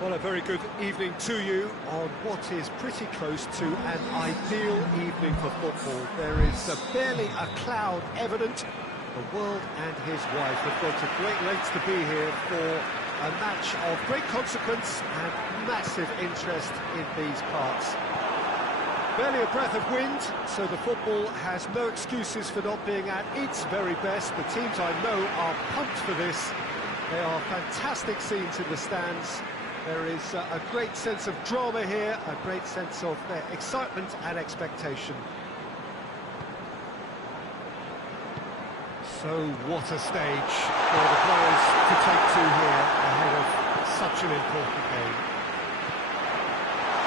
Well, a very good evening to you on what is pretty close to an ideal evening for football. There is barely a cloud evident. The world and his wife have gone to great lengths to be here for a match of great consequence and massive interest in these parts. Barely a breath of wind, so the football has no excuses for not being at its very best. The teams I know are pumped for this. There are fantastic scenes in the stands. There is a great sense of drama here, a great sense of excitement and expectation. So what a stage for the players to take to here ahead of such an important game.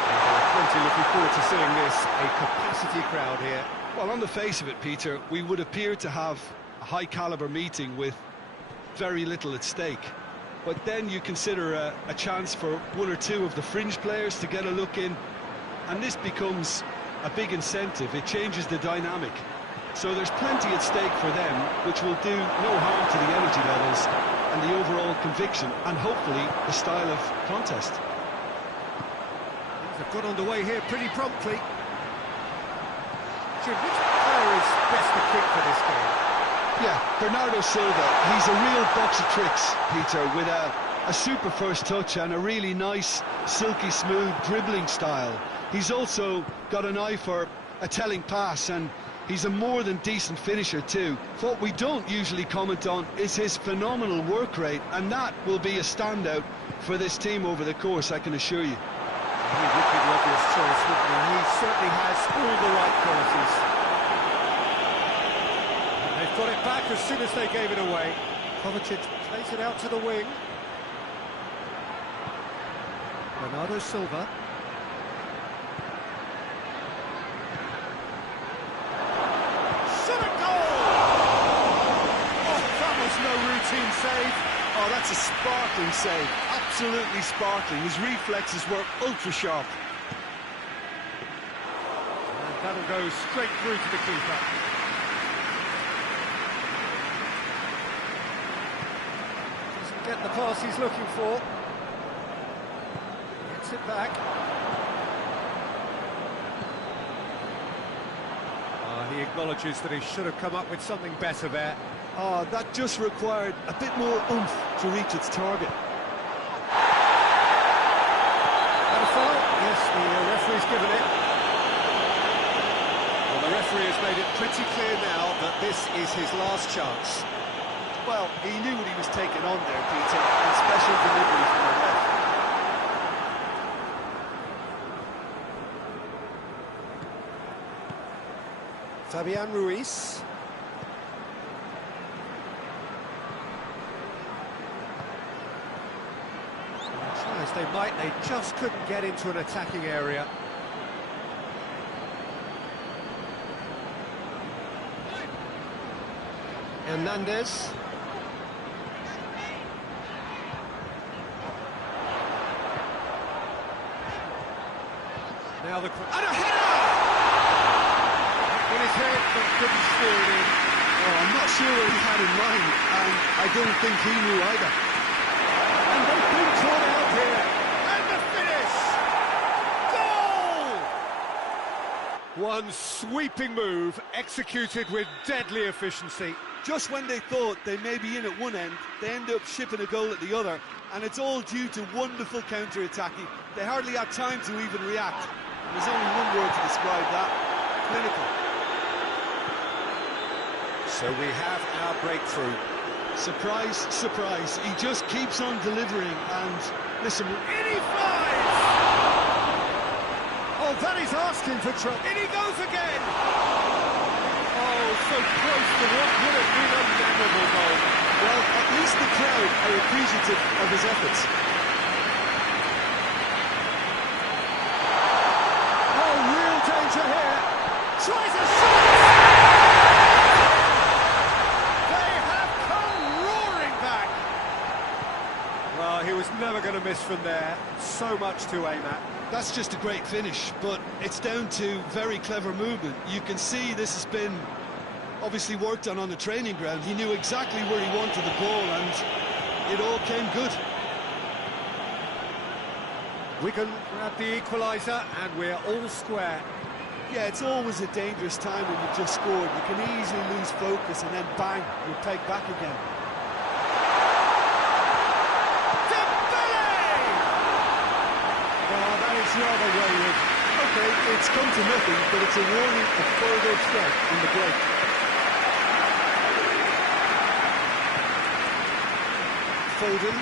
And there are plenty looking forward to seeing this, a capacity crowd here. Well, on the face of it, Peter, we would appear to have a high-caliber meeting with very little at stake. But then you consider a chance for one or two of the fringe players to get a look in, and this becomes a big incentive. It changes the dynamic. So there's plenty at stake for them, which will do no harm to the energy levels and the overall conviction, and hopefully the style of contest. Things have got underway here pretty promptly. Which player is best equipped for this game? Yeah, Bernardo Silva. He's a real box of tricks, Peter, with a super first touch and a really nice, silky smooth dribbling style. He's also got an eye for a telling pass, and he's a more than decent finisher too. What we don't usually comment on is his phenomenal work rate, and that will be a standout for this team over the course, I can assure you. He would be the obvious choice, wouldn't he? He certainly has all the right qualities. They've got it back as soon as they gave it away. Kovacic plays it out to the wing. Bernardo Silva. Shot a goal! Oh, that was no routine save. Oh, that's a sparkling save. Absolutely sparkling. His reflexes were ultra-sharp. And that'll go straight through to the keeper. Get the pass he's looking for. Gets it back. He acknowledges that he should have come up with something better there. Oh, that just required a bit more oomph to reach its target. And a foul? Yes, the referee's given it. Well, the referee has made it pretty clear now that this is his last chance. Well, he knew what he was taking on there, Peter, and special delivery from the left. Fabian Ruiz. Try as they might, they just couldn't get into an attacking area. Hernandez. Now the... And a header! In his head, but couldn't steer it in. Oh, I'm not sure what he had in mind, and I don't think he knew either. And they've been caught out here. And the finish! Goal! One sweeping move, executed with deadly efficiency. Just when they thought they may be in at one end, they end up shipping a goal at the other, and it's all due to wonderful counter-attacking. They hardly had time to even react. There's only one word to describe that: clinical. So we have our breakthrough. Surprise, surprise, he just keeps on delivering, and listen... In he flies! Oh, that is asking for trouble. In he goes again! Oh, so close to what would have been a memorable goal. Well, at least the crowd are appreciative of his efforts. Oh, real danger here. Tries a shot! They have come roaring back. Well, he was never going to miss from there. So much to aim at. That's just a great finish, but it's down to very clever movement. You can see this has been obviously worked on the training ground. He knew exactly where he wanted the ball, and it all came good. Wigan grab the equaliser, and we're all square. Yeah, it's always a dangerous time when you've just scored. You can easily lose focus and then bang, you're pegged back again. Oh, that is rather wayward. Okay, it's come to nothing, but it's a warning of further threat in the break. Foden.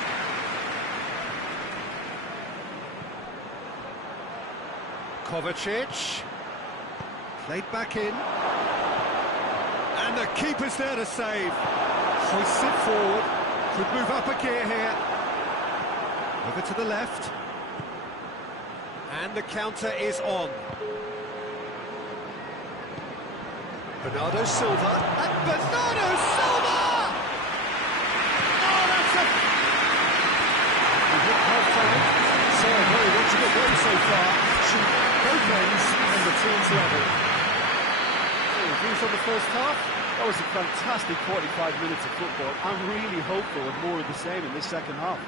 Kovacic. Played back in. And the keeper's there to save. Hoists it forward. Could move up a gear here. Over to the left. And the counter is on. Bernardo Silva. And Bernardo Silva! Oh, that's a... We hit half-time. So a very watchable game so far. Both ends and the team's level. Views on the first half? That was a fantastic 45 minutes of football. I'm really hopeful of more of the same in this second half.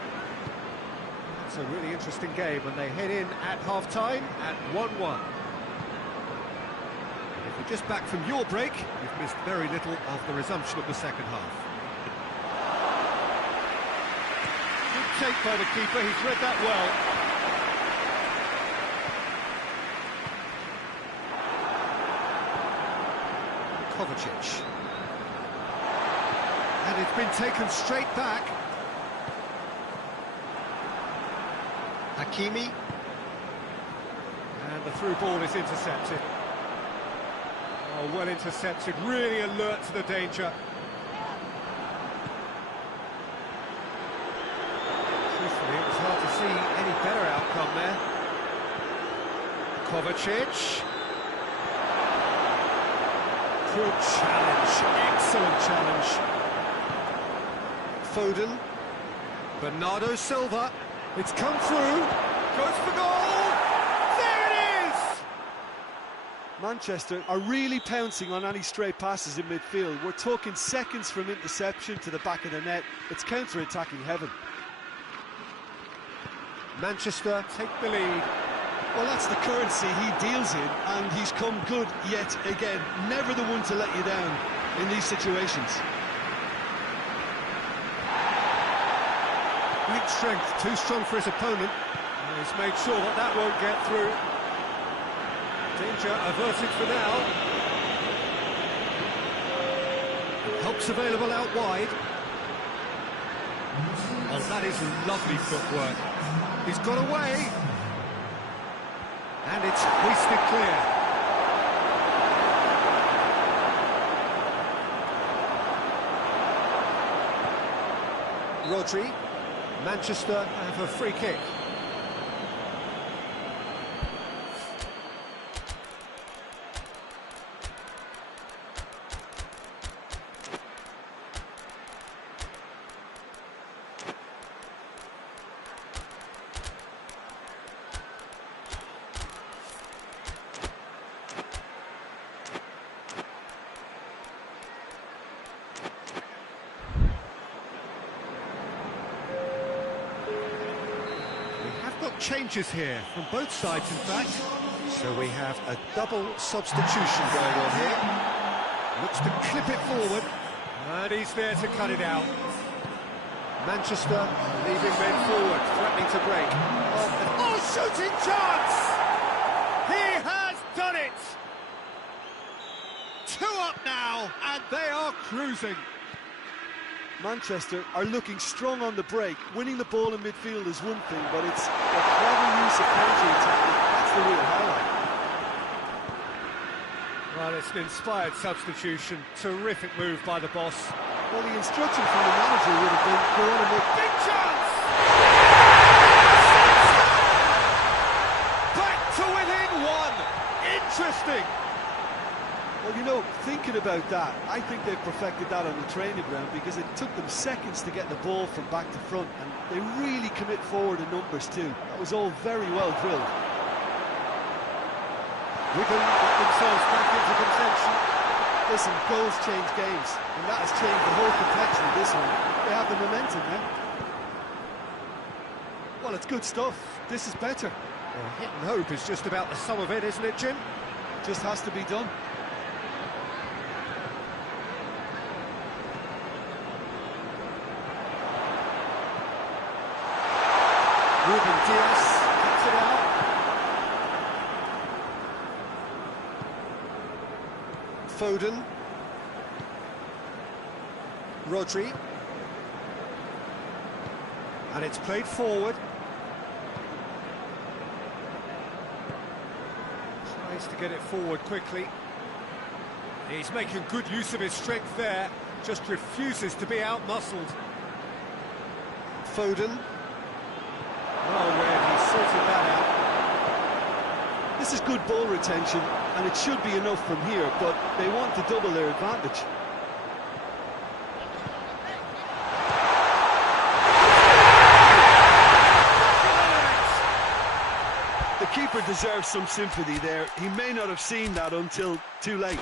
It's a really interesting game, and they head in at half-time at 1-1. If you're just back from your break, you've missed very little of the resumption of the second half. Good take by the keeper, he's read that well. Kovacic. And it's been taken straight back. Hakimi. And the through ball is intercepted. Oh, well intercepted, really alert to the danger. Truthfully, it was hard to see any better outcome there. Kovacic. Good challenge, excellent challenge. Foden. Bernardo Silva. It's come through. Goes for goal. There it is! Manchester are really pouncing on any stray passes in midfield. We're talking seconds from interception to the back of the net. It's counter-attacking heaven. Manchester take the lead. Well, that's the currency he deals in, and he's come good yet again. Never the one to let you down in these situations. Great strength, too strong for his opponent. And he's made sure that that won't get through. Danger averted for now. Help's available out wide. Oh, that is lovely footwork. He's got away. And it's hoisted clear. Rodri. Manchester have a free kick. Changes here from both sides, in fact. So we have a double substitution going on here. Looks to clip it forward, and he's there to cut it out. Manchester leaving men forward, threatening to break. Oh, shooting chance! He has done it! 2 up now, and they are cruising. Manchester are looking strong on the break. Winning the ball in midfield is one thing, but it's a clever use of counter-attacking. That's the real highlight. Well, it's an inspired substitution. Terrific move by the boss. Well, the instruction from the manager would have been go on and make... Big chance! Back to within 1. Interesting. Well, you know, thinking about that, I think they've perfected that on the training ground because it took them seconds to get the ball from back to front, and they really commit forward in numbers too. That was all very well drilled. Wigan got themselves back into contention. Listen, goals change games, and that has changed the whole complexion of this one. They have the momentum now. Well, it's good stuff. This is better. Well, hit and hope is just about the sum of it, isn't it, Jim? Just has to be done. Ruben Diaz cuts it out. Foden. Rodri. And it's played forward. Tries to get it forward quickly. He's making good use of his strength there. Just refuses to be out-muscled. Foden. Oh, Red, he sorted that out. This is good ball retention, and it should be enough from here, but they want to double their advantage. The keeper deserves some sympathy there. He may not have seen that until too late.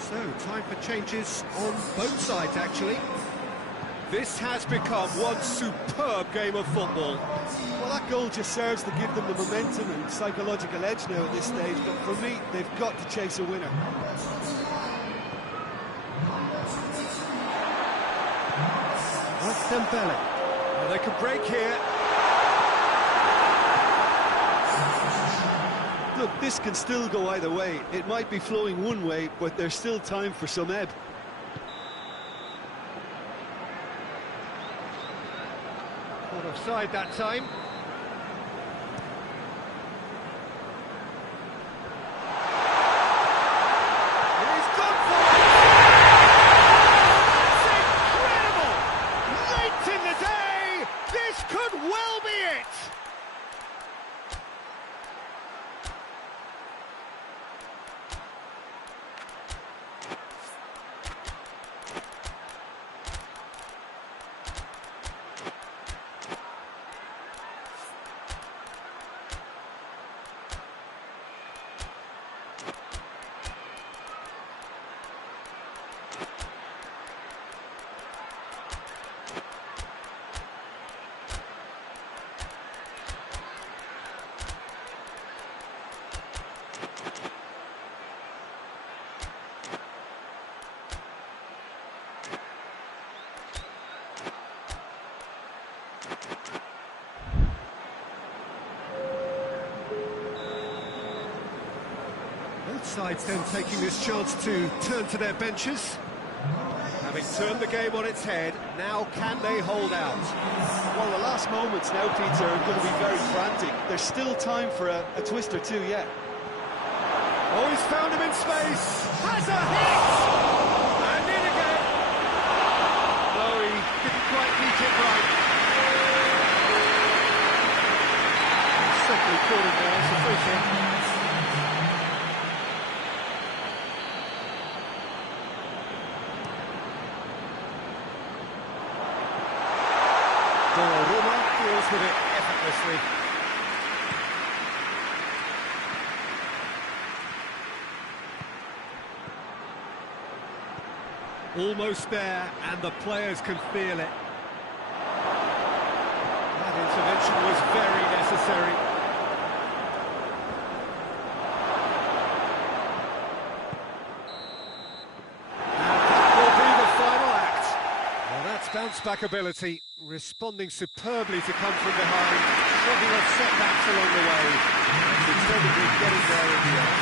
So, time for changes on both sides, actually. This has become one superb game of football. Well, that goal just serves to give them the momentum and psychological edge now at this stage, but for me, they've got to chase a winner. That's Dembele. Well, they can break here. Look, this can still go either way. It might be flowing one way, but there's still time for some ebb. Caught offside that time. He's gone for it! It's incredible! Late in the day, this could well be it! Both sides then taking this chance to turn to their benches. Having turned the game on its head, now can they hold out? Well, the last moments now, Peter, are going to be very frantic. There's still time for a twist or two yet. Oh, he's found him in space! Has a hit! And in again! No, he didn't quite reach it right. He's certainly caught him there, it's a free kick. Roma deals with it effortlessly. Almost there, and the players can feel it. That intervention was very necessary. And that will be the final act. Well, that's bounce-back ability. Responding superbly to come from behind, plenty of setbacks along the way, and determinedly getting there in the end.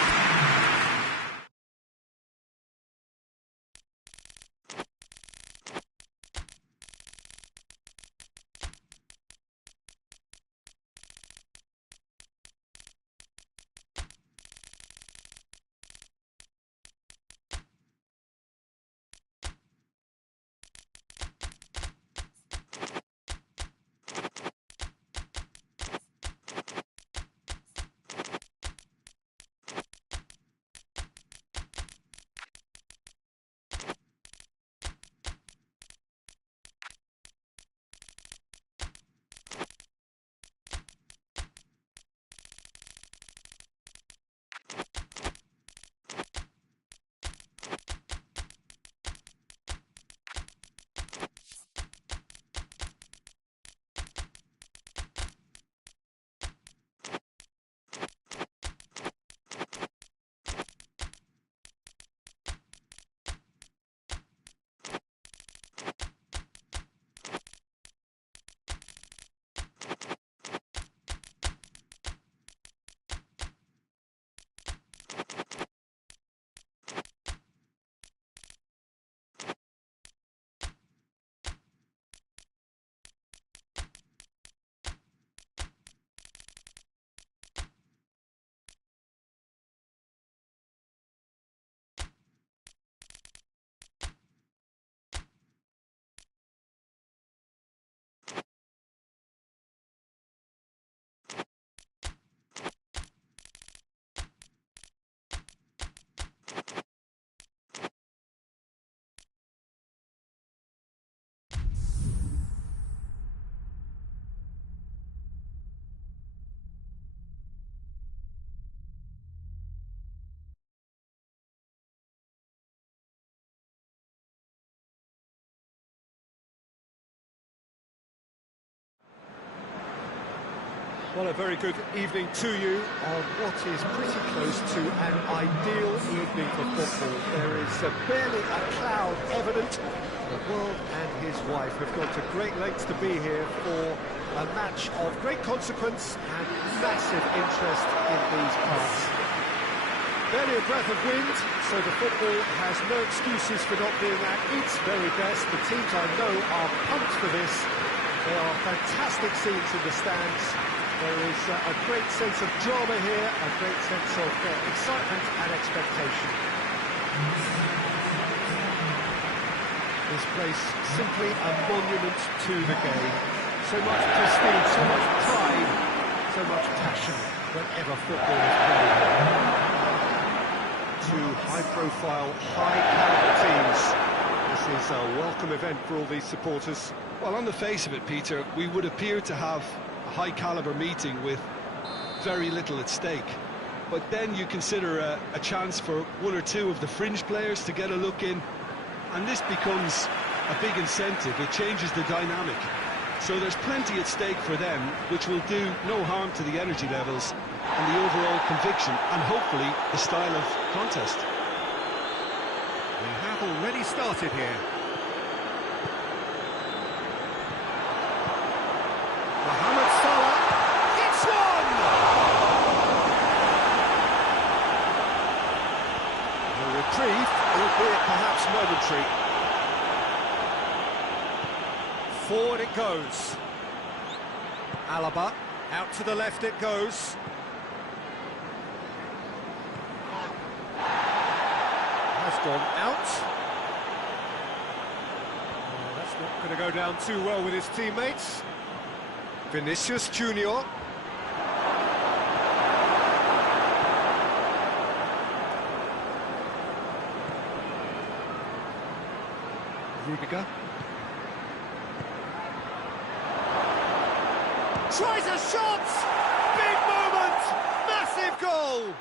Well, a very good evening to you on what is pretty close to an ideal evening for football. There is barely a cloud evident. The world and his wife have gone to great lengths to be here for a match of great consequence and massive interest in these parts. Barely a breath of wind, so the football has no excuses for not being at its very best. The teams I know are pumped for this. There are fantastic scenes in the stands. There is a great sense of drama here, a great sense of excitement and expectation. This place simply a monument to the game. So much prestige, so much pride, so much passion whenever football is played. Two high-profile, high-caliber teams. This is a welcome event for all these supporters. Well, on the face of it, Peter, we would appear to have a high-caliber meeting with very little at stake. But then you consider a chance for one or two of the fringe players to get a look in, and this becomes a big incentive. It changes the dynamic. So there's plenty at stake for them, which will do no harm to the energy levels and the overall conviction, and hopefully the style of contest. We have already started here. Mohamed Salah, it's one! A reprieve, albeit perhaps momentary. Forward it goes. Alaba, out to the left it goes. Has gone out. That's not going to go down too well with his teammates. Vinicius Junior. Rudiger. Tries a shot! Big moment! Massive goal!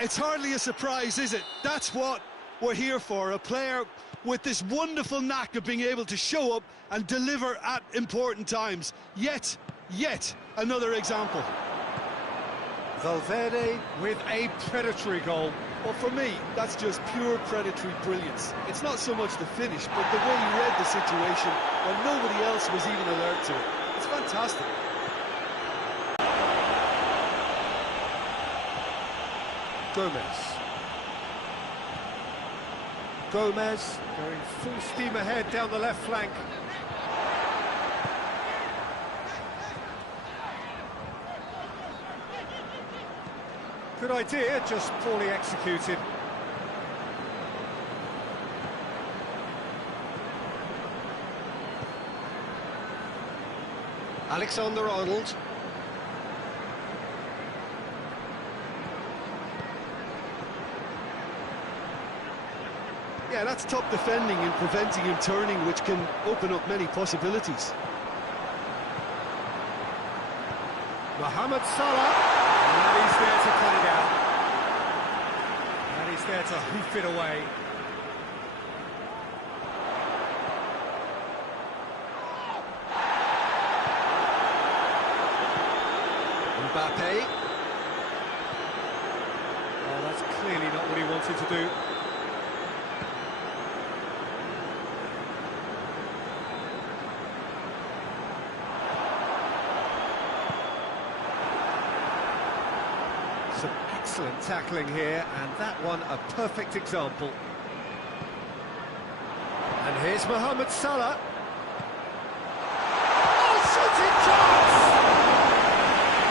It's hardly a surprise, is it? That's what we're here for, a player with this wonderful knack of being able to show up and deliver at important times. Yet another example. Valverde with a predatory goal. Well, for me, that's just pure predatory brilliance. It's not so much the finish, but the way he read the situation when nobody else was even alert to it. It's fantastic. Gomez going full steam ahead down the left flank. Good idea, just poorly executed. Alexander-Arnold. Yeah, that's top defending and preventing him turning, which can open up many possibilities. Mohamed Salah, and he's there to cut it out. And he's there to hoof it away. Mbappe. Oh, that's clearly not what he wanted to do. Some excellent tackling here, and that one a perfect example. And here's Mohamed Salah. Oh, shooting chance!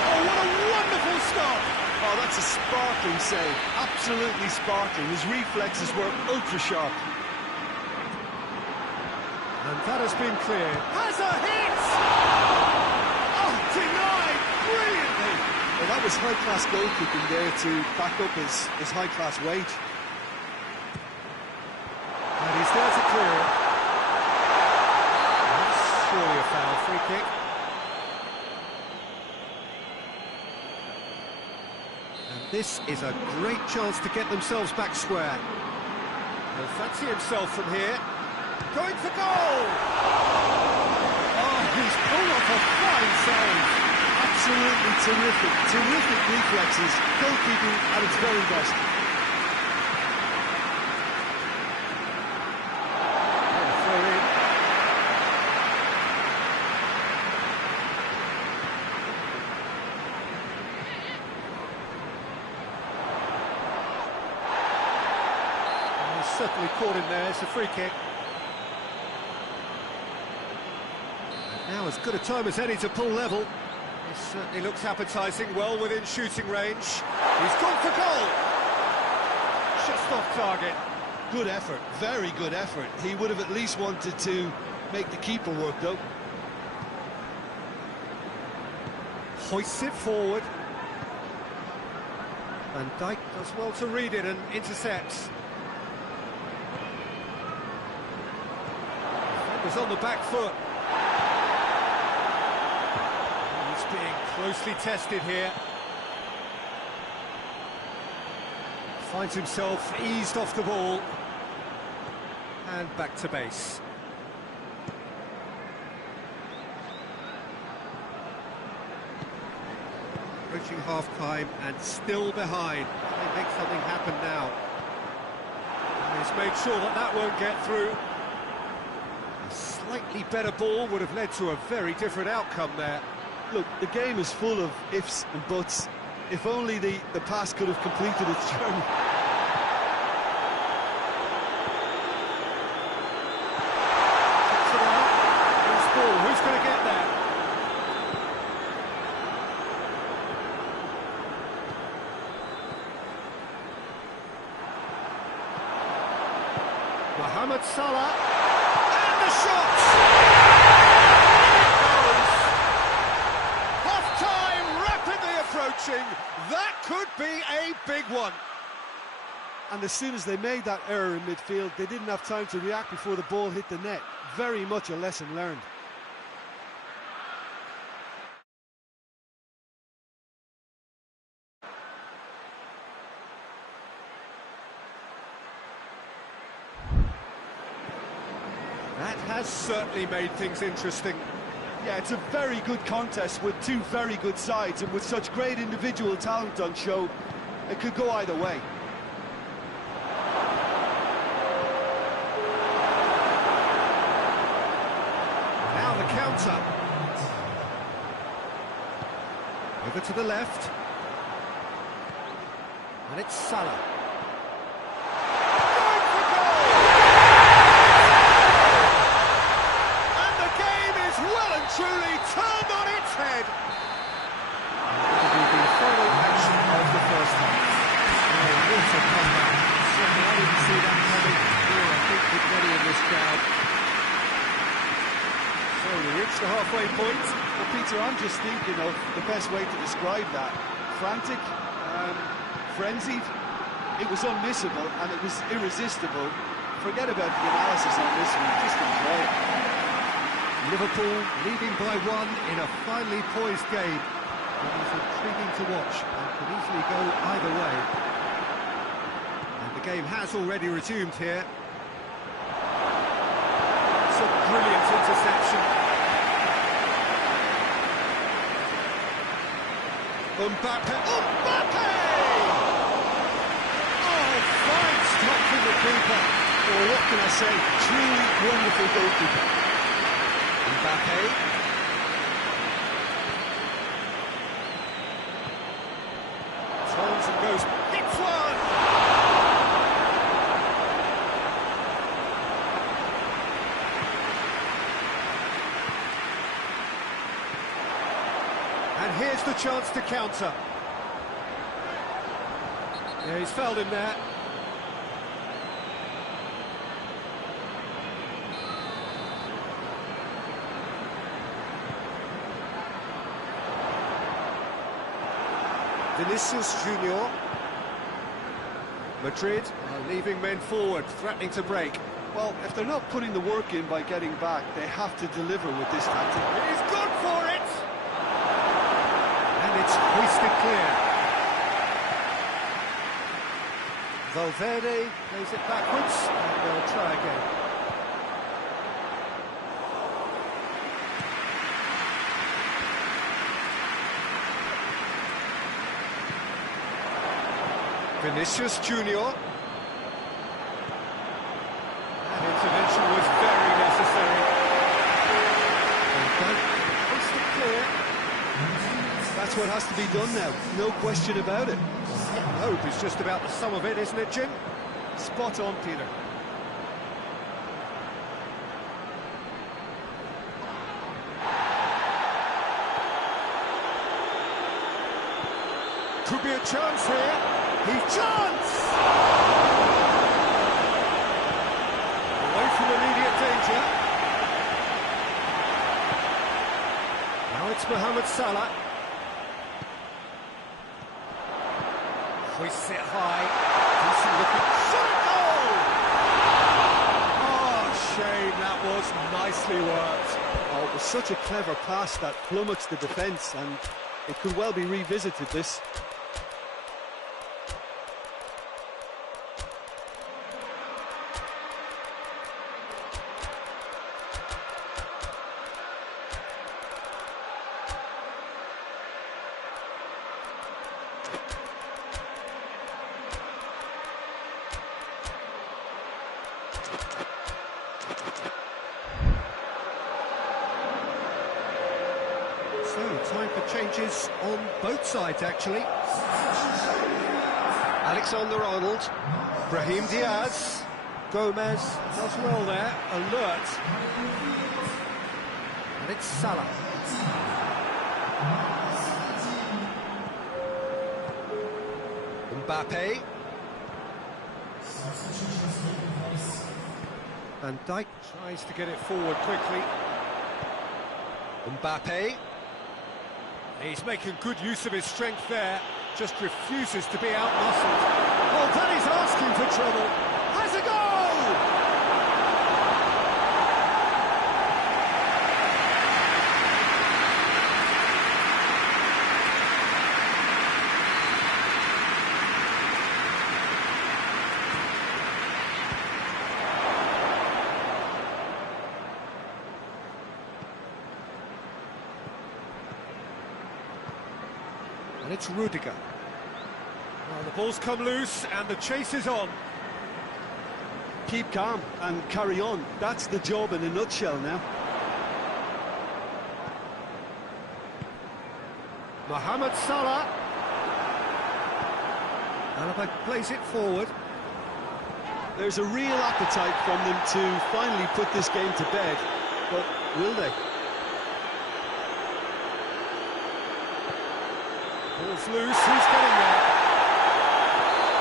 Oh, what a wonderful stop! Oh, that's a sparkling save, absolutely sparkling. His reflexes were ultra-sharp. And that has been cleared. Has a hit! Oh, denied brilliantly! Well, that was high-class goalkeeping there to back up his high-class wage. And he's there to clear it. That's surely a foul, free kick. And this is a great chance to get themselves back square. He'll fancy himself from here. Going for goal! Oh, he's pulled off a fine save. Absolutely terrific, terrific reflexes, goalkeeping at its very best. Throw in. He's certainly caught him there. It's a free kick. Now as good a time as any to pull level. It certainly looks appetising, well within shooting range. He's gone for goal! Just off target. Good effort, very good effort. He would have at least wanted to make the keeper work, though. Hoists it forward. Van Dijk does well to read it and intercepts. Defender's on the back foot. Being closely tested here. Finds himself eased off the ball. And back to base. Approaching half-time and still behind. Can they make something happen now? And he's made sure that that won't get through. A slightly better ball would have led to a very different outcome there. Look, the game is full of ifs and buts. If only the pass could have completed its journey. Takes it out. Loose ball. Who's going to get there? Mohamed Salah. And the shot! That could be a big one. And as soon as they made that error in midfield, they didn't have time to react before the ball hit the net. Very much a lesson learned. That has certainly made things interesting. Yeah, it's a very good contest with two very good sides, and with such great individual talent on show, it could go either way. Now the counter. Over to the left. And it's Salah. Truly turned on its head. That'll be the final action of the first half. Oh, what a comeback. Certainly I didn't see that coming. I think with many in this crowd. So we reached the halfway point. Well, Peter, I'm just thinking of the best way to describe that. Frantic, frenzied. It was unmissable and it was irresistible. Forget about the analysis on this one, just enjoy it. Liverpool leading by one in a finely poised game. It is intriguing to watch and could easily go either way. And the game has already resumed here. It's a brilliant interception. Mbappe! Mbappe! Oh, fine stop from the keeper. Well, what can I say? Truly wonderful goalkeeper. Mbappe. Turns and goes. Hits one! And here's the chance to counter. Yeah, he's fouled him there. Vinicius Junior. Madrid are leaving men forward, threatening to break. Well, if they're not putting the work in by getting back, they have to deliver with this tactic. He's gone for it! And it's hoisted clear. Valverde plays it backwards, and they'll try again. Vinicius Junior. That intervention was very necessary. Crystal clear. That's what has to be done now, no question about it. Hope is just about the sum of it, isn't it, Jim? Spot on, Peter. Could be a chance here. Chance! Away from immediate danger. Now it's Mohamed Salah. Hoists it high. Decent looking shot. Oh, shame, that was nicely worked. Oh, it was such a clever pass that flummoxed the defence, and it could well be revisited, this. So, time for changes on both sides, actually. Alexander-Arnold, Brahim Diaz, Gomez does well there, alert. And it's Salah. Mbappe. Van Dijk tries to get it forward quickly. Mbappe. He's making good use of his strength there, just refuses to be out-muscled. Oh, that is asking for trouble. Has a goal! And it's Rudiger. Well, the ball's come loose and the chase is on. Keep calm and carry on. That's the job in a nutshell now. Mohamed Salah. Alaba plays it forward. There's a real appetite from them to finally put this game to bed, but will they? Ball's loose, who's getting there?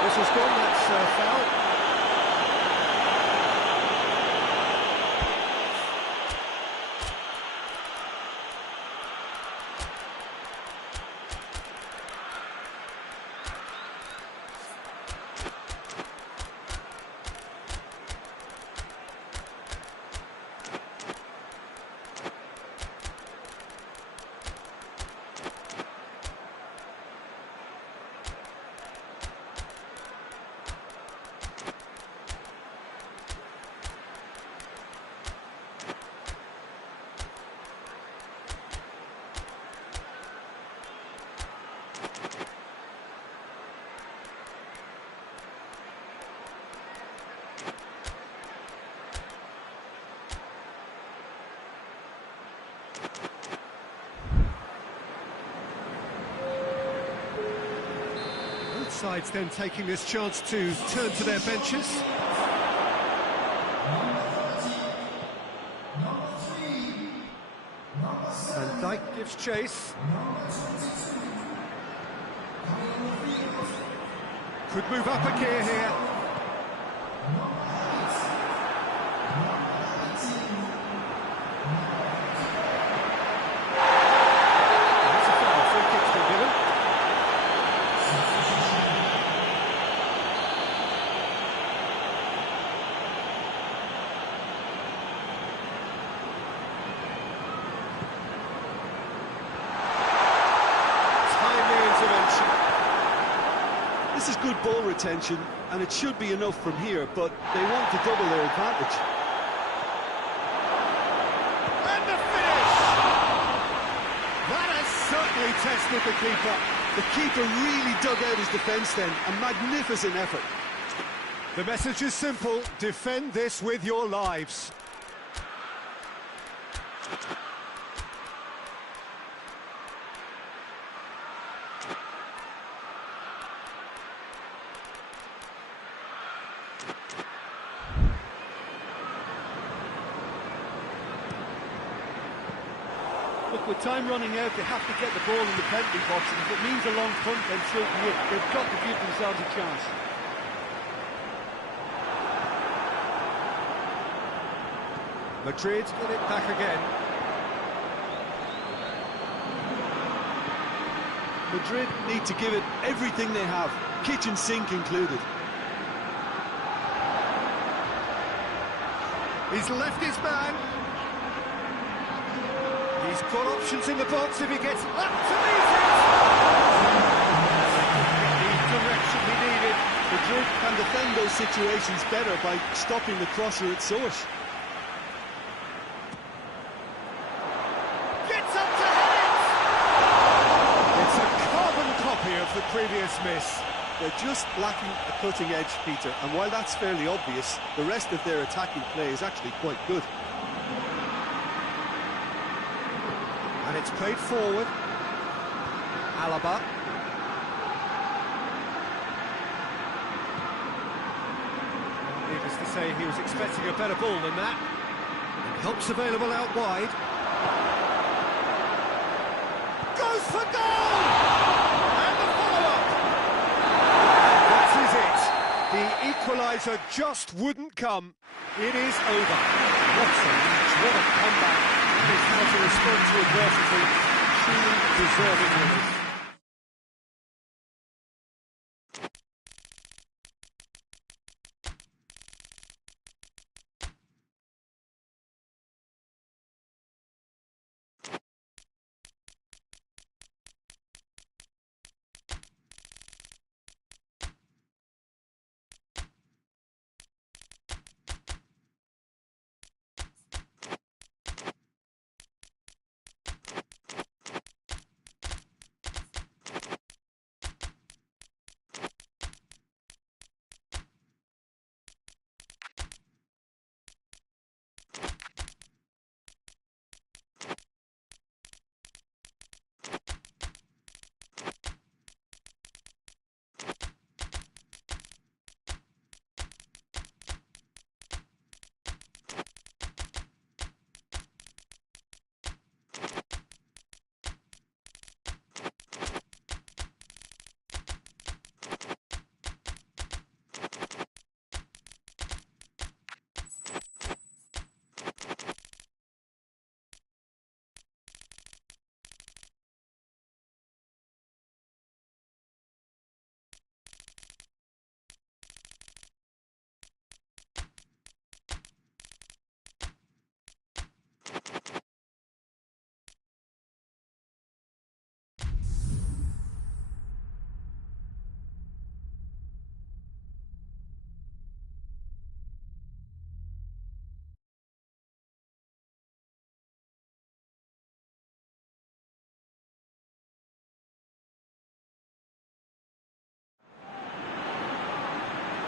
This has gone, that's foul. Sides then taking this chance to turn to their benches. Van Dijk gives chase. Could move up a gear here. That's a foul. Free kick's been given. This is good ball retention, and it should be enough from here, but they want to double their advantage. And the finish! That has certainly contested, the keeper. The keeper really dug out his defence then. A magnificent effort. The message is simple: defend this with your lives. Look, with time running out, they have to get the ball in the penalty box, and if it means a long punt, then so be it. They've got to give themselves a chance. Madrid get it back again. Madrid need to give it everything they have, kitchen sink included. He's left his man. He's got options in the box if he gets up to meet it. The direction he needed. Madrid can defend those situations better by stopping the crosser at source. Gets up to head it. It's a carbon copy of the previous miss. They're just lacking a cutting edge, Peter, and while that's fairly obvious, the rest of their attacking play is actually quite good. And it's played forward. Alaba. Needless to say, he was expecting a better ball than that. And help's available out wide. Goes for goal! And the follow-up! That is it. The equaliser just wouldn't come. It is over. What a match, what a comeback. That is how to respond to adversity. Truly deserving winners.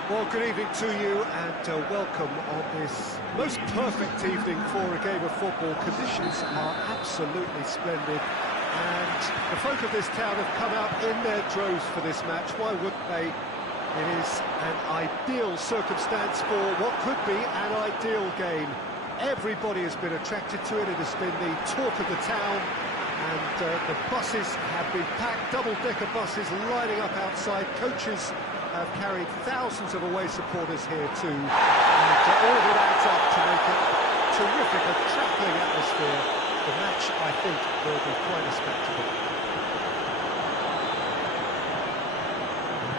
Well, good evening to you and welcome on this most perfect evening for a game of football. Conditions are absolutely splendid and the folk of this town have come out in their droves for this match. Why wouldn't they? It is an ideal circumstance for what could be an ideal game. Everybody has been attracted to it. It has been the talk of the town and the buses have been packed, double-decker buses lining up outside. Coaches have carried thousands of away supporters here too, and all of it adds up to make it terrific, a trampling atmosphere. The match, I think, will be quite a spectacle.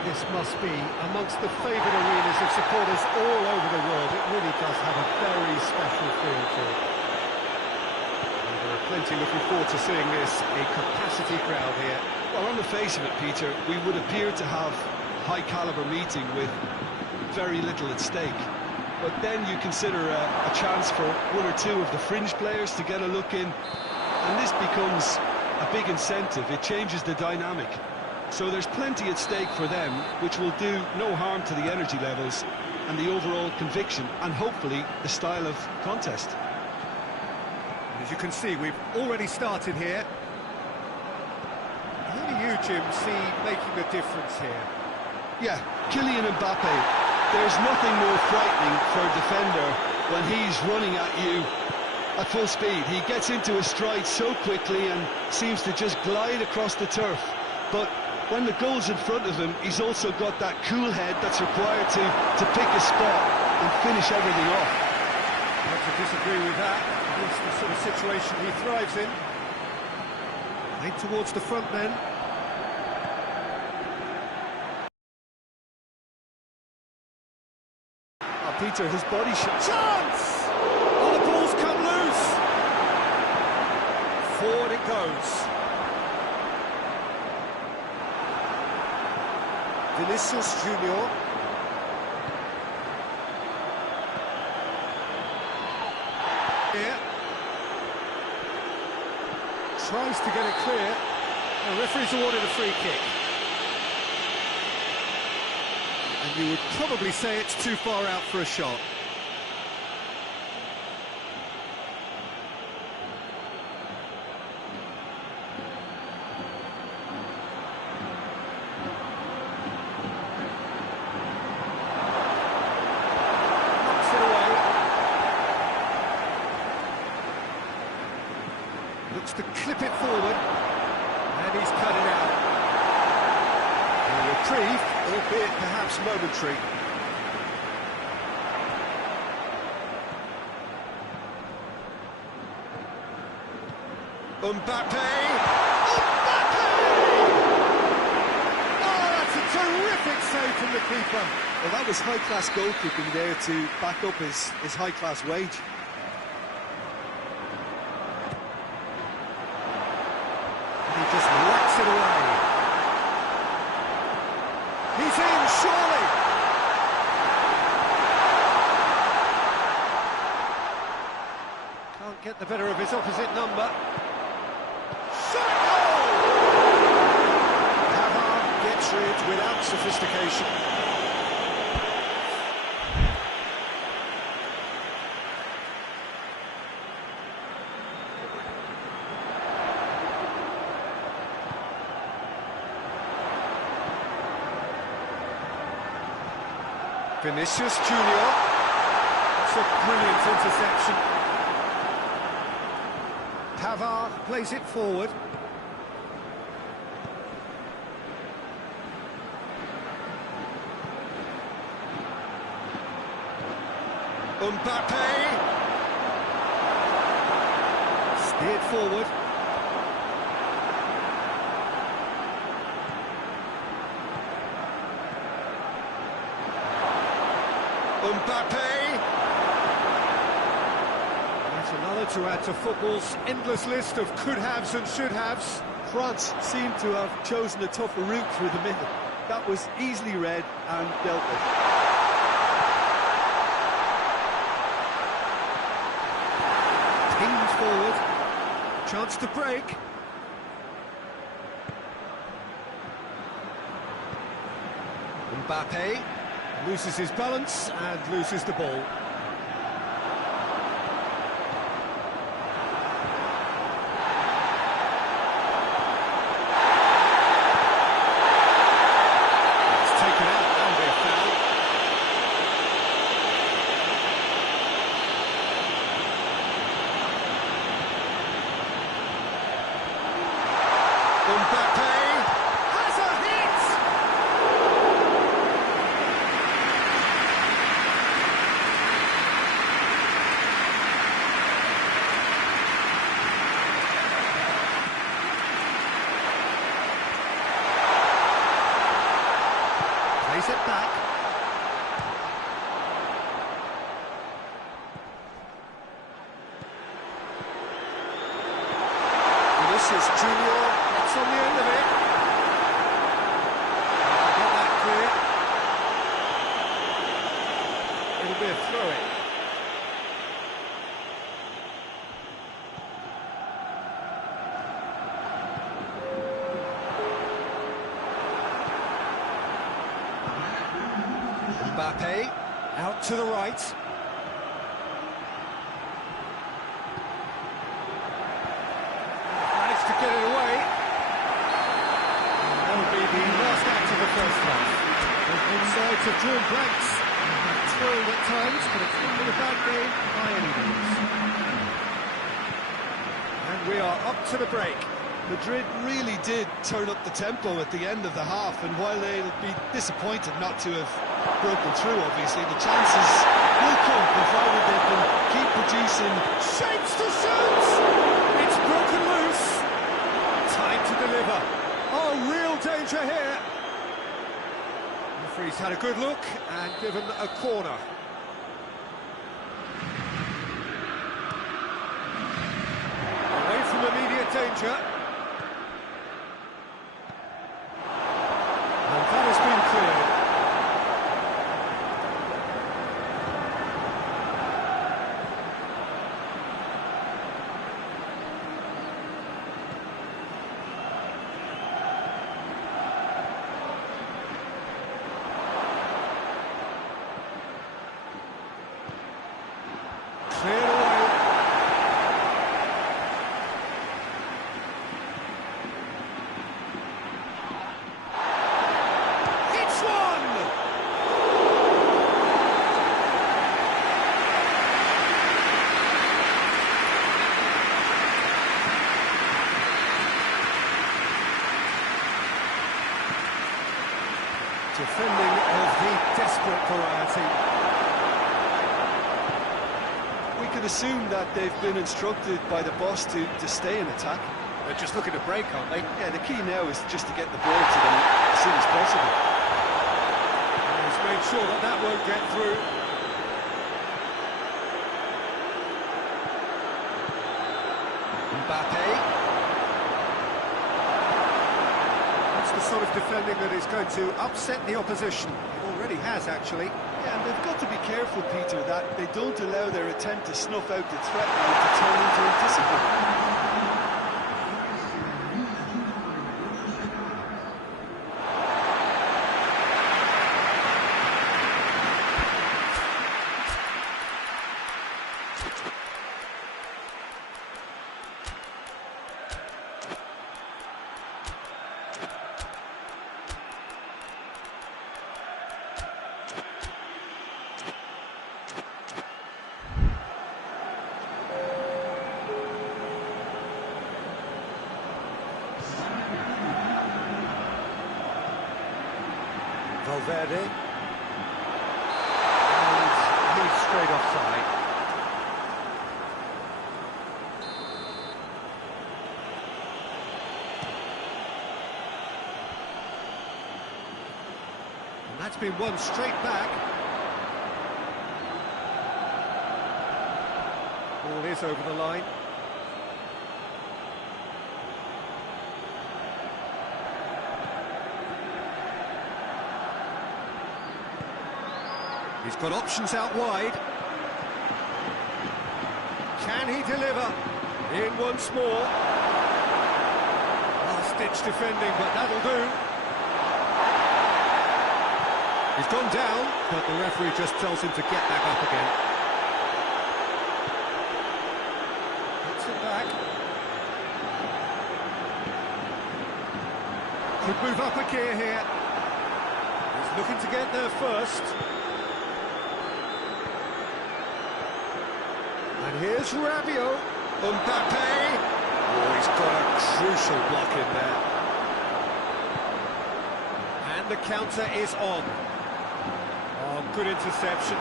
This must be amongst the favoured arenas of supporters all over the world. It really does have a very special feel to it. And there are plenty looking forward to seeing this, a capacity crowd here. Well, on the face of it, Peter, we would appear to have high-caliber meeting with very little at stake. But then you consider a chance for one or two of the fringe players to get a look in, and this becomes a big incentive. It changes the dynamic. So there's plenty at stake for them, which will do no harm to the energy levels and the overall conviction, and hopefully the style of contest. As you can see, we've already started here. Who do you, Jim, see making the difference here? Yeah, Kylian Mbappe. There's nothing more frightening for a defender when he's running at you at full speed. He gets into a stride so quickly and seems to just glide across the turf. But when the goal's in front of him, he's also got that cool head that's required to pick a spot and finish everything off. Not to disagree with that. It's the sort of situation he thrives in. Played towards the front men. Peter, his body shot. Chance! Oh, the ball's come loose. Forward it goes. Vinicius Junior. Here. Tries to get it clear. The referee's awarded a free kick. And you would probably say it's too far out for a shot. Knocks it away. Looks to clip it forward. And he's cut it out. A reprieve, albeit perhaps momentary. Mbappe! Mbappe! Oh, that's a terrific save from the keeper. Well, that was high-class goalkeeping there to back up his high-class wage. And he just whacks it away. He's in, surely! Can't get the better of his opposite number. Shot goal! Pavard gets rid without sophistication. Vinicius Junior. That's a brilliant interception. Pavard plays it forward. Mbappe. Steered forward. Mbappe! That's another to add to football's endless list of could-haves and should-haves. France seemed to have chosen a tougher route through the middle. That was easily read and dealt with. Pinged forward. Chance to break. Mbappe loses his balance and loses the ball. It's taken out, that'll be a foul. Mbappe has a hit! Plays it back. Vinicius Junior gets on the end of it. Get that clear. It'll be a throw-in. Mbappe, out to the right. Managed to get it away. That will be the last act of the first half. Both sides have drawn blanks. Twirled at times, but it's not been a bad game by any means. And we are up to the break. Madrid really did turn up the tempo at the end of the half, and while they'll be disappointed not to have broken through, obviously, the chances will come, provided they can keep producing. Shapes to shoot! It's broken loose! Time to deliver. Oh, real danger here! The referee's had a good look and given a corner. Away from immediate danger. And that has been cleared. Cleared away. It's one! Defending of the desperate variety. We can assume that they've been instructed by the boss to stay in attack. They're just looking to break, aren't they? Yeah, the key now is just to get the ball to them as soon as possible. He's made sure that that won't get through. Mbappe. That's the sort of defending that is going to upset the opposition. It already has, actually. Yeah, and they've got to be careful, Peter, that they don't allow their attempt to snuff out the threat now to turn into a discipline. Valverde. And he's straight offside. And that's been won straight back. Ball is over the line. He's got options out wide. Can he deliver? In once more. Last-ditch defending, but that'll do. He's gone down, but the referee just tells him to get back up again. Puts it back. Could move up a gear here. He's looking to get there first. And here's Rabiot. Mbappe. Oh, he's got a crucial block in there. And the counter is on. Oh, good interception.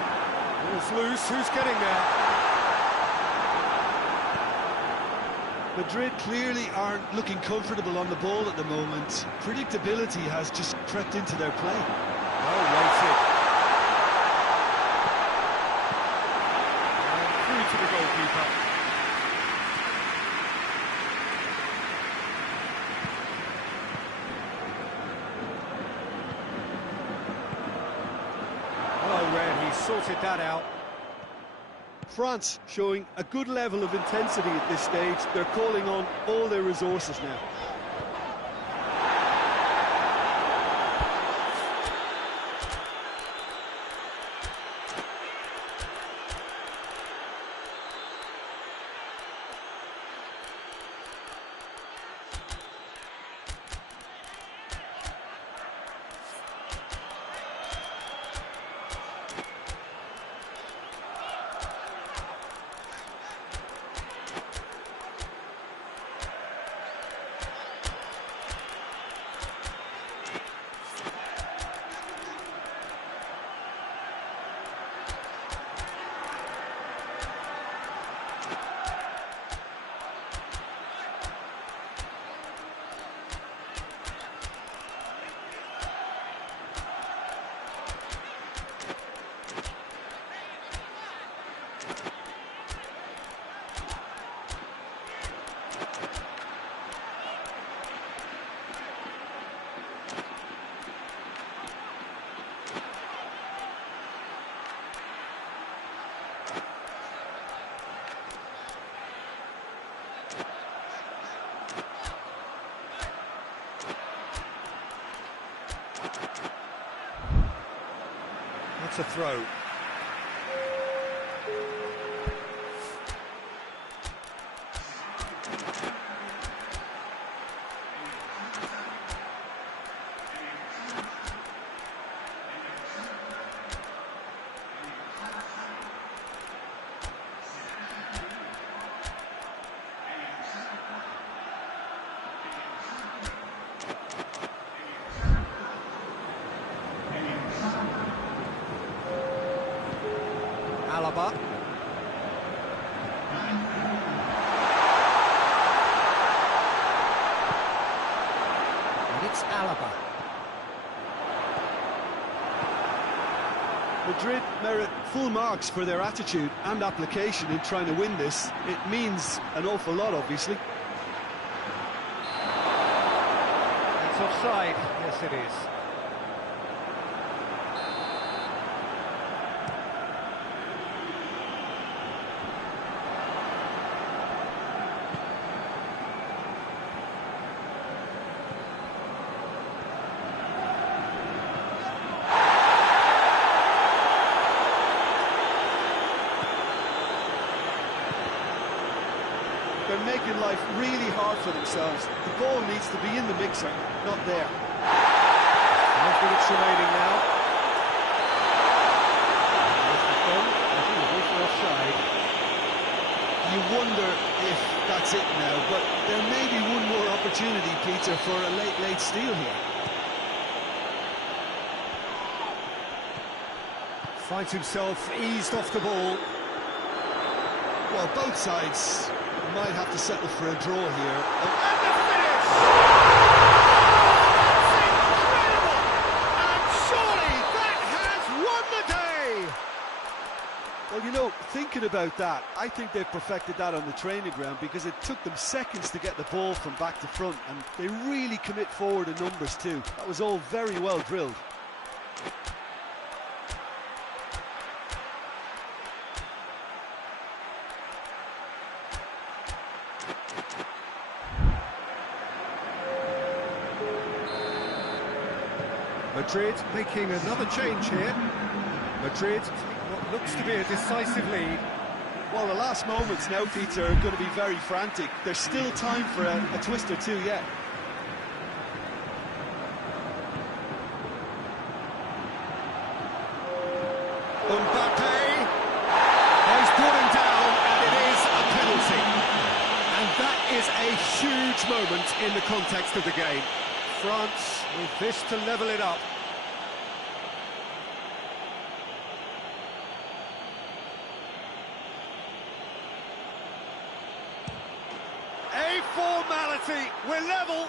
Ball's loose. Who's getting there? Madrid clearly aren't looking comfortable on the ball at the moment. Predictability has just crept into their play. Well weighted. And through to the goalkeeper. Well read, he sorted that out. France showing a good level of intensity at this stage. They're calling on all their resources now. That's a throw. Alaba. And it's Alaba. Madrid merit full marks for their attitude and application in trying to win this. It means an awful lot, obviously. It's offside. Yes, it is. They're making life really hard for themselves. The ball needs to be in the mixer, not there. 5 minutes remaining now. I think we're both offside. You wonder if that's it now, but there may be one more opportunity, Peter, for a late steal here. Finds himself eased off the ball. Well, both sides might have to settle for a draw here. And the finish! Incredible! And surely that has won the day! Well, you know, thinking about that, I think they've perfected that on the training ground because it took them seconds to get the ball from back to front, and they really commit forward in numbers too. That was all very well drilled. Madrid making another change here. Madrid what looks to be a decisive lead. Well, the last moments now, Peter, are going to be very frantic. There's still time for a twist or two yet. Mbappe has brought him down, and it is a penalty. And that is a huge moment in the context of the game. France with this to level it up. A formality, we're level.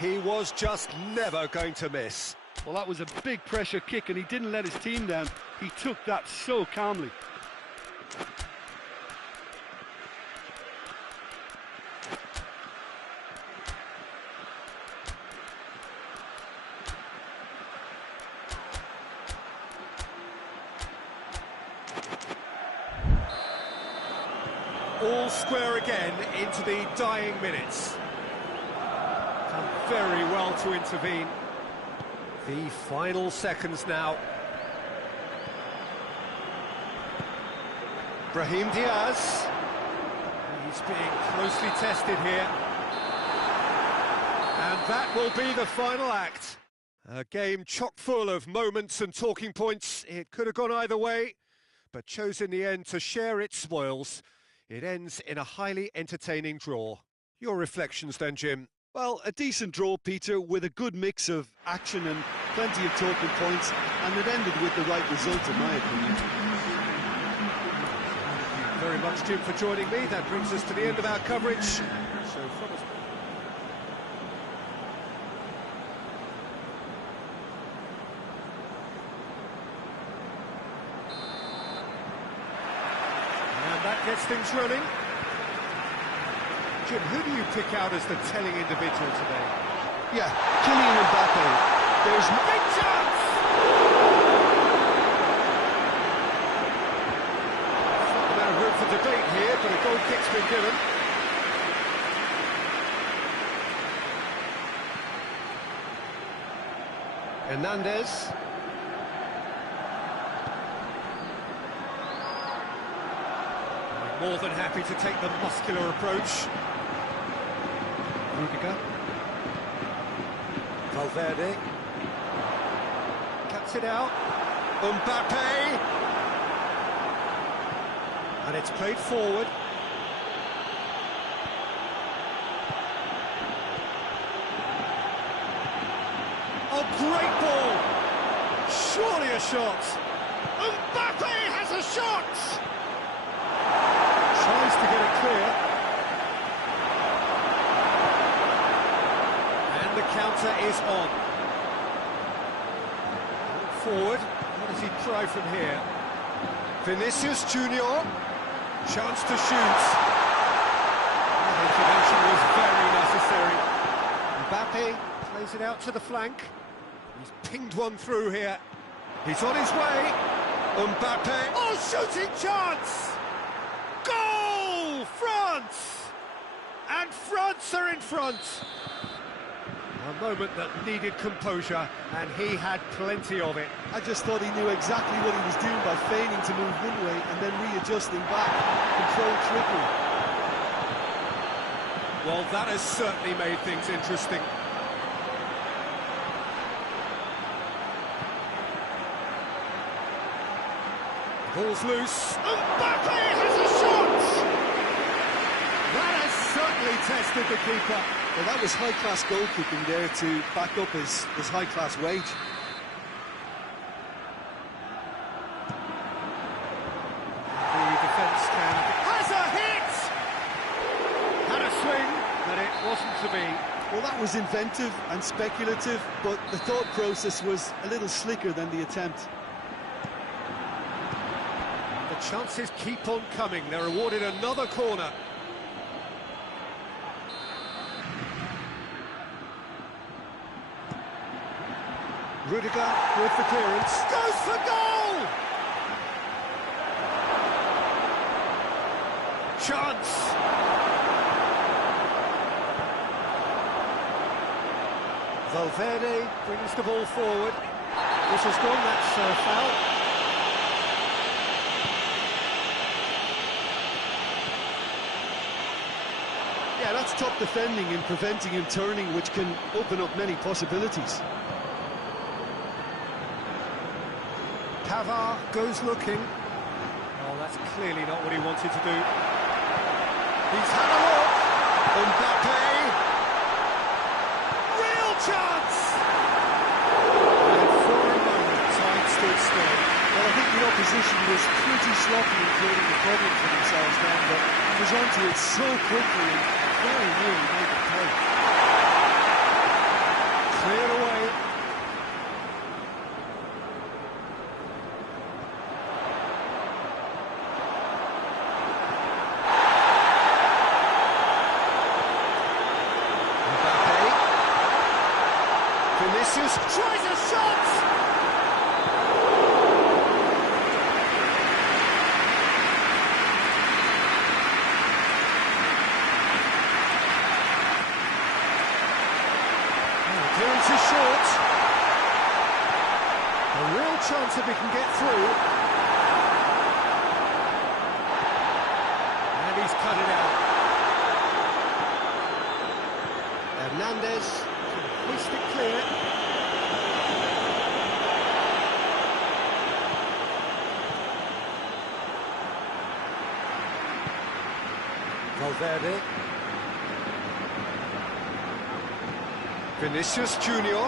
He was just never going to miss. Well, that was a big pressure kick, and he didn't let his team down. He took that so calmly. All square again into the dying minutes. Done very well to intervene. The final seconds now. Brahim Diaz. He's being closely tested here. And that will be the final act. A game chock full of moments and talking points. It could have gone either way, but chose in the end to share its spoils. It ends in a highly entertaining draw. Your reflections then, Jim? Well, a decent draw, Peter, with a good mix of action and plenty of talking points, and it ended with the right result, in my opinion. Thank you very much, Jim, for joining me. That brings us to the end of our coverage. So from us... That gets things running. Jim, who do you pick out as the telling individual today? Yeah, Kylian Mbappe. There's no... Big chance! Not a matter of room for debate here, but a goal kick's been given. Hernandez. More than happy to take the muscular approach. Rudiger. Valverde. Cuts it out. Mbappe. And it's played forward. Oh, great ball! Surely a shot. Mbappe has a shot! Tries to get it clear. And the counter is on. Forward. What does he try from here? Vinicius Junior. Chance to shoot. The intervention was very necessary. Mbappe plays it out to the flank. He's pinged one through here. He's on his way. Mbappe. Oh, shooting chance! Goal! France! And France are in front. A moment that needed composure, and he had plenty of it. I just thought he knew exactly what he was doing by feigning to move one way and then readjusting back. Controlled trickery. Well, that has certainly made things interesting. Ball's loose. Mbappe has a shot! That has certainly tested the keeper. Well, that was high-class goalkeeping there to back up his high-class wage. The defence has a hit! Had a swing, but it wasn't to be. Well, that was inventive and speculative, but the thought process was a little slicker than the attempt. The chances keep on coming. They're awarded another corner. Rudiger with the clearance. Goes for goal! Chance! Valverde brings the ball forward. This has gone, that's a foul. Yeah, that's top defending and preventing him turning, which can open up many possibilities. Pavard goes looking. Oh, that's clearly not what he wanted to do. He's had a look. Mbappe. Real chance! And for a moment, time stood still. Well, I think the opposition was pretty sloppy in creating a problem for themselves then, but he was onto it so quickly and very nearly made the play. Cleared away. Vinicius tries a shot! Clearance is short. A real chance if he can get through. And he's cut it out. Hernandez can hoist it clear. Valverde. Vinicius Junior.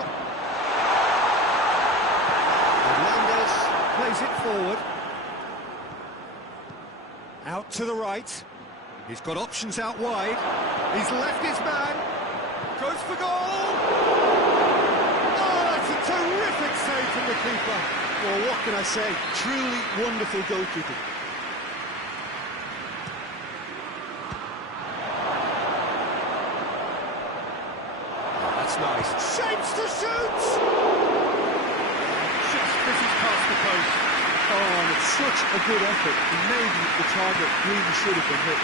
Hernandez plays it forward. Out to the right. He's got options out wide. He's left his man. Goes for goal! Oh, that's a terrific save from the keeper. Well, what can I say? Truly wonderful goalkeeping. That's nice. Shapes to shoot! Just misses past the post. Oh, and it's such a good effort. Maybe the target really should have been hit.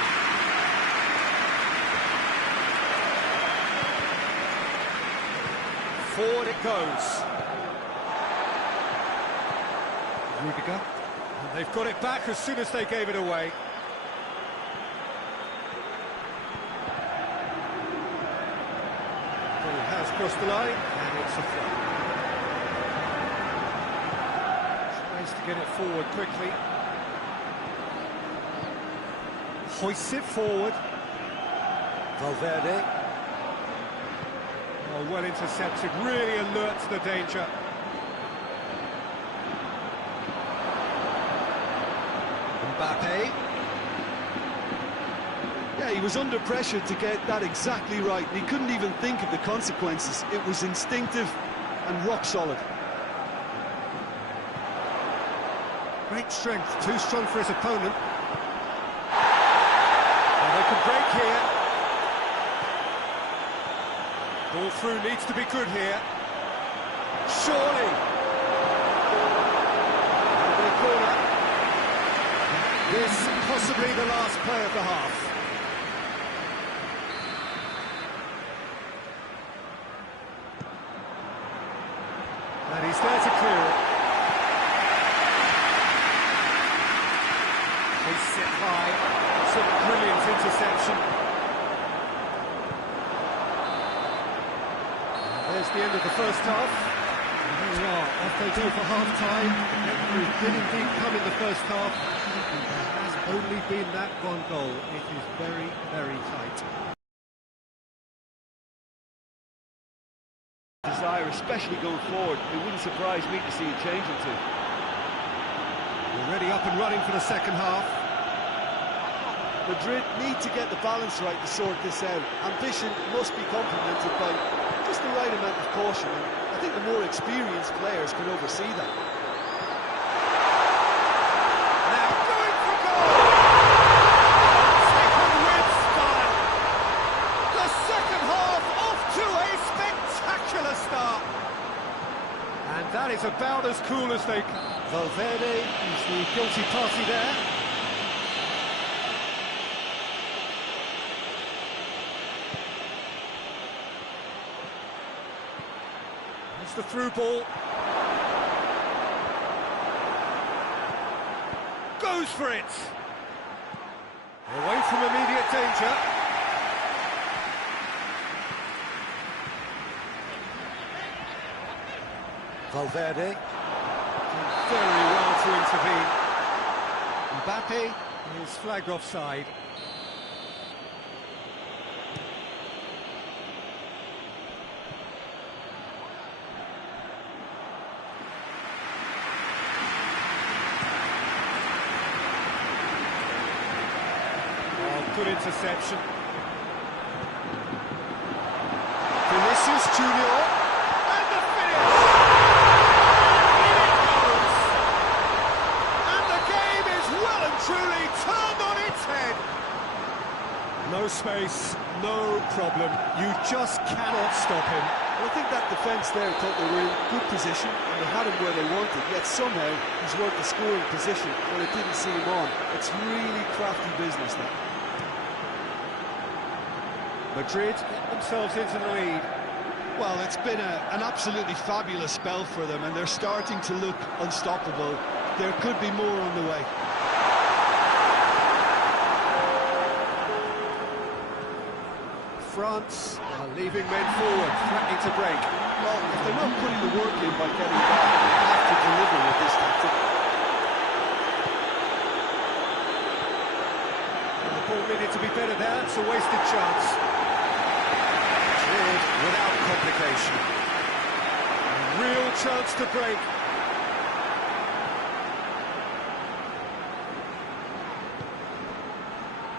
Forward it goes. Rudiger. And they've got it back as soon as they gave it away. Ball has crossed the line, and it's a throw. Tries to get it forward quickly. Hoists it forward. Valverde. Oh, well intercepted, really alert to the danger. Mbappe. Yeah, he was under pressure to get that exactly right. He couldn't even think of the consequences. It was instinctive and rock solid. Great strength, too strong for his opponent. Well, they could break here. Ball through needs to be good here. Surely. Over the corner. This possibly the last play of the half. And he's there to clear it. They sit high. It's a brilliant interception. There's the end of the first half. And here we are, off they go for half-time. Victory did indeed come in the first half. And there has only been that one goal. It is very, very tight. Desire, especially going forward. It wouldn't surprise me to see a change or two. Already up and running for the second half. Madrid need to get the balance right to sort this out. Ambition must be complemented by just the right amount of caution. And I think the more experienced players can oversee that. Now going for goal! Taken with style. The second half off to a spectacular start. And that is about as cool as they come. Valverde is the guilty party there. It's the through ball. Goes for it. Away from immediate danger. Valverde. Very well to intervene. Mbappe is flagged offside. Good interception. Vinicius Junior. And the finish! In it goes! And the game is well and truly turned on its head. No space, no problem. You just cannot stop him. Well, I think that defence there thought they were in good position and they had him where they wanted, yet somehow he's worked the scoring position when it didn't see him on. It's really crafty business that. Madrid get themselves into the lead. Well, it's been an absolutely fabulous spell for them, and they're starting to look unstoppable. There could be more on the way. France are leaving men forward, threatening to break. Well, if they're not putting the work in by getting back, they have to deliver with this tactic. The ball needed to be better there, it's a wasted chance. Cleared without complication. A real chance to break.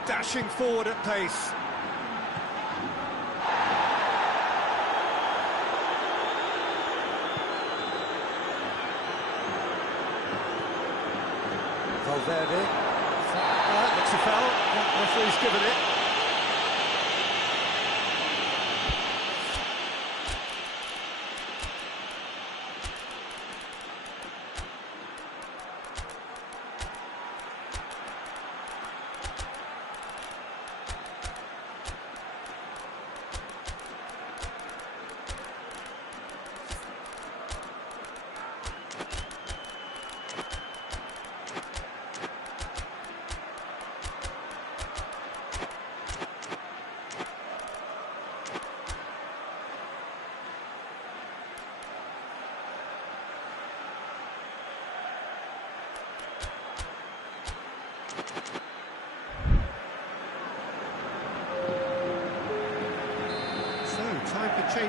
Dashing forward at pace. Valverde. Looks a foul. Referee's given it.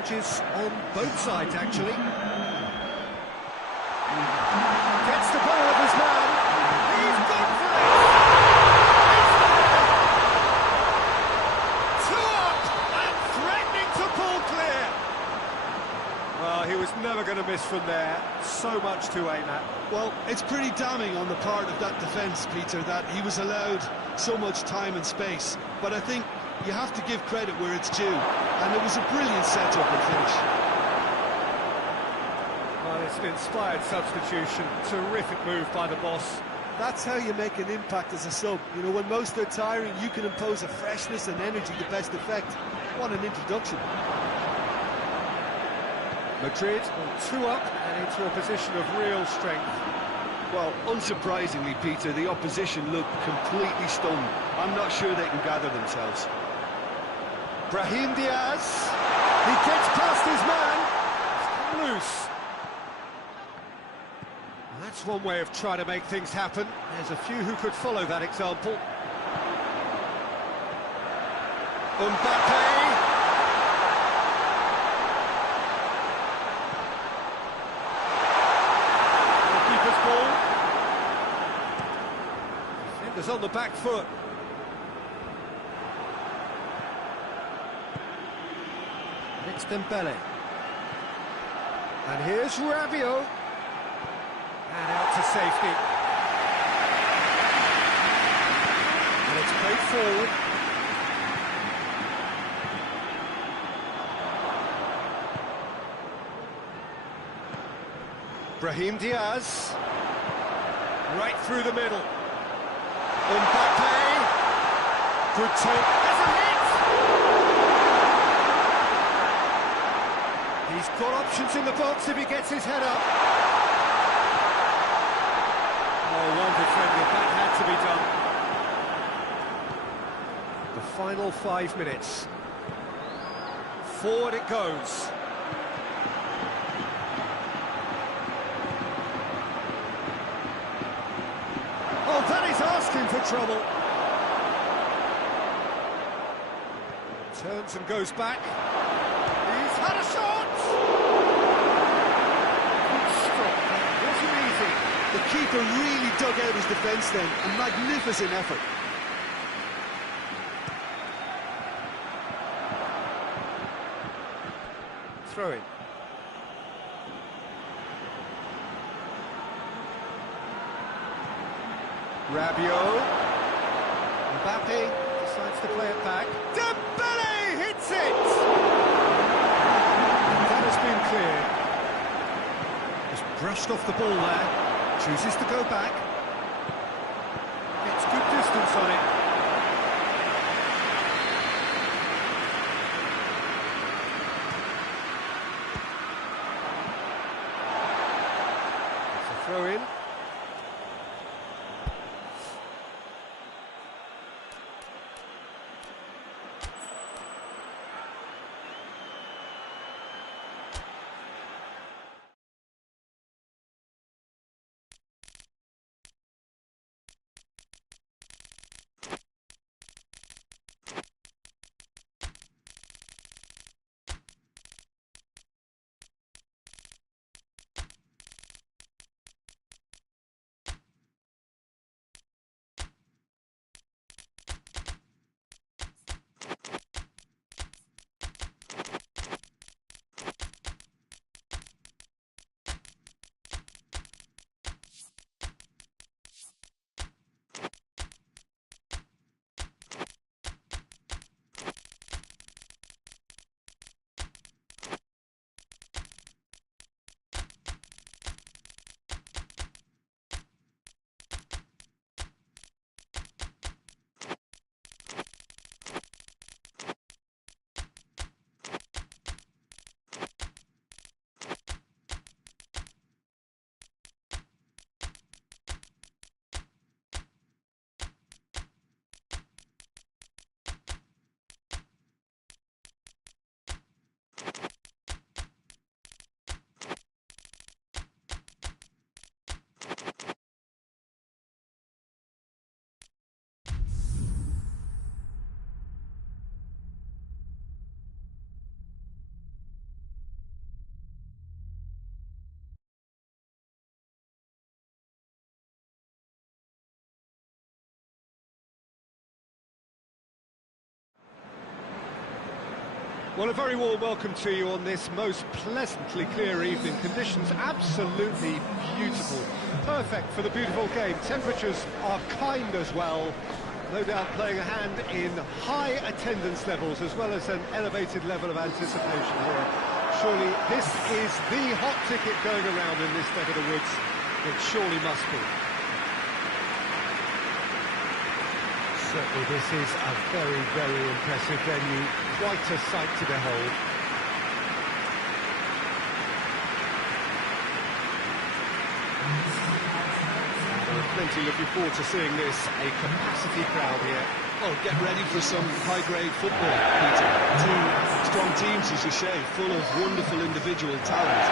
challenges on both sides, actually. Gets the ball of his man. He's gone for it! Two up and threatening to pull clear. Well, he was never going to miss from there. So much to aim at. Well, it's pretty damning on the part of that defence, Peter, that he was allowed so much time and space. But I think you have to give credit where it's due, and it was a brilliant setup and finish. Well, it's an inspired substitution. Terrific move by the boss. That's how you make an impact as a sub. You know, when most are tiring, you can impose a freshness and energy to best effect. What an introduction. Madrid on 2 up and into a position of real strength. Well, unsurprisingly, Peter, the opposition looked completely stunned. I'm not sure they can gather themselves. Brahim Diaz. He gets past his man. It's loose. That's one way of trying to make things happen. There's a few who could follow that example. Mbappe. Keeper's ball. Defenders on the back foot. It's Dembele. And here's Rabiot. And out to safety. And it's played forward. Brahim Diaz. Right through the middle. Mbappe. Good take. Has a hit! He's got options in the box if he gets his head up. Oh, well defended. That had to be done. The final 5 minutes. Forward it goes. Oh, that is asking for trouble. Turns and goes back. He's had a shot! Good stop. That wasn't easy. The keeper really dug out his defence then. A magnificent effort. Throw in. Rabiot. Mbappe decides to play it back. Dembele hits it! That has been clear. Just brushed off the ball there. Chooses to go back. Gets good distance on it. It's a throw in. Well, a very warm welcome to you on this most pleasantly clear evening. Conditions absolutely beautiful. Perfect for the beautiful game. Temperatures are kind as well. No doubt playing a hand in high attendance levels as well as an elevated level of anticipation here. Surely this is the hot ticket going around in this neck of the woods. It surely must be. Certainly this is a very, very impressive venue. Quite a sight to behold. Plenty looking forward to seeing this. A capacity crowd here. Oh, get ready for some high-grade football, Peter. Two strong teams, as you say, full of wonderful individual talent.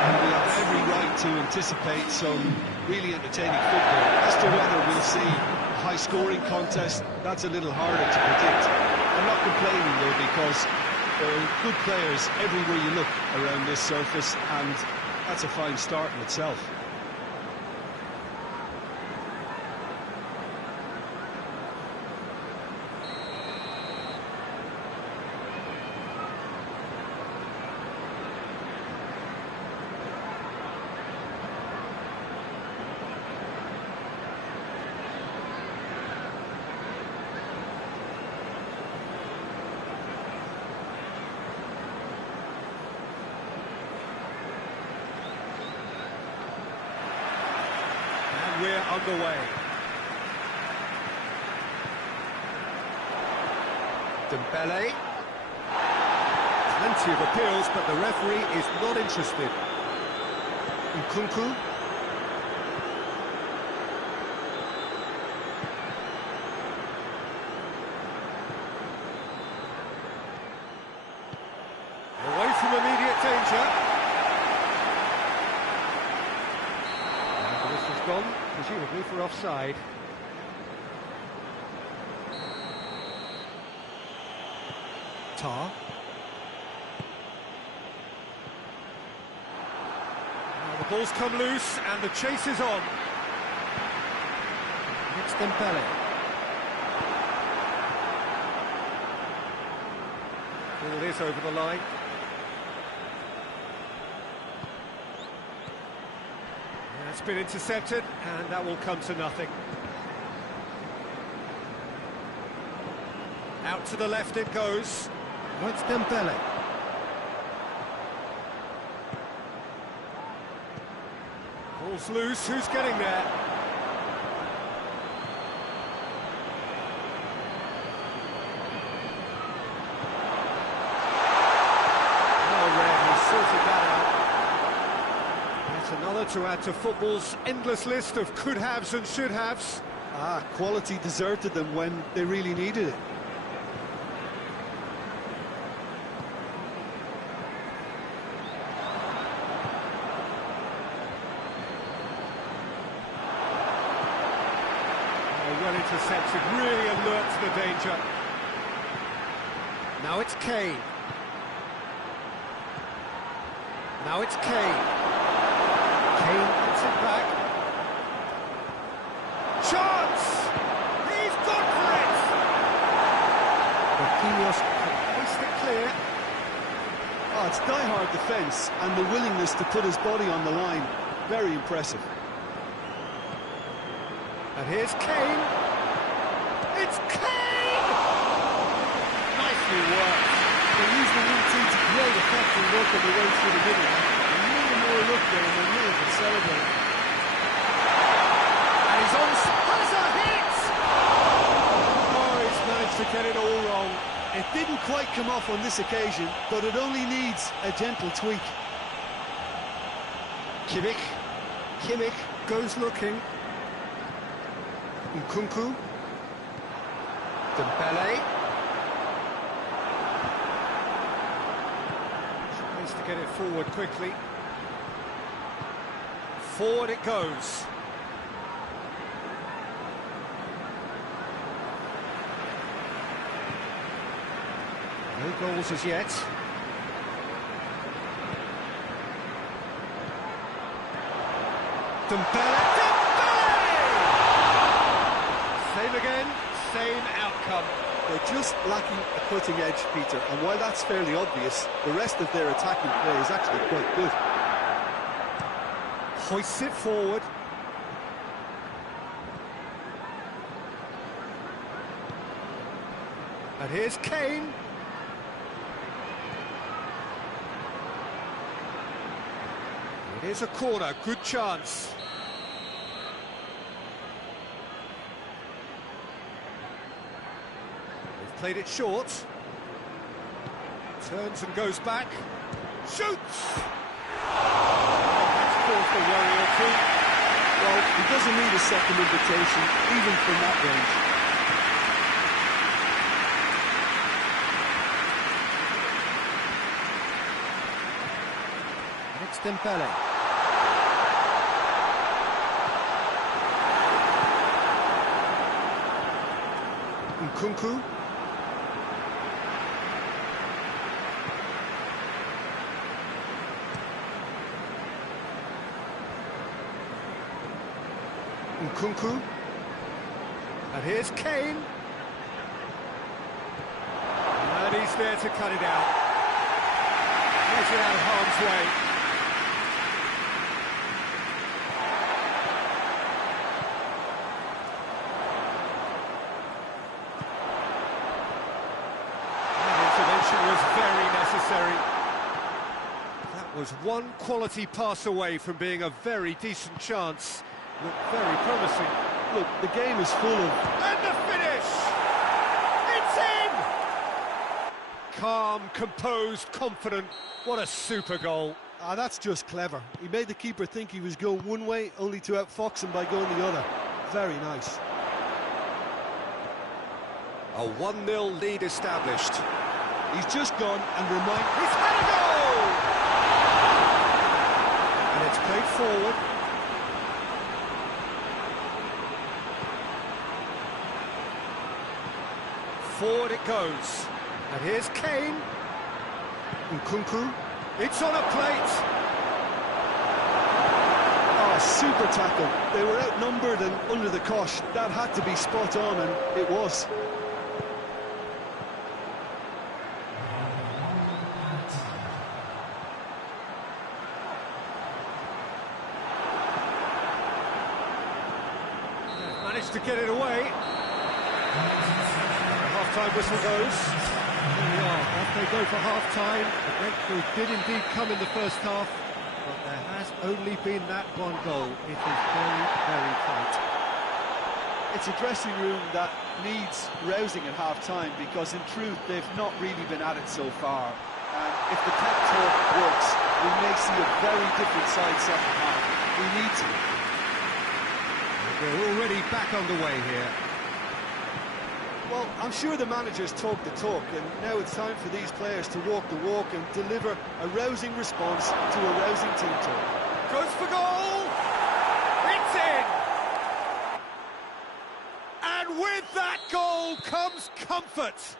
And we have every right to anticipate some really entertaining football. As to whether we'll see a high-scoring contest, that's a little harder to predict. I'm not complaining, though, because there are good players everywhere you look around this surface, and that's a fine start in itself. We're underway. Dembele. Plenty of appeals, but the referee is not interested. Nkunku. Away from immediate danger. And this has gone, presumably for offside. Tar. Now the ball's come loose and the chase is on. It's Dembele. Ball is over the line. It's been intercepted, and that will come to nothing. Out to the left it goes. Oh, it's Dembele. Ball's loose, who's getting there? Oh, Red, he sorted that out. That's another to add to football's endless list of could-haves and should-haves. Quality deserted them when they really needed it. Well intercepted, really alert to the danger. Now it's Kane. Now it's Kane. Kane gets it back. Chance! He's gone for it! Marquinhos can hoist it clear. Oh, it's die-hard defence and the willingness to put his body on the line. Very impressive. And here's Kane. It's Kane! Nicely worked. They use the routine to great effect and work on the way through the middle. A little more look there and they really can celebrate. And he's on. Has a hit! Oh, he's managed to get it all wrong. It didn't quite come off on this occasion, but it only needs a gentle tweak. Kimmich goes looking. Nkunku. Dembele. Tries to get it forward quickly. Forward it goes. No goals as yet. Dembele! Same again, same outcome. They're just lacking a cutting edge, Peter, and while that's fairly obvious, the rest of their attacking play is actually quite good. Hoists it forward. And here's Kane. Here's a corner, good chance. They've played it short. Turns and goes back. Shoots! That's caused a worry or two. Well, he doesn't need a second invitation, even from that range. It's Dembele. Nkunku. Nkunku. And here's Kane. And he's there to cut it out. He's it out of harm's way. Was very necessary. That was one quality pass away from being a very decent chance. Looked very promising. Look, the game is full of... And the finish! It's in! Calm, composed, confident. What a super goal. Ah, that's just clever. He made the keeper think he was going one way, only to outfox him by going the other. Very nice. A 1-0 lead established. He's just gone and He's had a goal! And it's played forward. Forward it goes. And here's Kane. Nkunku. It's on a plate. Oh, super tackle. They were outnumbered and under the cosh. That had to be spot on, and it was. Managed to get it away. Half-time whistle goes. Here we are, off they go for half-time. The breakthrough did indeed come in the first half, but there has only been that one goal. It is very, very tight. It's a dressing room that needs rousing at half-time, because in truth they've not really been at it so far. And if the pep talk works, we may see a very different side second half. We need to. We're already back underway here. Well, I'm sure the managers talk the talk, and now it's time for these players to walk the walk and deliver a rousing response to a rousing team talk. Goes for goal! It's in! And with that goal comes comfort!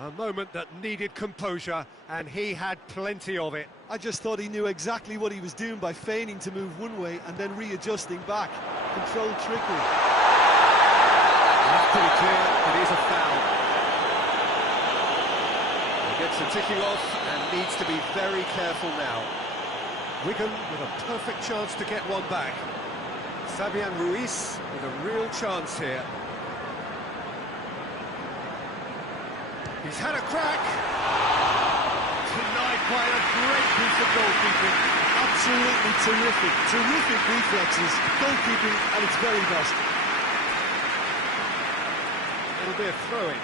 A moment that needed composure, and he had plenty of it. I just thought he knew exactly what he was doing by feigning to move one way and then readjusting back. Controlled trickery. That's pretty clear, it is a foul. He gets the ticking off and needs to be very careful now. Wigan with a perfect chance to get one back. Fabian Ruiz with a real chance here. He's had a crack. Denied by a great piece of goalkeeping. Absolutely terrific. Terrific reflexes. Goalkeeping at its very best. It'll be a throw-in.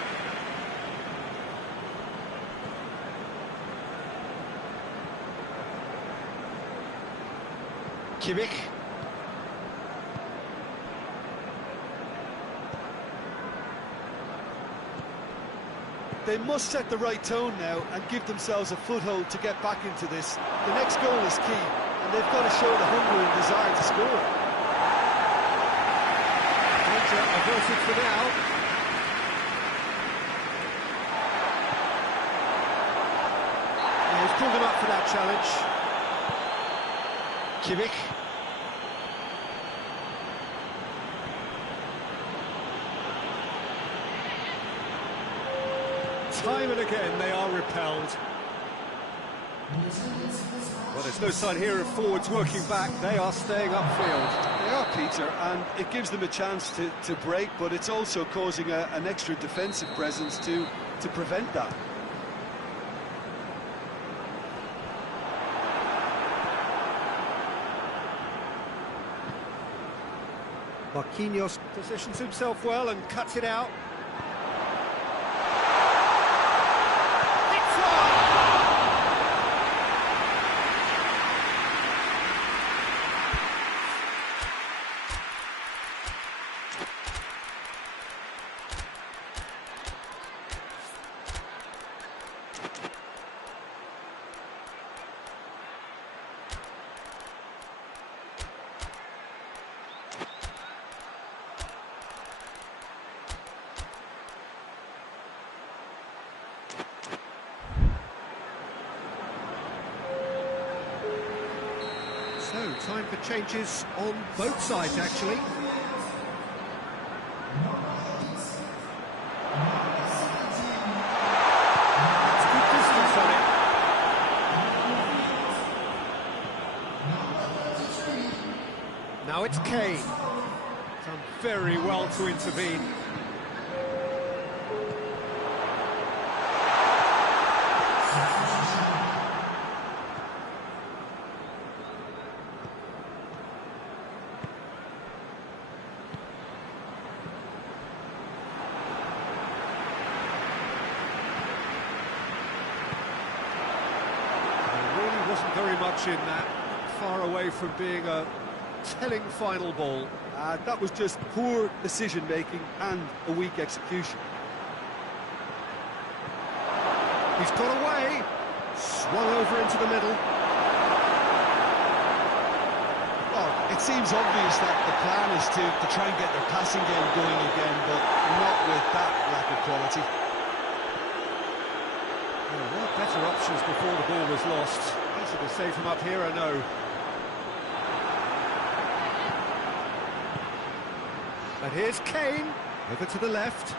Kimmich. They must set the right tone now and give themselves a foothold to get back into this. The next goal is key, and they've got to show the hunger and desire to score. Danger averted for now. Yeah, he's pulled him up for that challenge. Kimmich. time and again they are repelled. Well, there's no sign here of forwards working back. They are staying upfield. They are, Peter, and it gives them a chance to break, but it's also causing an extra defensive presence to prevent that. Marquinhos positions himself well and cuts it out. It's on! So, time for changes on both sides, actually. That's good distance on it. Now it's Kane. Done very well to intervene. Very much in that, far away from being a telling final ball. That was just poor decision-making and a weak execution. He's got away, swung over into the middle. Well, it seems obvious that the plan is to try and get their passing game going again, but not with that lack of quality. There were better options before the ball was lost. Easy to save him up here, I know. And here's Kane, over to the left.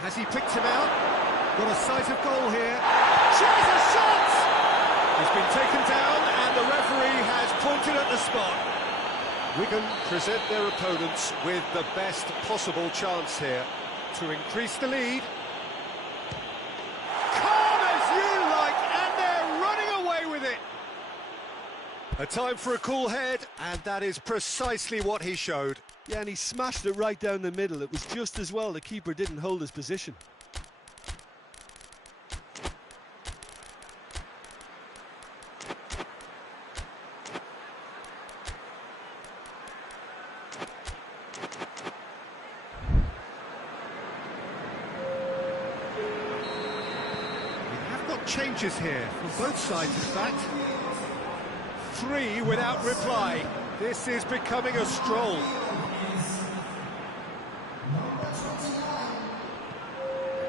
Has he picked him out? Got a sight of goal here. Cheers a shot! He's been taken down and the referee has pointed at the spot. Wigan present their opponents with the best possible chance here to increase the lead. A time for a cool head, and that is precisely what he showed. Yeah, and he smashed it right down the middle. It was just as well the keeper didn't hold his position. We have got changes here, from both sides in fact. 3 without reply. This is becoming a stroll.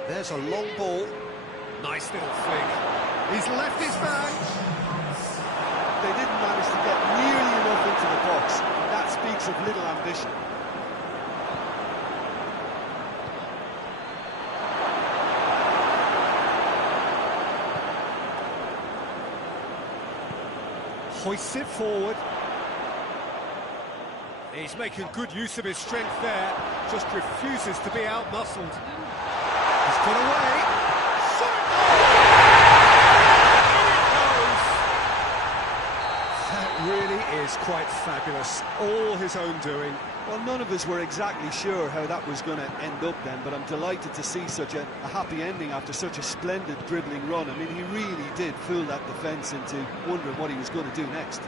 There's a long ball. Nice little flick. He's left his man. They didn't manage to get nearly enough into the box. That speaks of little ambition. Hoists it forward. He's making good use of his strength there, just refuses to be out-muscled. He's got away. Shot! In it goes! That really is quite fabulous. All his own doing. Well, none of us were exactly sure how that was going to end up then, but I'm delighted to see such a happy ending after such a splendid dribbling run. I mean, he really did fool that defence into wondering what he was going to do next.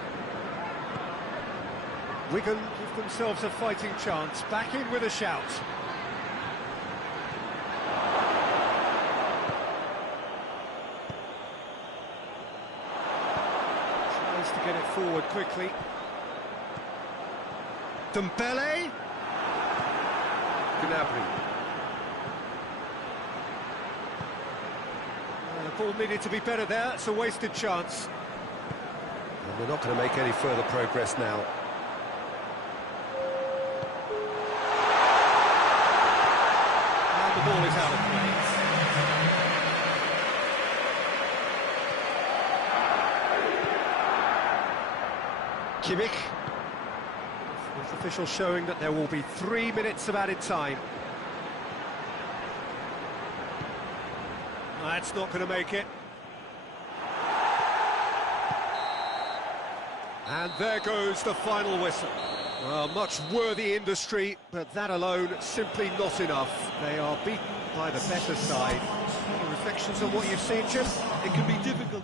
Wigan give themselves a fighting chance, back in with a shout. Tries to get it forward quickly. Dembele. Gnabry. The ball needed to be better there, it's a wasted chance. And we're not going to make any further progress now. And the ball is out of play. Kimmich. Fourth official showing that there will be 3 minutes of added time. That's not going to make it. And there goes the final whistle. Well, much worthy industry, but that alone simply not enough. They are beaten by the better side. Any reflections on what you've seen, Jim? It can be difficult.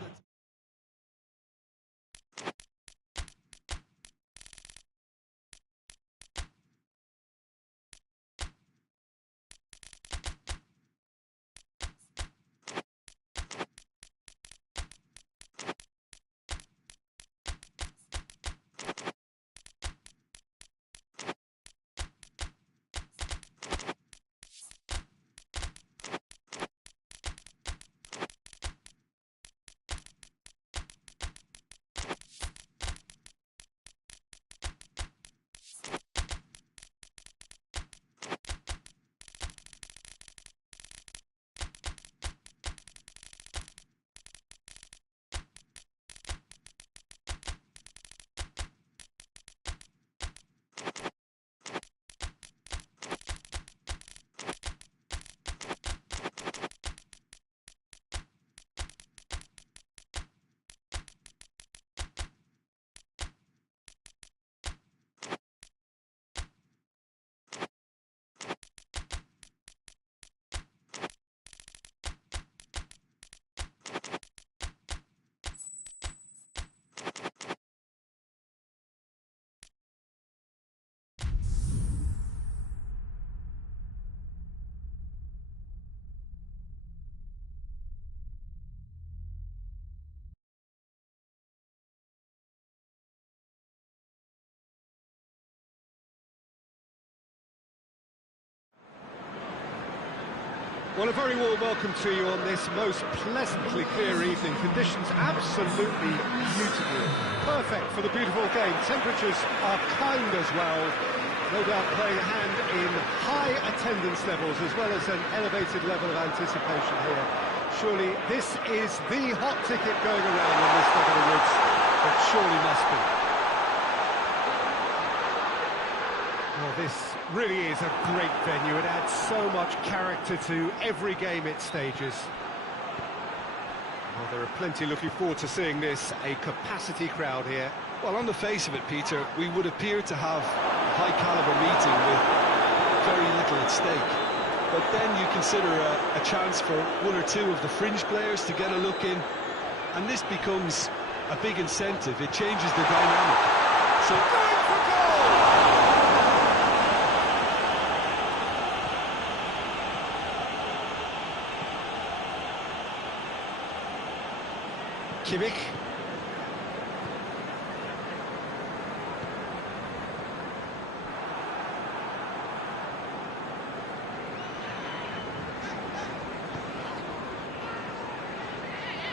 Well, a very warm welcome to you on this most pleasantly clear evening. Conditions absolutely beautiful. Perfect for the beautiful game. Temperatures are kind as well. No doubt playing a hand in high attendance levels as well as an elevated level of anticipation here. Surely this is the hot ticket going around on this neck of the woods. It surely must be. Well, this really is a great venue. It adds so much character to every game it stages. Well, there are plenty looking forward to seeing this, a capacity crowd here. Well, on the face of it, Peter, we would appear to have a high-caliber meeting with very little at stake. But then you consider a chance for one or two of the fringe players to get a look in, and this becomes a big incentive. It changes the dynamic. So, Going for goal! Kimmich.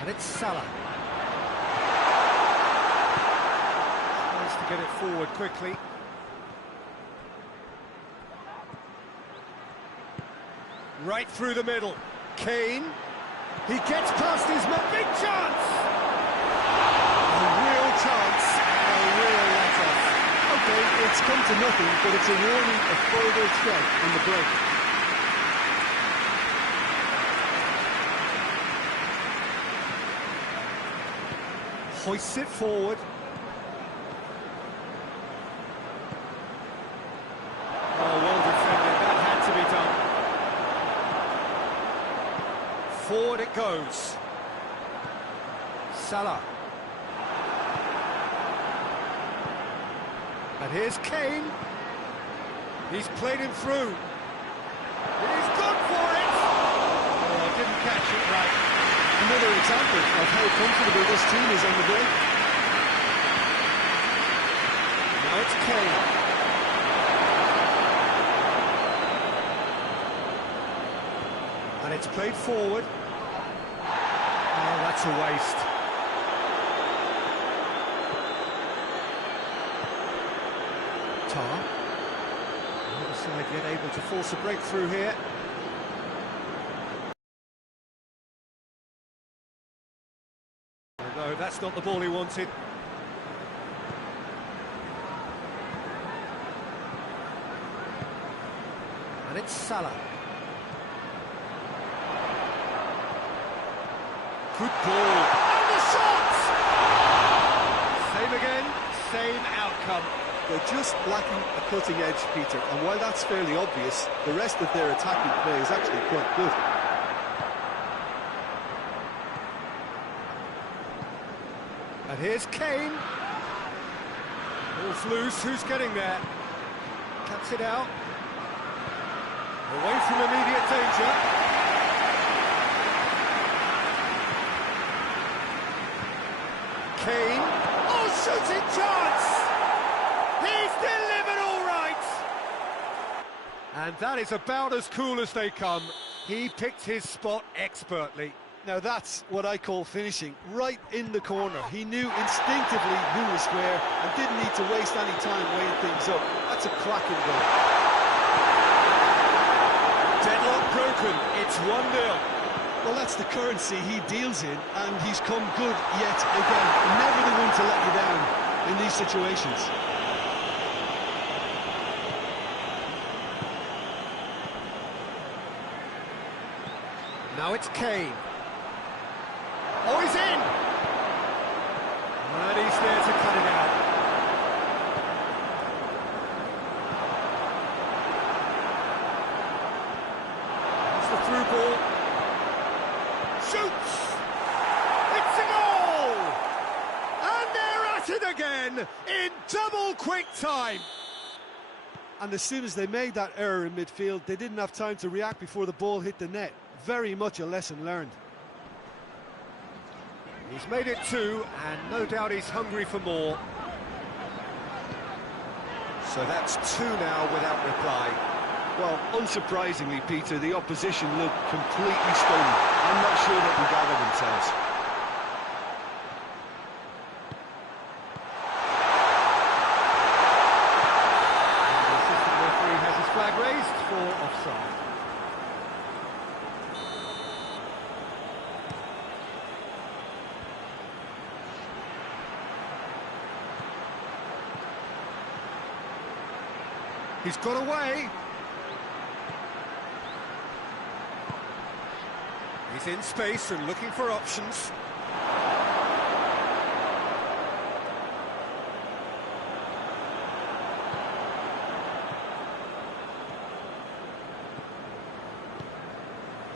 And it's Salah. Tries to get it forward quickly. Right through the middle. Kane. He gets past his man. Big chance! A real chance and a real let-off. Okay, it's come to nothing, but it's a warning of further threat on the break. Hoists it forward. Oh, well defended. That had to be done. Forward it goes. Salah. And here's Kane. He's played him through. He's gone for it! Oh, didn't catch it right. Another example of how comfortable this team is on the break. Now it's Kane. And it's played forward. Oh, that's a waste. Tar. Neither side yet able to force a breakthrough here. Oh, no, that's not the ball he wanted. And it's Salah. Good ball. And the shot! Same again, same outcome. They're just lacking a cutting edge, Peter, and while that's fairly obvious, the rest of their attacking play is actually quite good. And here's Kane. Ball's loose, who's getting there? Cuts it out. Away from immediate danger. Kane. Oh, shooting chance! He's delivered all right! And that is about as cool as they come. He picked his spot expertly. Now that's what I call finishing, right in the corner. He knew instinctively who was where and didn't need to waste any time weighing things up. That's a cracking goal. Deadlock broken, it's 1-0. Well, that's the currency he deals in, and he's come good yet again. Never the one to let you down in these situations. Now it's Kane. Oh, he's in! And he's there to cut it out. That's the through ball. Shoots! It's a goal! And they're at it again in double quick time. And as soon as they made that error in midfield, they didn't have time to react before the ball hit the net. Very much a lesson learned. He's made it 2, and no doubt he's hungry for more. So that's 2 now without reply. Well, unsurprisingly, Peter, the opposition looked completely stunned. I'm not sure they can gather themselves. And the assistant referee has his flag raised for offside. He's got away. He's in space and looking for options.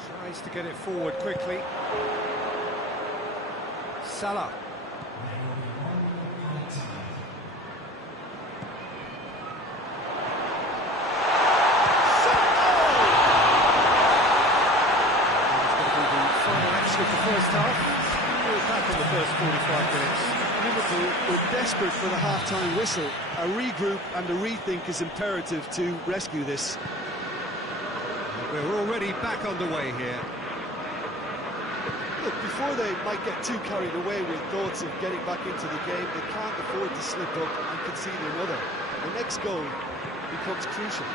Tries to get it forward quickly. Salah. First half, we're back in the first 45 minutes. Liverpool were desperate for the half-time whistle. A regroup and a rethink is imperative to rescue this. We're already back underway here. Look, before they might get too carried away with thoughts of getting back into the game, they can't afford to slip up and concede another. The next goal becomes crucial.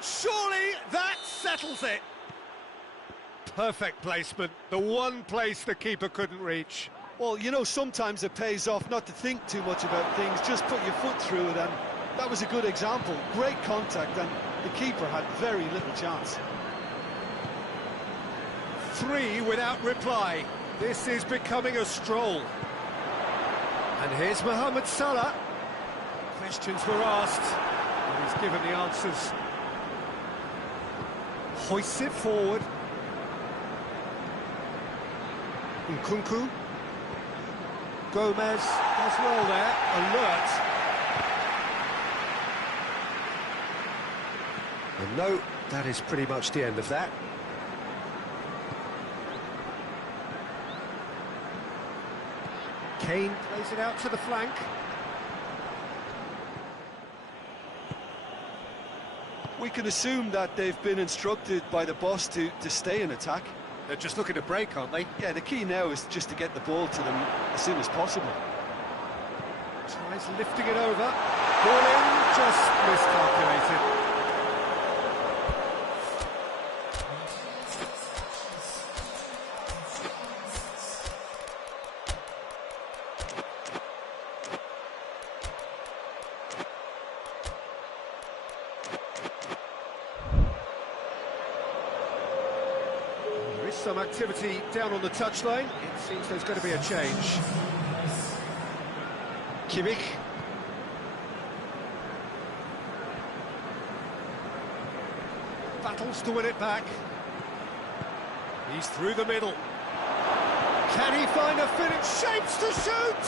Surely that settles it. Perfect placement, the one place the keeper couldn't reach. Well, you know, sometimes it pays off not to think too much about things, just put your foot through it, and that was a good example. Great contact, and the keeper had very little chance. 3 without reply. This is becoming a stroll. And here's Mohamed Salah. Questions were asked, and he's given the answers. Hoists it forward. Nkunku. Gomez does well there, alert. And no, that is pretty much the end of that. Kane plays it out to the flank. We can assume that they've been instructed by the boss to stay in attack. They're just looking to break, aren't they? Yeah, the key now is just to get the ball to them as soon as possible. Tries lifting it over. Ball in, just miscalculated. Some activity down on the touchline. It seems there's going to be a change. Kimmich. Battles to win it back. He's through the middle. Can he find a finish? Shapes to shoot!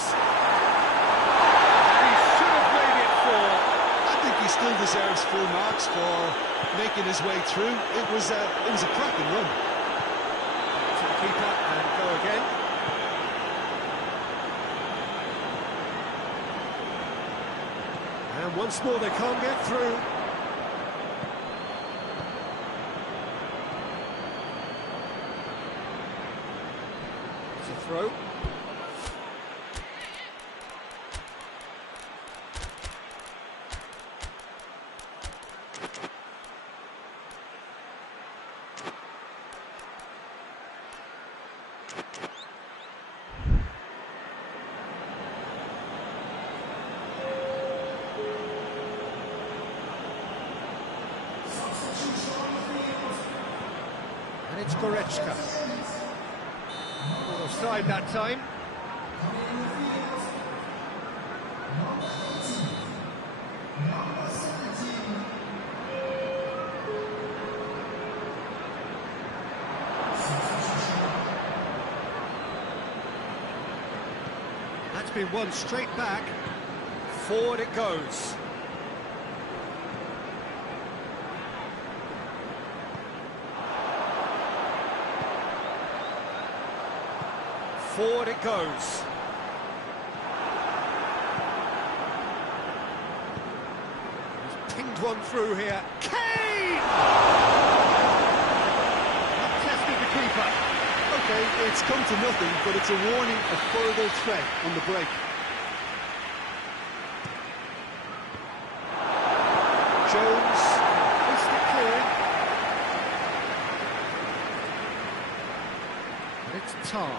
He should have made it four. I think he still deserves full marks for making his way through. It was a cracking run. Keeper and go again. And once more they can't get through. It's a throw. It's Goretzka. Offside that time. That's been won straight back. Forward it goes. Forward it goes. He's pinged one through here. Kane! Tested the keeper. Okay, it's come to nothing, but it's a warning of further threat on the break. Jones, hoist it clear. And it's Tar.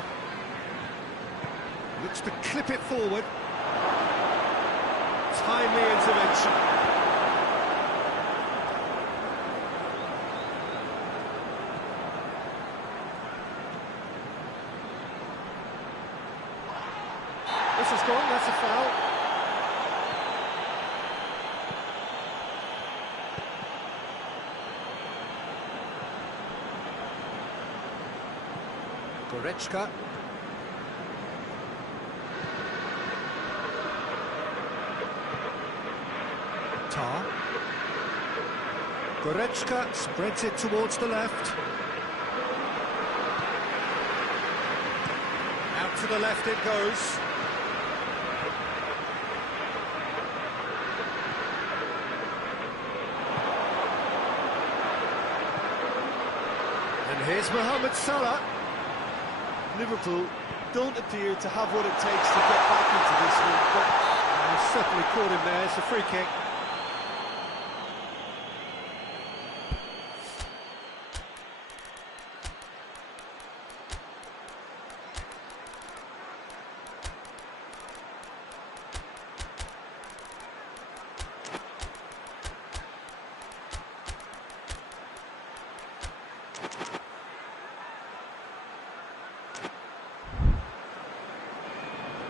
Looks to clip it forward. Timely intervention. This has gone, that's a foul. Goretzka. Tar. Goretzka spreads it towards the left. Out to the left it goes. And here's Mohamed Salah. Liverpool don't appear to have what it takes to get back into this one, but he's certainly caught him there. It's a free kick.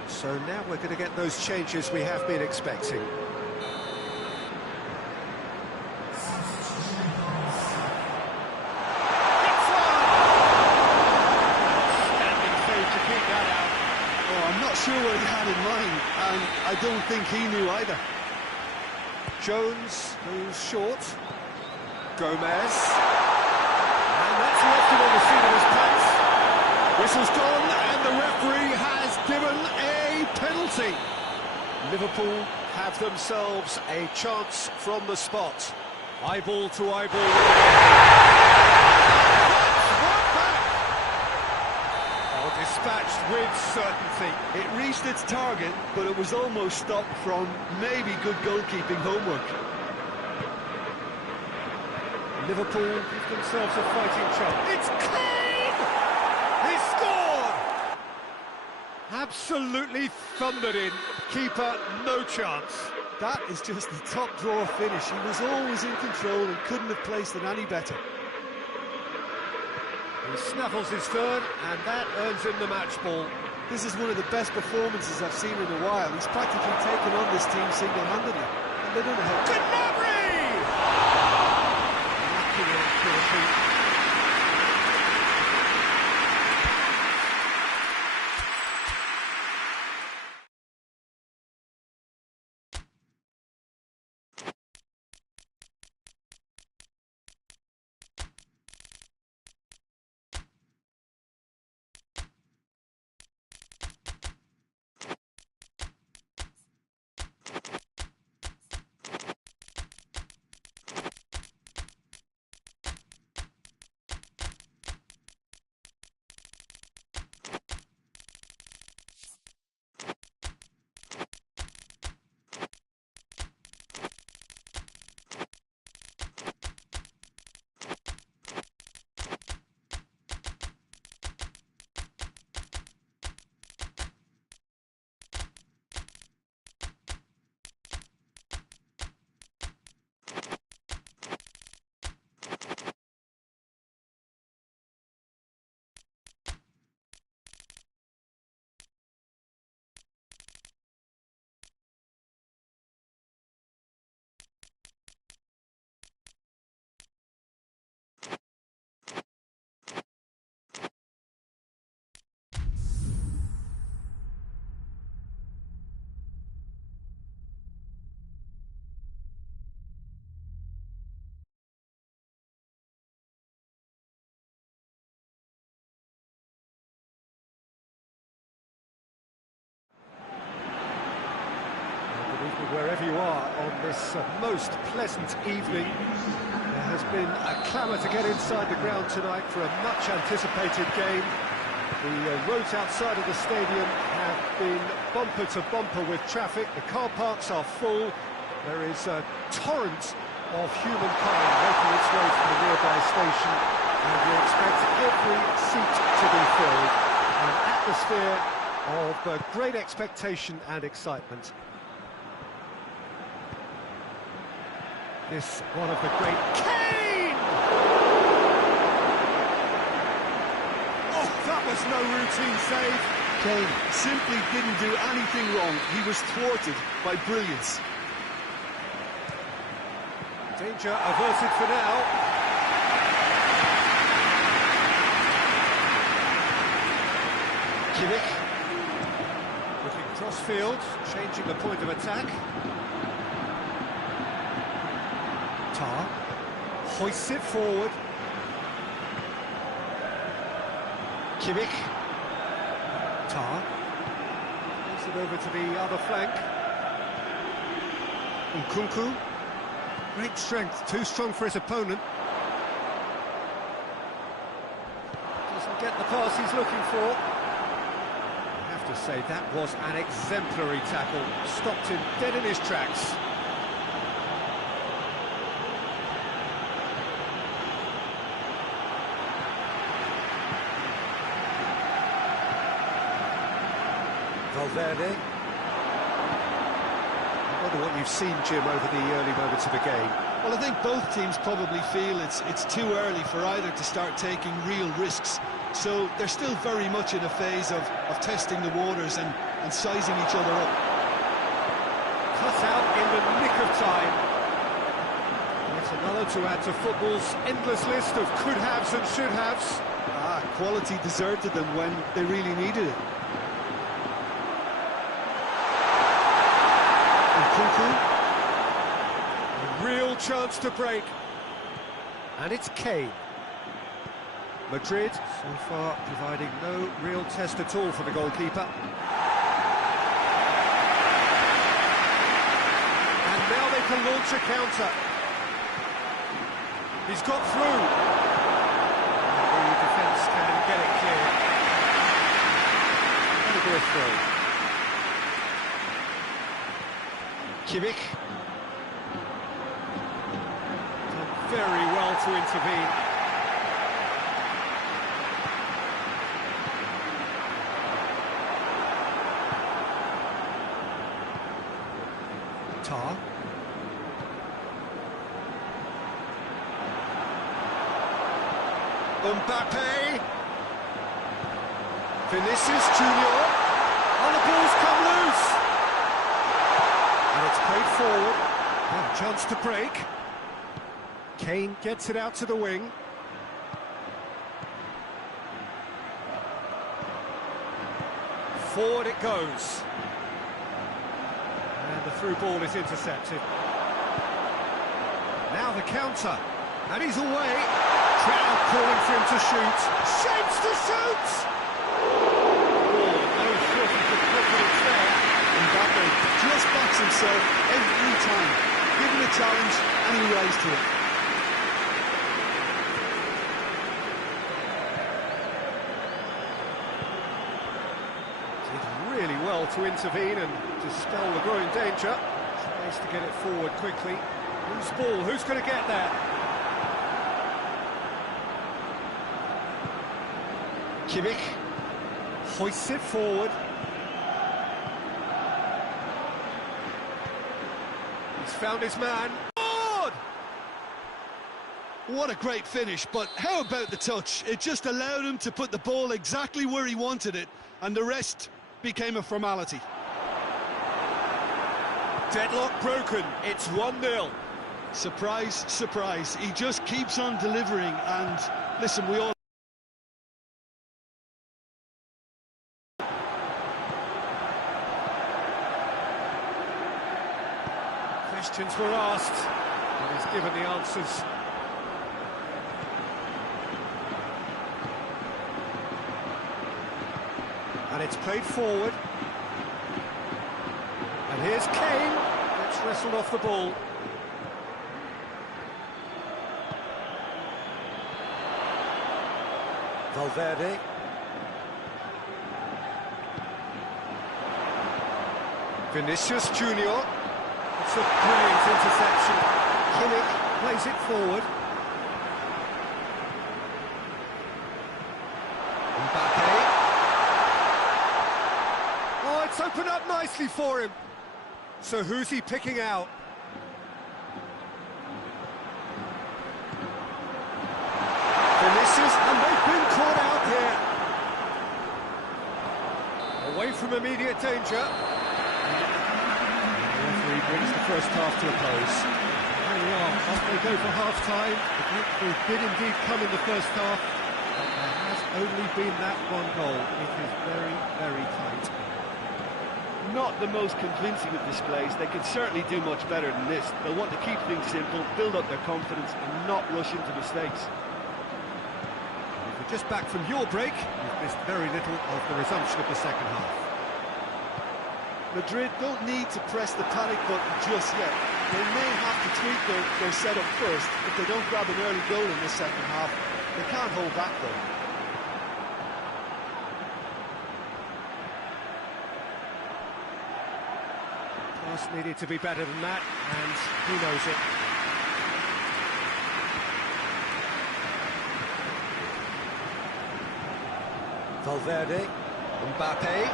So now we're going to get those changes we have been expecting. Standing save to keep that out. oh, I'm not sure what he had in mind, and I don't think he knew either. Jones goes short. Gomez. And that's left him on the seat of his pants. Whistle's gone, and the referee has given a penalty. Liverpool have themselves a chance from the spot. Eyeball to eyeball. Oh, dispatched with certainty. It reached its target, but it was almost stopped from maybe good goalkeeping homework. Liverpool give themselves a fighting chance. It's Kane! He scored! Absolutely thundered in. Keeper, no chance. That is just the top drawer finish. He was always in control and couldn't have placed it any better. He snaffles his third, and that earns him the match ball. This is one of the best performances I've seen in a while. He's practically taken on this team single-handedly. And they don't know how to... Wherever you are on this most pleasant evening, there has been a clamour to get inside the ground tonight for a much-anticipated game. The roads outside of the stadium have been bumper to bumper with traffic. The car parks are full. There is a torrent of humankind making its way from the nearby station, and we expect every seat to be filled. An atmosphere of great expectation and excitement. This one of the great... Kane! Oh, that was no routine save. Kane simply didn't do anything wrong. He was thwarted by brilliance. Danger averted for now. Kimmich. Looking cross-field, changing the point of attack. Hoists it forward. Kimmich. Tar. Plays it over to the other flank. Nkunku. Great strength, too strong for his opponent. Doesn't get the pass he's looking for. I have to say, that was an exemplary tackle. Stopped him dead in his tracks. Valverde. I wonder what you've seen, Jim, over the early moments of the game. Well, I think both teams probably feel it's too early for either to start taking real risks. So they're still very much in a phase of testing the waters and sizing each other up. Cut out in the nick of time. It's another to add to football's endless list of could-haves and should-haves. Quality deserted them when they really needed it. A real chance to break. And it's Kane. Madrid, so far, providing no real test at all for the goalkeeper. And now they can launch a counter. He's got through. The defence can get it clear. to be a throw. Kimmich. Done very well to intervene. Tar. Mbappe. Vinicius Junior. And the ball's come loose. And it's played forward. Oh, chance to break. Kane gets it out to the wing. Forward it goes. And the through ball is intercepted. Now the counter. And he's away. Crowd calling for him to shoot. Shapes to shoot! Oh, no shortage of confidence there. Mbappe just backs himself every time. Given a challenge and he rise to it. Did really well to intervene and dispel the growing danger. Space to get it forward quickly. Whose ball? Who's going to get there? Kimmich hoists it forward. He's found his man. Good! What a great finish, but how about the touch? It just allowed him to put the ball exactly where he wanted it, and the rest became a formality. Deadlock broken. It's 1-0. Surprise, surprise. He just keeps on delivering, and listen, we all... Questions were asked, and he's given the answers. And it's played forward. And here's Kane. Gets wrestled off the ball. Valverde. Vinicius Junior. It's a brilliant interception. Kimmich plays it forward. Mbappe. Oh, it's opened up nicely for him. So who's he picking out? Vinicius, and they've been caught out here. Away from immediate danger. The referee brings the first half to a close. There we are, off they go for half-time. The did indeed come in the first half, but there has only been that one goal. It is very, very tight. Not the most convincing of displays. They could certainly do much better than this. They'll want to keep things simple, build up their confidence and not rush into mistakes. If you're just back from your break, you've missed very little of the resumption of the second half. Madrid don't need to press the panic button just yet. They may have to tweak their setup first if they don't grab an early goal in the second half. They can't hold back though. Pass needed to be better than that, and he knows it. Valverde, Mbappe.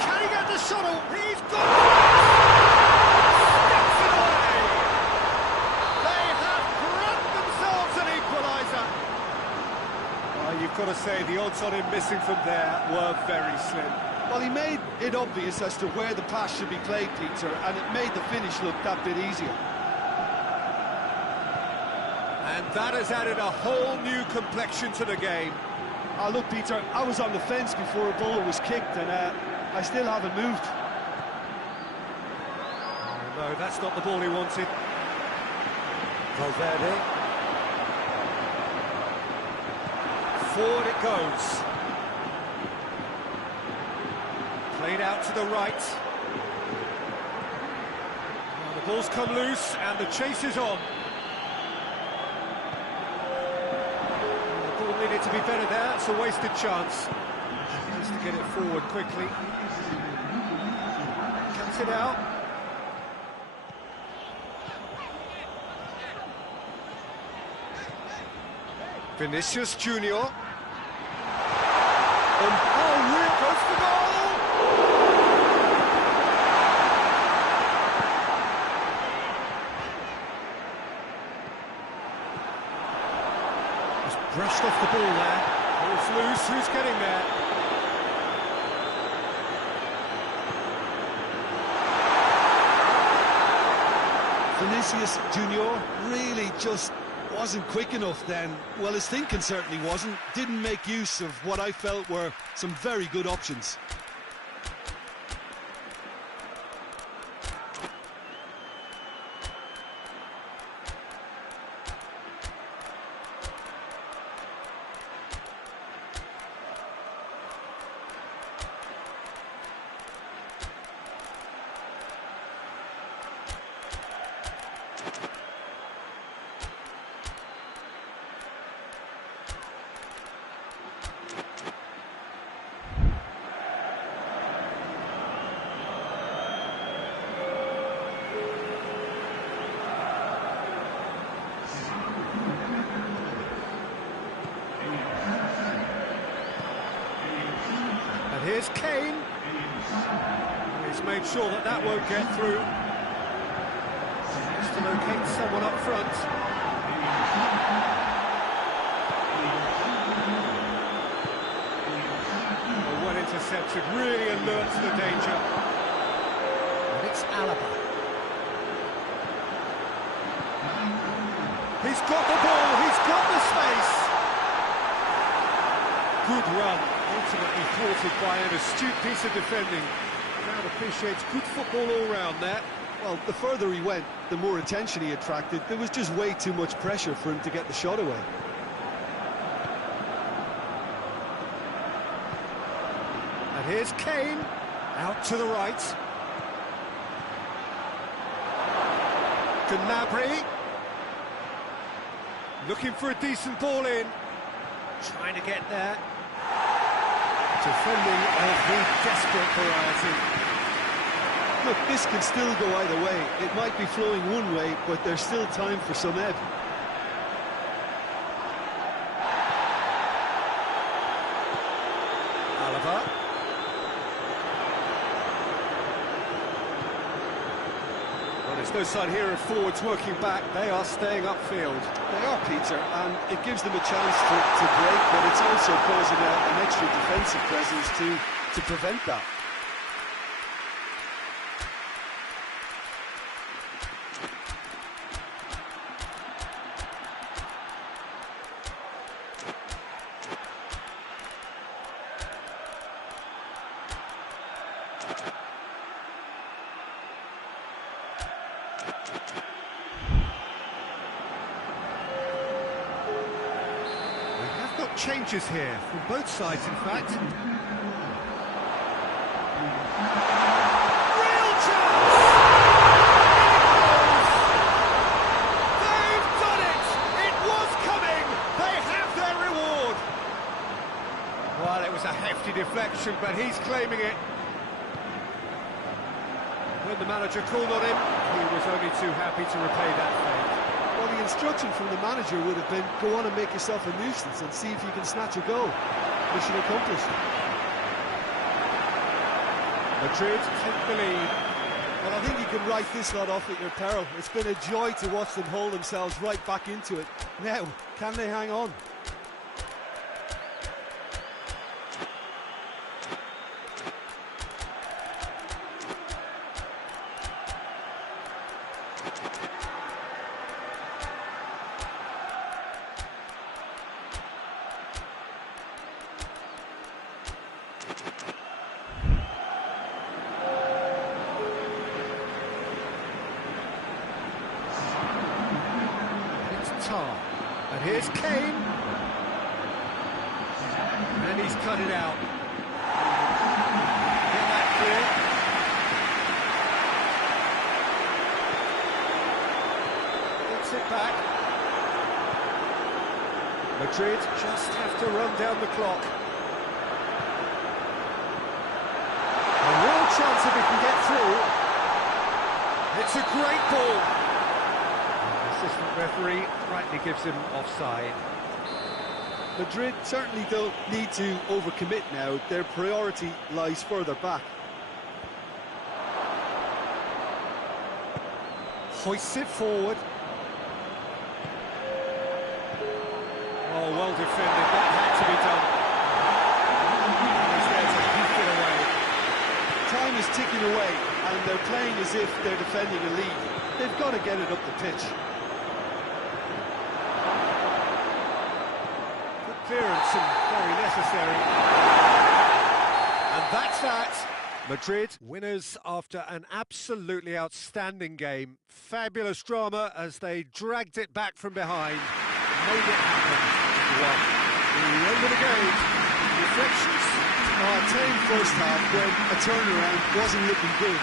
Can he get the shuttle? He's got it! Steps it away! They have grabbed themselves an equaliser. You've got to say, the odds on him missing from there were very slim. Well, he made it obvious as to where the pass should be played, Peter, and it made the finish look that bit easier. And that has added a whole new complexion to the game. Look, Peter, I was on the fence before a ball was kicked, and I still haven't moved. Oh, no, that's not the ball he wanted. Valverde. Forward it goes. Played out to the right. Now the ball's come loose, and the chase is on. they need to be better there. It's a wasted chance. Needs to get it forward quickly. Cuts it out. Vinicius Junior. And real goes for goal! Just brushed off the ball there. Ball's loose, who's getting there? Vinicius Junior really just wasn't quick enough then. Well, his thinking certainly wasn't. Didn't make use of what I felt were some very good options. Here's Kane. He's made sure that that won't get through. Just to locate someone up front. Well intercepted, really alert to the danger. And it's Alaba. He's got the ball, he's got the space. Good run. Ultimately thwarted by an astute piece of defending. Crowd appreciates good football all round there. Well, the further he went, the more attention he attracted. There was just way too much pressure for him to get the shot away. And here's Kane, out to the right. Gnabry, looking for a decent ball in. Trying to get there. Defending of the desperate variety. Look, this can still go either way. It might be flowing one way, but there's still time for some ebb. Alaba. Well, there's no sign here of forwards working back. They are staying upfield. They are, Peter, and it gives them a chance to break, but it's also causing an extra defensive presence to prevent that. Changes here from both sides, in fact. Real chance! They've done it! It was coming! They have their reward! Well, it was a hefty deflection, but he's claiming it. When the manager called on him, he was only too happy to repay that favour. Well, the instruction from the manager would have been, go on and make yourself a nuisance and see if you can snatch a goal. Mission accomplished. Madrid take the lead. Well, I think you can write this lot off at your peril. It's been a joy to watch them hold themselves right back into it. Now, can they hang on? And here's Kane. And he's cut it out. Get that clear. Gets it back. Madrid just have to run down the clock. A real chance if he can get through. It's a great ball. The assistant referee rightly gives him offside. Madrid certainly don't need to overcommit now. Their priority lies further back. Hoists it forward. Oh, well defended. That had to be done. He's there to beat it away. Time is ticking away, and they're playing as if they're defending a lead. They've got to get it up the pitch. Good clearance and very necessary. And that's that. Madrid winners after an absolutely outstanding game. Fabulous drama as they dragged it back from behind. Made it happen. The end of the game. Reflections. Tame first half when a turnaround wasn't looking good.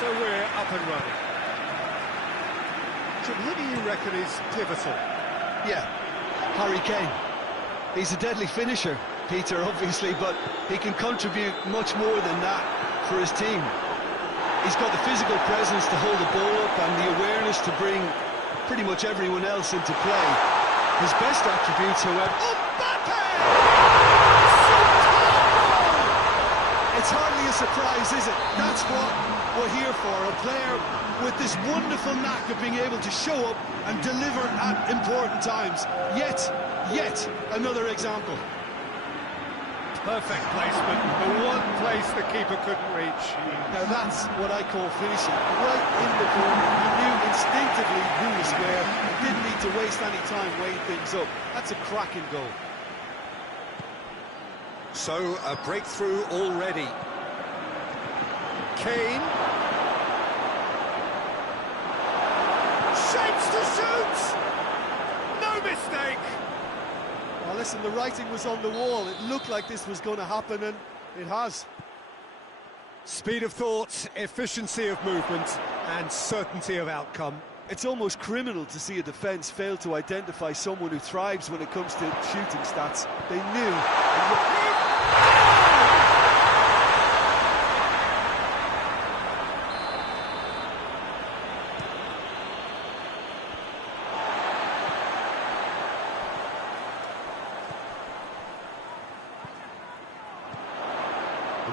So we're up and running. Jim, who do you reckon is pivotal? Yeah, Harry Kane. He's a deadly finisher, Peter, obviously, but he can contribute much more than that for his team. He's got the physical presence to hold the ball up and the awareness to bring pretty much everyone else into play. His best attributes, however... It's hardly a surprise, is it? That's what we're here for, a player with this wonderful knack of being able to show up and deliver at important times. Yet another example. Perfect placement, the one place the keeper couldn't reach. Now that's what I call finishing. Right in the corner, he knew instinctively who was where, and didn't need to waste any time weighing things up. That's a cracking goal. So, a breakthrough already. Kane. Shapes to shoot! No mistake! Well, listen, the writing was on the wall. It looked like this was going to happen, and it has. Speed of thought, efficiency of movement, and certainty of outcome. It's almost criminal to see a defence fail to identify someone who thrives when it comes to shooting stats. They knew.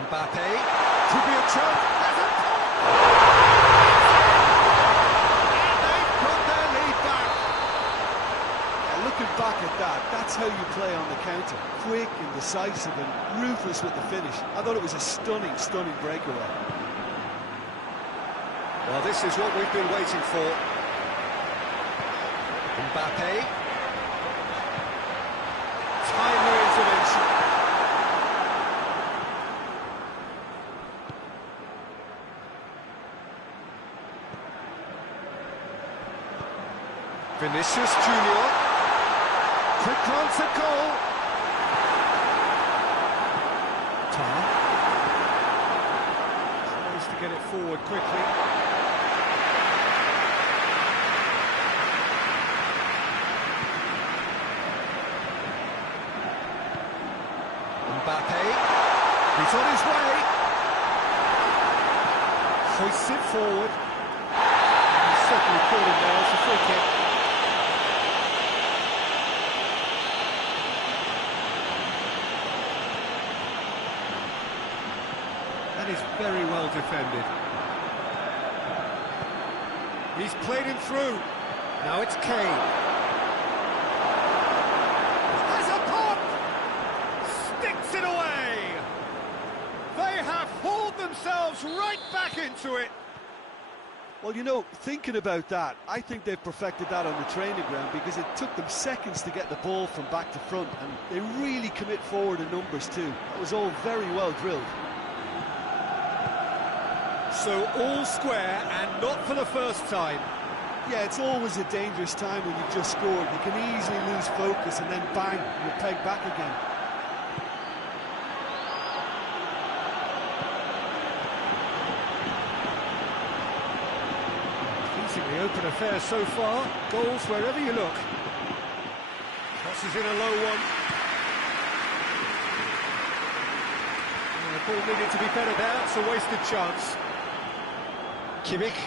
Mbappe, could be a chance. And they've got their lead back. Looking back at that, that's how you play on the counter. Quick and decisive and ruthless with the finish. I thought it was a stunning breakaway. Well, this is what we've been waiting for. Mbappe. Timely intervention. Vinicius Junior. Quick glance at goal. Tries to get it forward quickly. Mbappe, he's on his way. Hoists it forward. He's certainly caught him there. It's a free kick. That is very well defended. He's played him through. Now it's Kane. Has a pop! Sticks it away! They have hauled themselves right back into it. Well, you know, thinking about that, I think they've perfected that on the training ground because it took them seconds to get the ball from back to front, and they really commit forward in numbers too. That was all very well drilled. So all square, and not for the first time. Yeah, it's always a dangerous time when you've just scored. You can easily lose focus and then bang, you're pegged back again. Pleasingly open affair so far. Goals wherever you look. Crosses in a low one. And the ball needed to be better there. It's a wasted chance. Kimmich.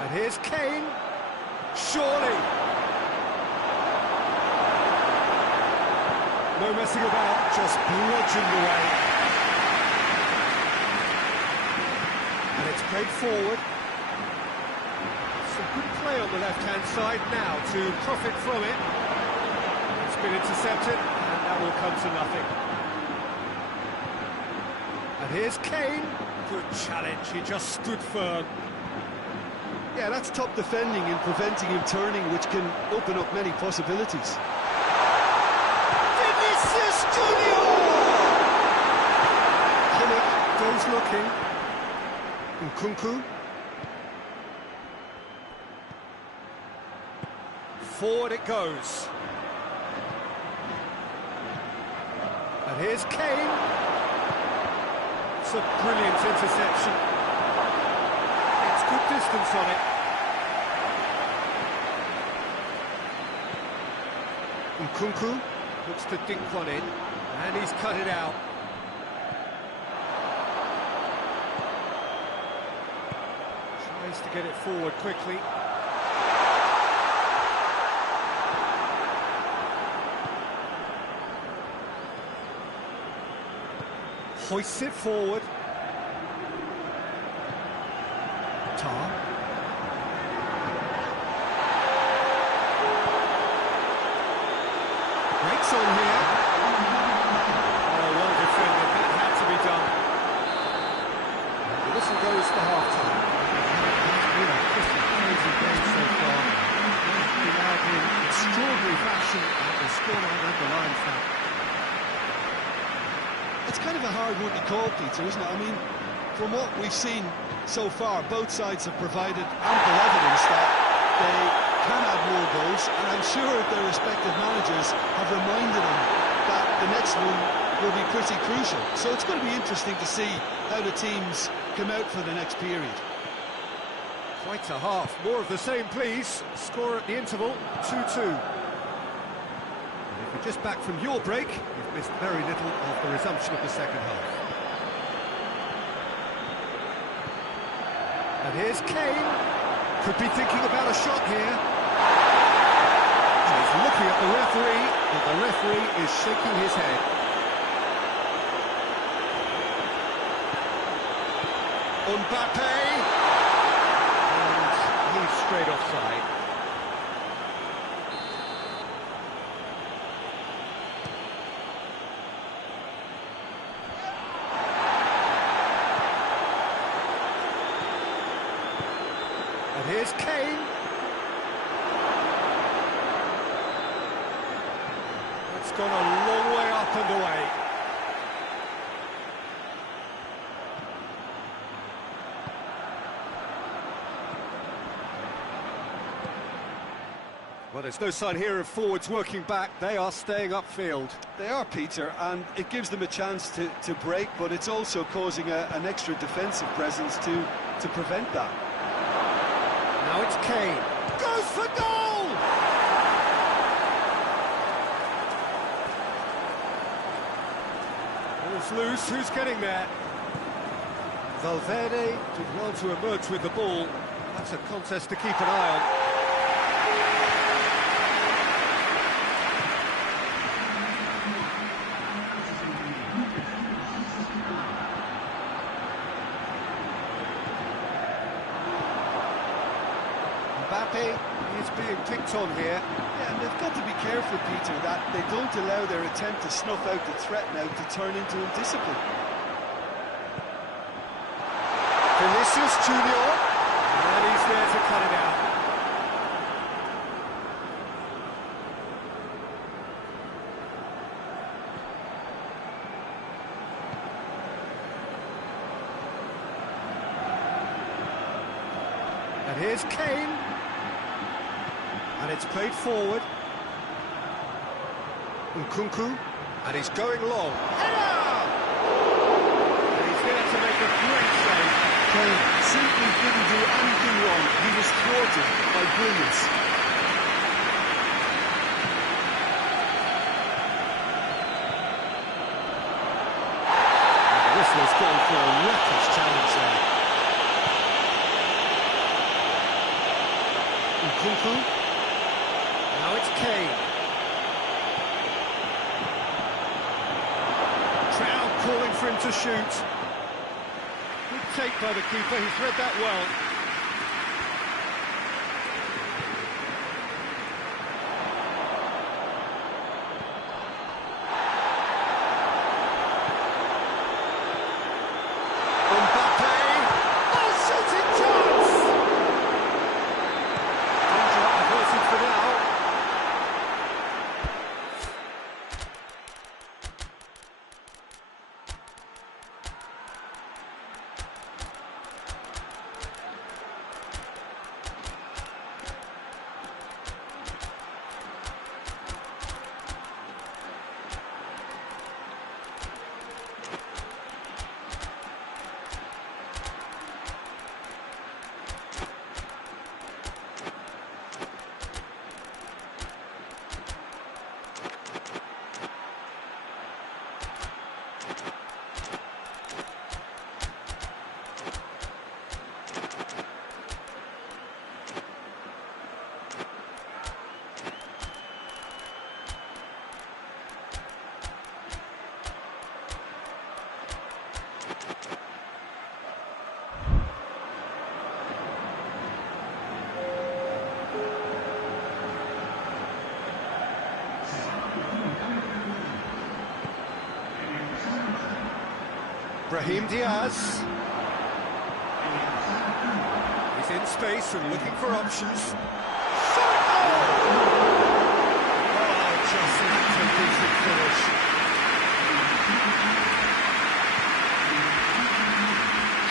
And here's Kane. Surely. No messing about, just bludgeoned away. And it's played forward. Some good play on the left-hand side now to profit from it. It's been intercepted, and that will come to nothing. And here's Kane. Good challenge, he just stood firm. Yeah, that's top defending and preventing him turning, which can open up many possibilities. Vinicius Junior! Kimmich goes looking. Nkunku. Forward it goes. And here's Kane. It's a brilliant interception. It's good distance on it. Nkunku Looks to dink one in, and he's cut it out. Tries to get it forward quickly. Hoists it forward. Tar. Breaks on here. Oh, well defended. That had to be done. The whistle goes for half-time. It's been a pretty crazy game so far. It's been out in extraordinary fashion, and the scoreline underlines that. It's kind of a hard one to call, Peter, isn't it? I mean, from what we've seen so far, both sides have provided ample evidence that they can add more goals, and I'm sure their respective managers have reminded them that the next one will be pretty crucial. So it's going to be interesting to see how the teams come out for the next period. Quite a half. More of the same, please. Score at the interval, 2-2. If you're just back from your break, you've missed very little of the resumption of the second half. And here's Kane. Could be thinking about a shot here. And he's looking at the referee, but the referee is shaking his head. Mbappe. And he's straight offside. Here's Kane. It's gone a long way up and away. Well, there's no sign here of forwards working back. They are staying upfield. They are, Peter, and it gives them a chance to break, but it's also causing an extra defensive presence to prevent that. Now it's Kane. Goes for goal! Ball's loose. Who's getting there? Valverde did well to emerge with the ball. That's a contest to keep an eye on. Is being picked on here. Yeah, and they've got to be careful, Peter, that they don't allow their attempt to snuff out the threat now to turn into indiscipline. Vinicius Junior, and he's there to cut it out. And here's Kane. And it's played forward. Nkunku, and he's going long. Header! And he's there to make a great save. Kane simply didn't do anything wrong. He was thwarted by brilliance. This was going for a reckless challenge there. Nkunku. Now it's Kane. Crowd calling for him to shoot. Good take by the keeper, he's read that well. Mbappe! Oh, shooting chance! Danger averted for now. Brahim Diaz. He's in space and looking for options. Shot! Oh, just an decent finish.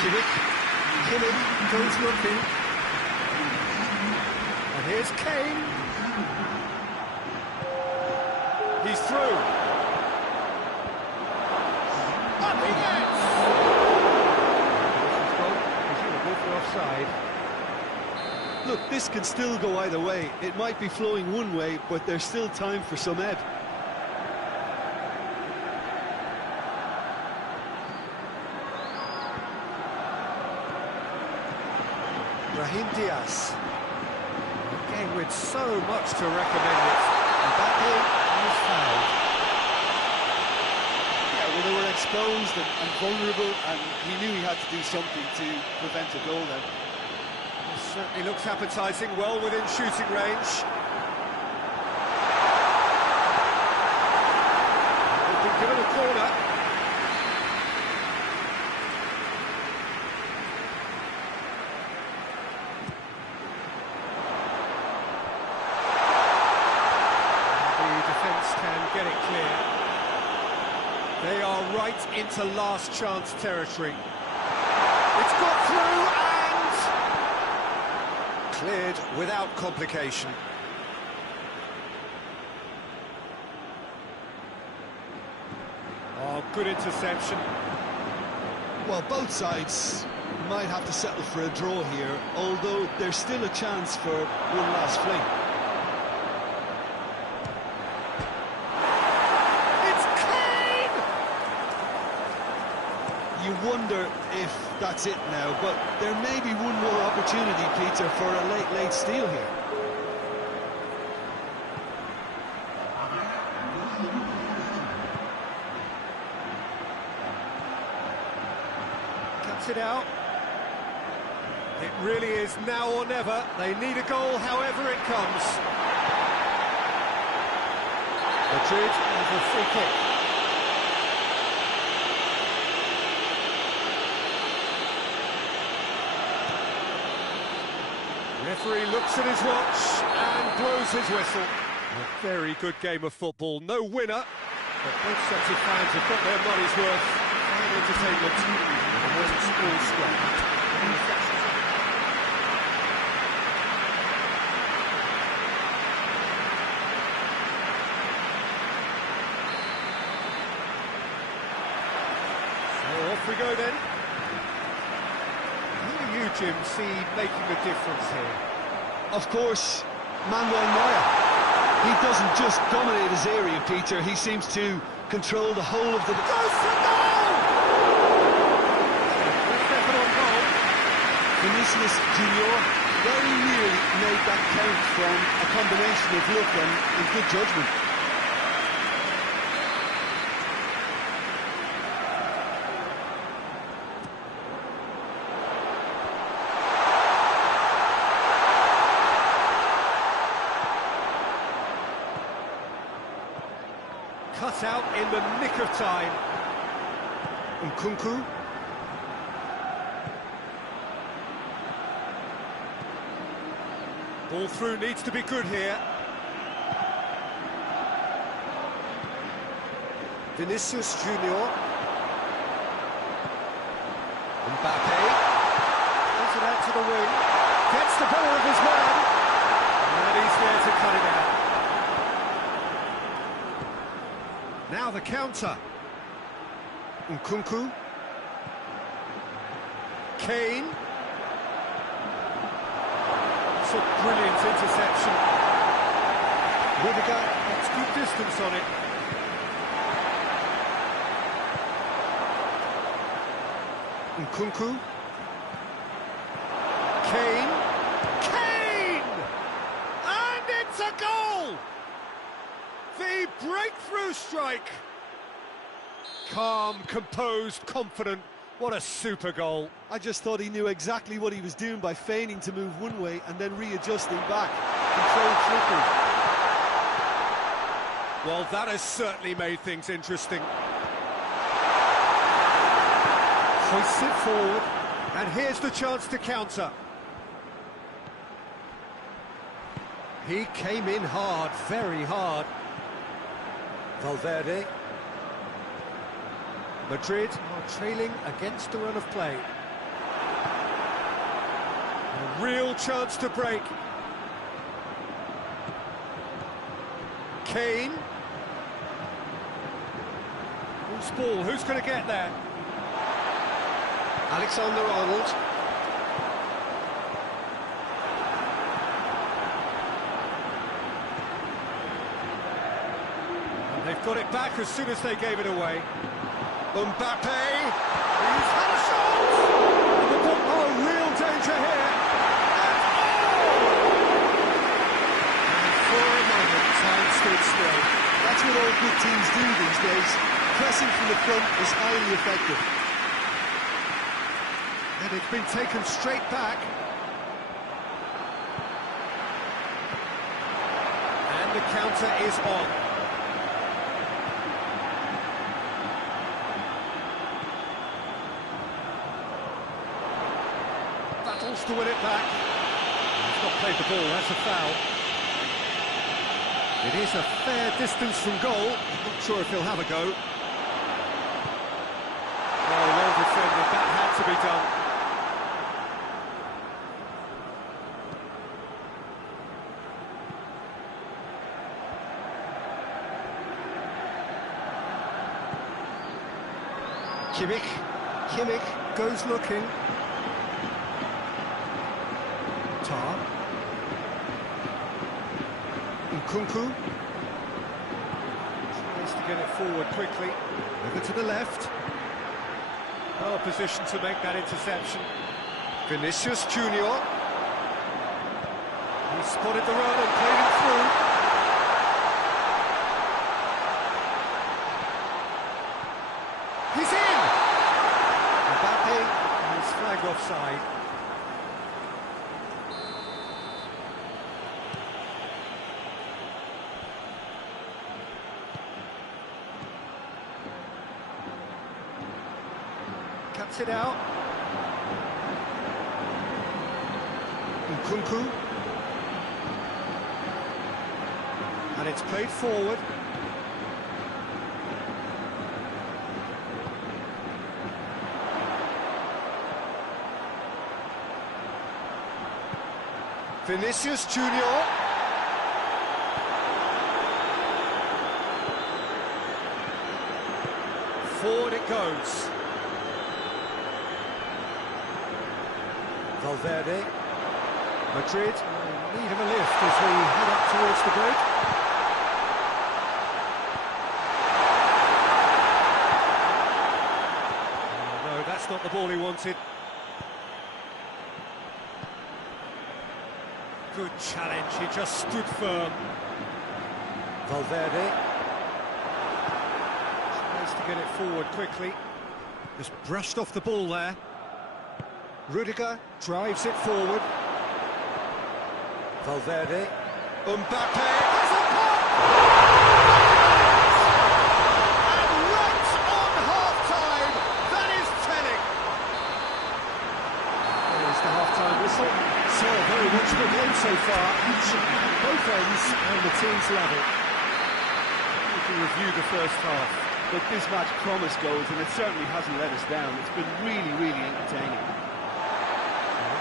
Kimmich goes looking. And here's Kane. He's through. Up he gets! Offside. Look, this can still go either way. It might be flowing one way, but there's still time for some ebb. Brahim Diaz. A game with so much to recommend it. Mbappe was fouled. Well, they were exposed and vulnerable, and he knew he had to do something to prevent a goal then. It certainly looks appetising, well within shooting range. They've been given a corner. The defence can get it clear. They are right into last chance territory. It's got through and cleared without complication. good interception. Well, both sides might have to settle for a draw here, although there's still a chance for one last fling. You wonder if that's it now, but there may be one more opportunity, Peter, for a late steal here. Cuts it out. It really is now or never. They need a goal however it comes. Madrid have a free kick. Referee looks at his watch and blows his whistle. A very good game of football. No winner, but both sets of fans have got their money's worth. Fine entertainment. And the wins all square. So off we go then. You, Jim, see making a difference here? Of course, Manuel Neuer. He doesn't just dominate his area, Peter. He seems to control the whole of the... Goes for goal! On goal. Vinicius Junior very nearly made that count from a combination of luck and good judgment. Cut out in the nick of time. Nkunku. Ball through needs to be good here. Vinicius Junior. Mbappe. Plays it out to the wing. Gets the ball of his man. And he's there to cut it out. Now the counter. Nkunku. Kane. It's a brilliant interception. Rudiger gets good distance on it. Nkunku. Kane. Kane! And it's a goal! The breakthrough strike. Calm, composed, confident. What a super goal. I just thought he knew exactly what he was doing by feigning to move one way and then readjusting back. Controlled trickery. Well, that has certainly made things interesting. Hoists it forward, and here's the chance to counter. He came in hard, very hard. Valverde. Madrid are trailing against the run of play. A real chance to break. Kane. Who's ball? Who's going to get there? Alexander-Arnold. And they've got it back as soon as they gave it away. Mbappe. He's had a shot! And the ball, oh, real danger here. And for a moment, time stood still. That's what all good teams do these days. Pressing from the front is highly effective. And it's been taken straight back. And the counter is on. Battles to win it back. He's not played the ball, that's a foul. It is a fair distance from goal. Not sure if he'll have a go. Oh, well defended, that had to be done. Kimmich goes looking. Tar. Nkunku. Tries to get it forward quickly. Over to the left. Well positioned to make that interception. Vinicius Junior. He spotted the run and played it through. He's in! Mbappe is flagged offside. Cuts it out. Nkunku. And it's played forward. Vinicius Junior. Forward it goes. Valverde. Madrid need him a lift as we head up towards the break. Oh, no, that's not the ball he wanted. Good challenge, he just stood firm. Valverde tries to get it forward quickly. Just brushed off the ball there. Rudiger drives it forward. Valverde. Mbappe has a pop! And right on half-time, that is telling. There's the half-time whistle. So, very watchable game so far. Both ends and the team's level. We can review the first half. But this match promised goals, and it certainly hasn't let us down. It's been really, really entertaining.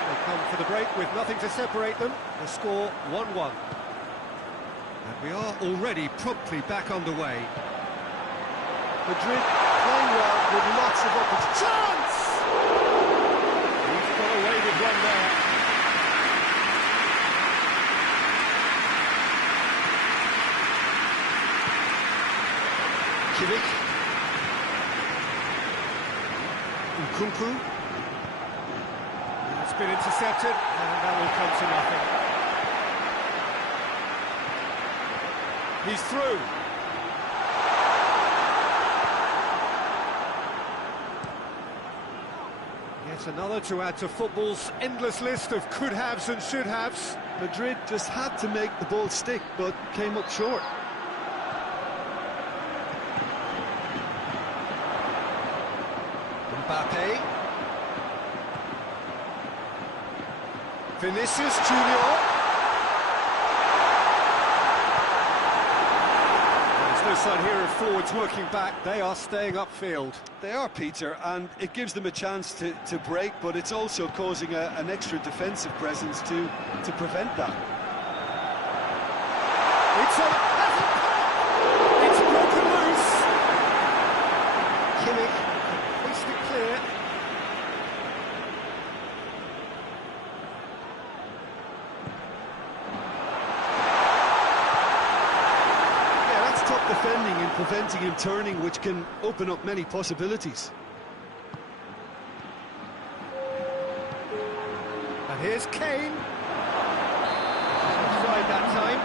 They come for the break with nothing to separate them. The score 1-1. And we are already promptly back underway. Madrid playing well with lots of opportunities. Chance! He's got away with one there. Kimmich. Nkunku. It's been intercepted, and that will come to nothing. He's through. Yet another to add to football's endless list of could-haves and should-haves. Madrid just had to make the ball stick, but came up short. Mbappe. Vinicius Junior. There's no sign here of forwards working back. They are staying upfield. They are, Peter, and it gives them a chance to break, but it's also causing an extra defensive presence to prevent that. It's on. It's broken loose. Kimmich hoist it clear. Yeah, that's top defending and preventing him turning, which can open up many possibilities. And here's Kane. Offside that time.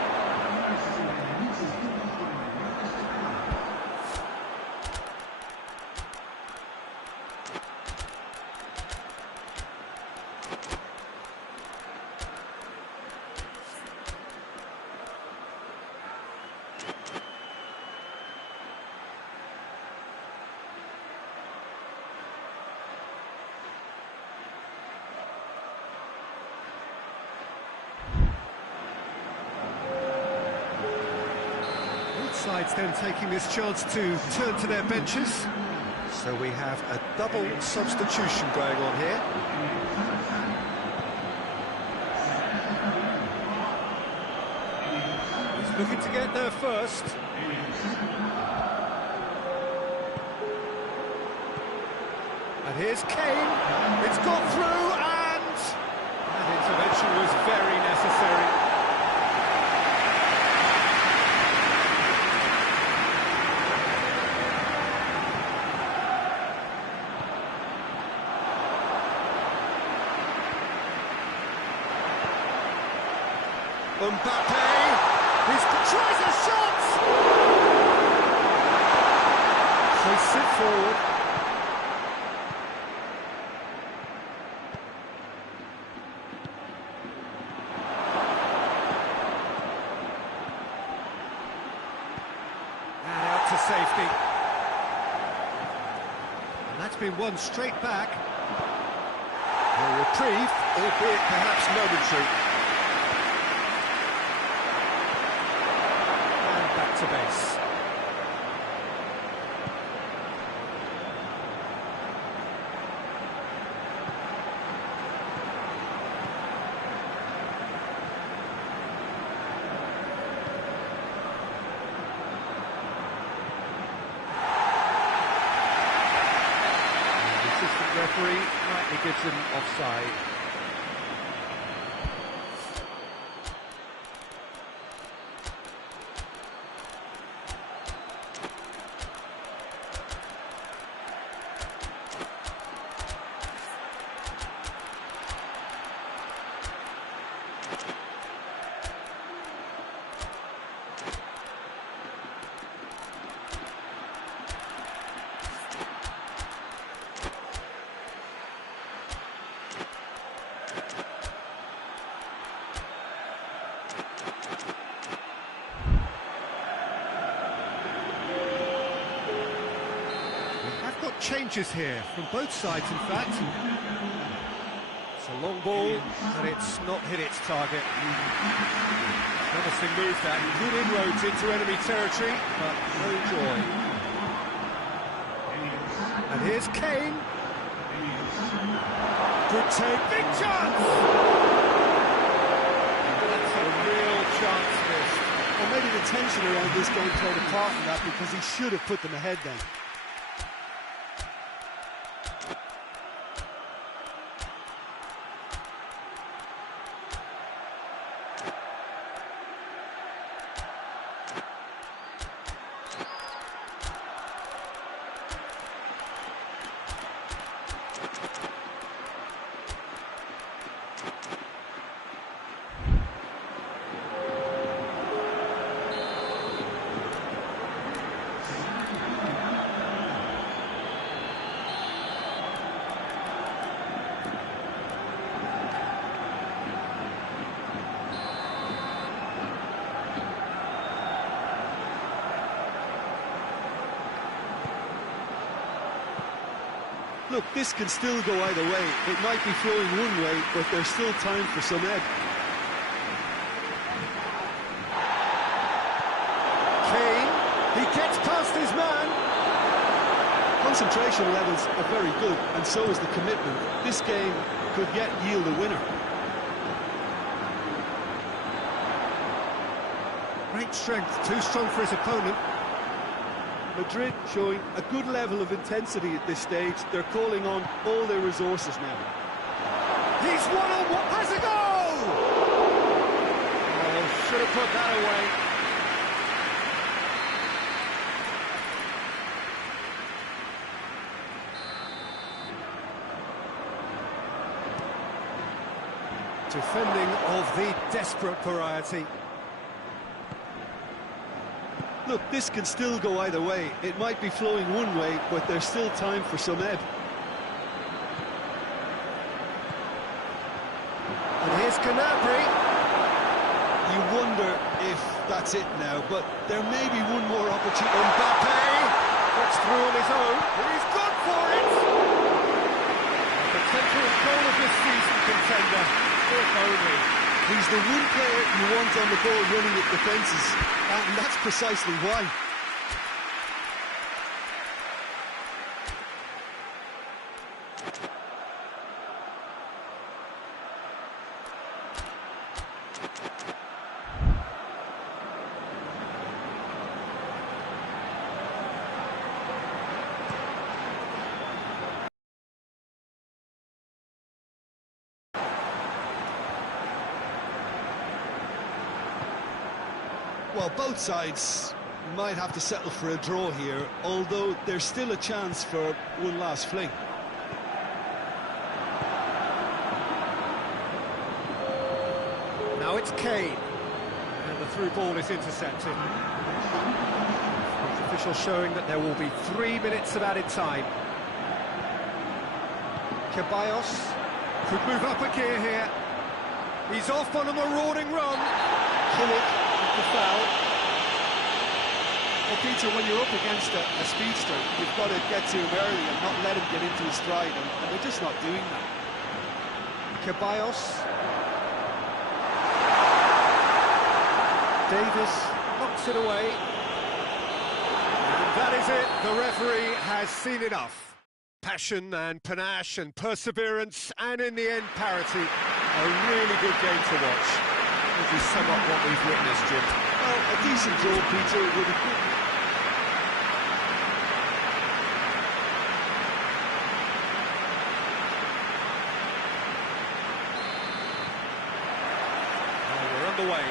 Sides then taking this chance to turn to their benches. So we have a double substitution going on here. He's looking to get there first. And here's Kane. It's got through, and that intervention was very necessary. Mbappe, he tries a shot! Hoists it forward. And out to safety. And that's been won straight back. A reprieve, albeit perhaps momentary. To base. The assistant referee rightly gives him offside. Changes here from both sides, in fact. It's a long ball, but it's not hit its target. Promising move that. Good inroads into enemy territory, but no joy. And here's Kane. Good take. Big chance! That's a real chance missed. Well, maybe the tension around this game played a part in that, because he should have put them ahead then. Look, this can still go either way. It might be flowing one way, but there's still time for some ebb. Kane, he gets past his man. Concentration levels are very good, and so is the commitment. This game could yet yield a winner. Great strength, too strong for his opponent. Madrid showing a good level of intensity at this stage. They're calling on all their resources now. He's one-on-one, has a goal! Oh, should have put that away. Defending of the desperate variety. Look, this can still go either way. It might be flowing one way, but there's still time for some ebb. And here's Gnabry. You wonder if that's it now, but there may be one more opportunity. Mbappe gets through on his own. He's gone for it! A potential goal of this season contender. If only. He's the one player you want on the ball running at defences, and that's precisely why. Well, both sides might have to settle for a draw here, although there's still a chance for one last fling. Now it's Kane, and the through ball is intercepted. The official showing that there will be 3 minutes of added time. Ceballos could move up a gear here. He's off on a marauding run. With the foul. Well, Peter, when you're up against a speedster, you've got to get to him early and not let him get into his stride, and they're just not doing that. Ceballos. Davis knocks it away. And that is it. The referee has seen enough. Passion and panache and perseverance, and in the end, parity. A really good game to watch. This is somewhat what we've witnessed, Jim. Well, a decent draw, Peter, with a good... We're underway.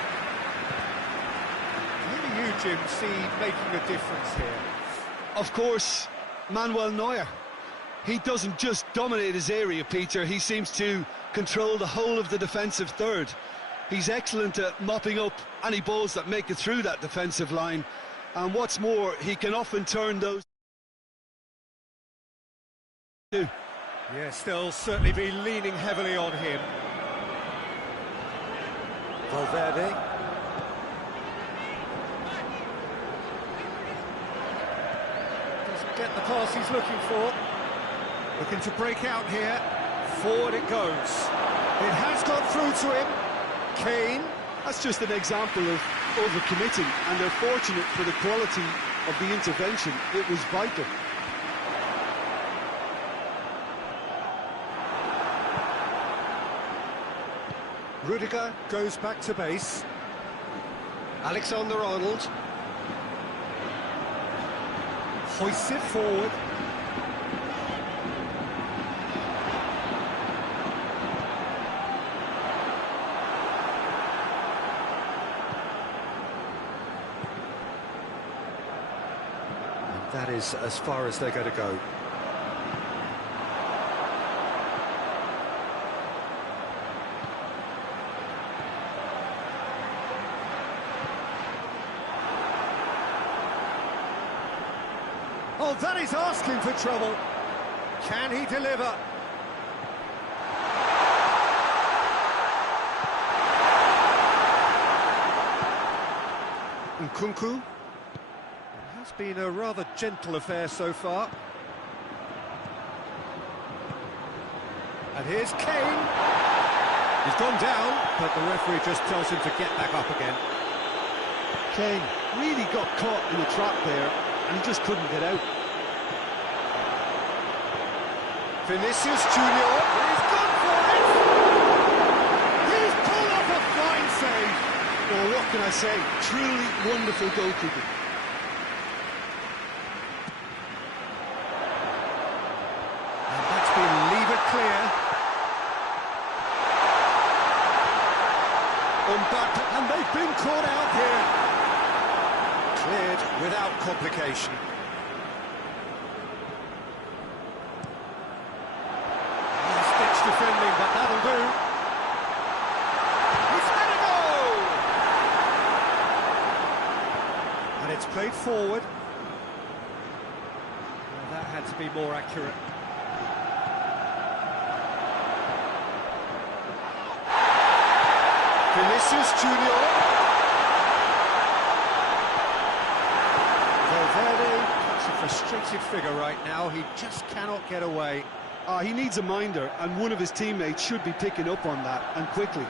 Who do you, Jim, see making a difference here? Of course, Manuel Neuer. He doesn't just dominate his area, Peter. He seems to control the whole of the defensive third. He's excellent at mopping up any balls that make it through that defensive line. And what's more, he can often turn those... Yes, they'll certainly be leaning heavily on him. Valverde. Doesn't get the pass he's looking for. Looking to break out here. Forward it goes. It has got through to him. Kane. That's just an example of overcommitting, and they're fortunate for the quality of the intervention. It was vital. Rudiger goes back to base. Alexander-Arnold hoists it forward. That is as far as they're going to go. Oh, that is asking for trouble. Can he deliver? Nkunku. It's been a rather gentle affair so far. And here's Kane. He's gone down, but the referee just tells him to get back up again. Kane really got caught in a trap there, and he just couldn't get out. Vinicius Junior, he's gone for it! He's pulled off a fine save! Well, what can I say? Truly wonderful goalkeeping. Clear. And they've been caught out here. Cleared without complication. Last-ditch defending, but that'll do. He's had a goal! And it's played forward. Well, that had to be more accurate. Vinicius Junior. Valverde looks a frustrated figure right now. He just cannot get away. He needs a minder, and one of his teammates should be picking up on that, and quickly.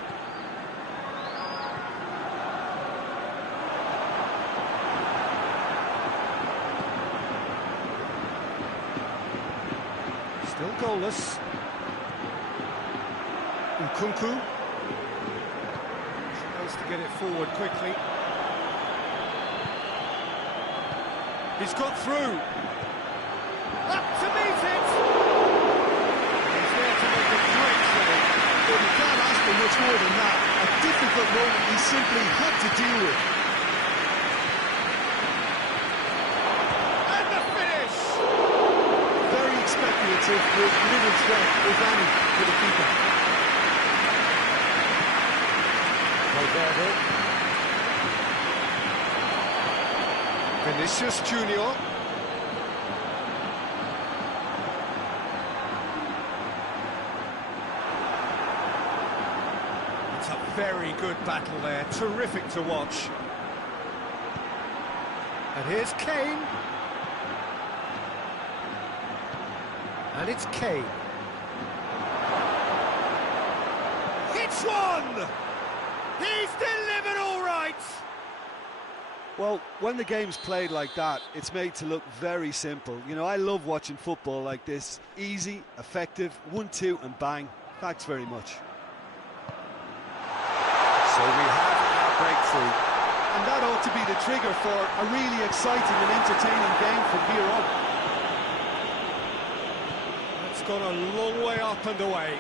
Still goalless. Nkunku. To get it forward quickly. He's got through. Up to meet it. He's there to make a great save. But you can't ask for much more than that. A difficult moment he simply had to deal with. penetrative with little threat, if any, for the keeper. Vinicius Junior. It's a very good battle there, terrific to watch. And here's Kane. And it's Kane. Hits one! He's delivered all right! Well, when the game's played like that, it's made to look very simple. You know, I love watching football like this. Easy, effective, 1-2 and bang. Thanks very much. So we have our breakthrough. And that ought to be the trigger for a really exciting and entertaining game from here on. It's gone a long way up and away.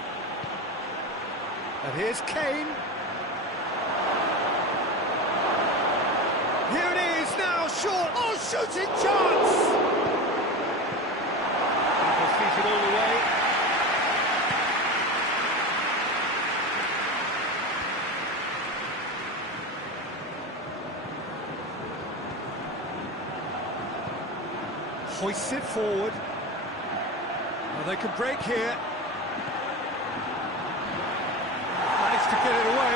And here's Kane. Here it is now, short. Oh, shooting chance! Defeated all the way. Hoists it forward. Well, they can break here. Managed to get it away.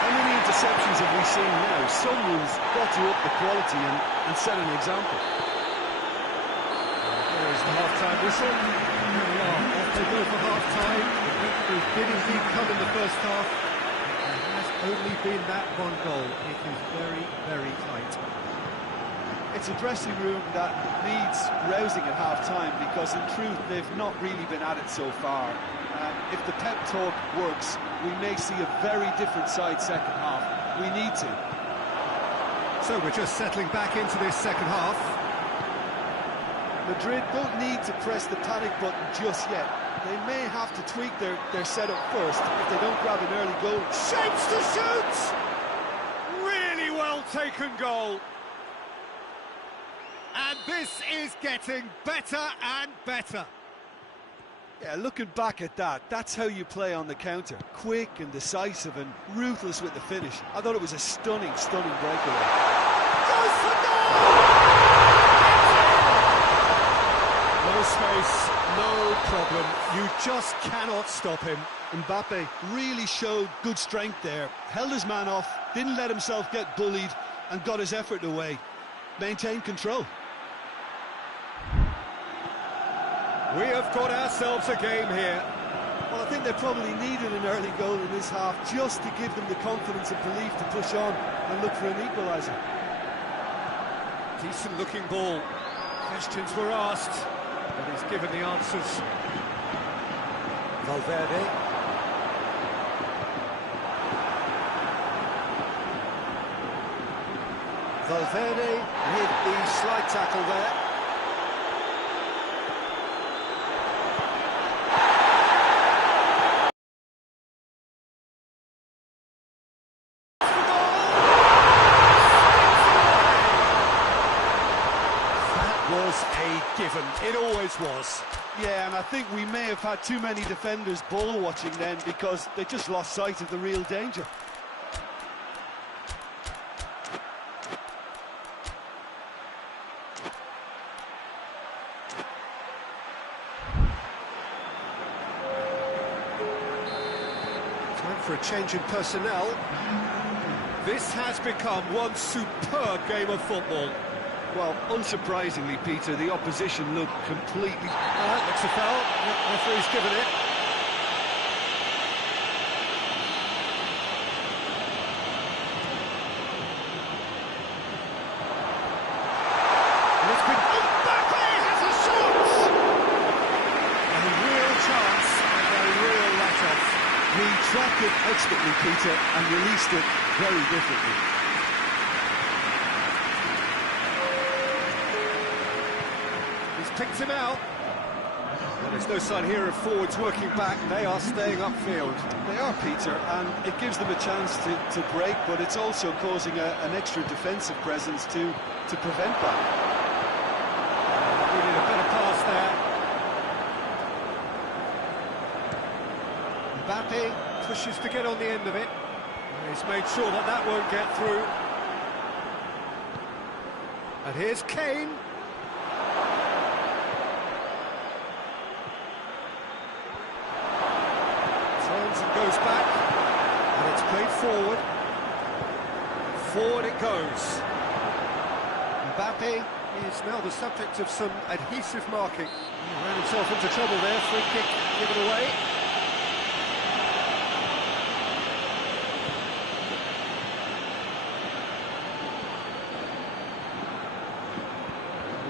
How many interceptions have we seen now? Someone's got to up the quality and set an example. There is the half-time whistle. Off they go for half-time. The breakthrough did indeed come in the first half. There has only been that one goal. It is very, very tight. It's a dressing room that needs rousing at half-time because, in truth, they've not really been at it so far. If the pep talk works, we may see a very different side second half. We need to. So we're just settling back into this second half. Madrid don't need to press the panic button just yet. They may have to tweak their setup first if they don't grab an early goal. Shapes to shoot! Really well taken goal. And this is getting better and better. Yeah, looking back at that, that's how you play on the counter. Quick and decisive and ruthless with the finish. I thought it was a stunning, stunning breakaway. Goes for goal! No space, no problem. You just cannot stop him. Mbappe really showed good strength there. Held his man off, didn't let himself get bullied, and got his effort away. Maintained control. We have got ourselves a game here. Well, I think they probably needed an early goal in this half just to give them the confidence and belief to push on and look for an equaliser. Decent looking ball. Questions were asked, but he's given the answers. Valverde. Valverde with the slide tackle there. Given. It always was. Yeah, and I think we may have had too many defenders ball watching then because they just lost sight of the real danger. Time for a change in personnel. This has become one superb game of football. Well, unsurprisingly, Peter, the opposition looked completely... Looks a foul. Referee's given it. And it's been... Mbappe has a shot! A real chance and a real let-off. He tracked it expertly, Peter, and released it very differently. Picked him out. Well, there's no sign here of forwards working back. They are staying upfield. They are, Peter, and it gives them a chance to break, but it's also causing an extra defensive presence to prevent that. Needed a better pass there. Mbappe pushes to get on the end of it. And he's made sure that that won't get through. And here's Kane. Turns and goes back. And it's played forward. Forward it goes. Mbappe is now the subject of some adhesive marking. He ran himself into trouble there. Free kick given away.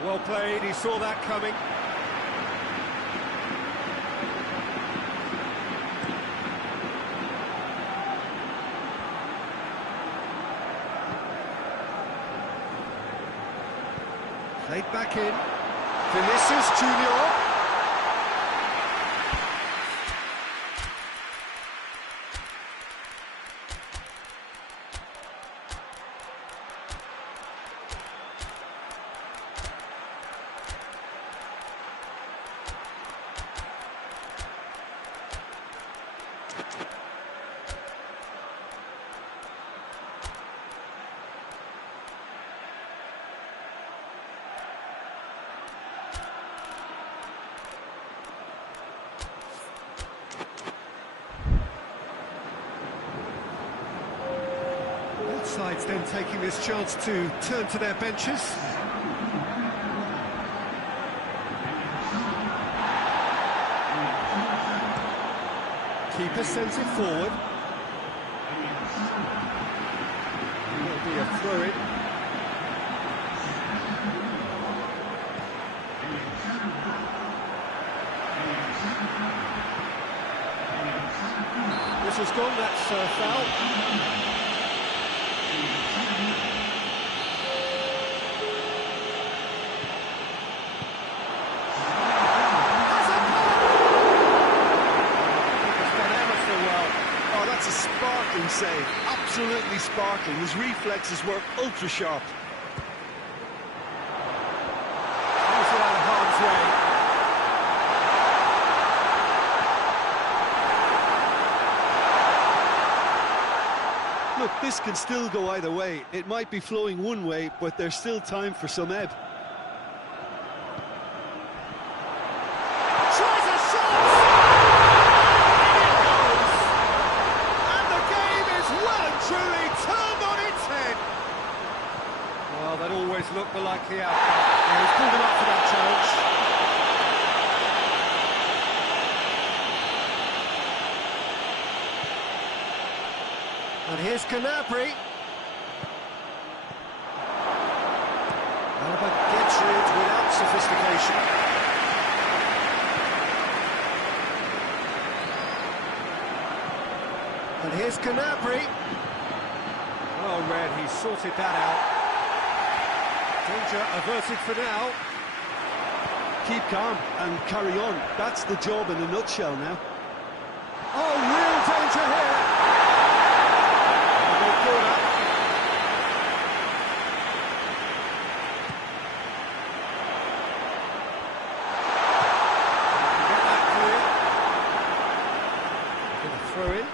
Well played, he saw that coming. Played back in. Vinicius Junior. Sides then taking this chance to turn to their benches. Keeper sends it forward. Will be a throw-in. This has gone, that's foul. Save, absolutely sparkling. His reflexes were ultra sharp. Keeps it out of harm's way. Look, this can still go either way. It might be flowing one way, but there's still time for some ebb. Tries a shot! Truly turned on its head. Well, that always looked the likely outcome. Yeah, he's pulled him up for that challenge. And here's Gnabry. Alaba gets rid without sophistication. And here's Gnabry. Well read, he sorted that out. Danger averted for now. Keep calm and carry on. That's the job in a nutshell now. Oh, real danger here. And no corner. Get that clear. Good throw in.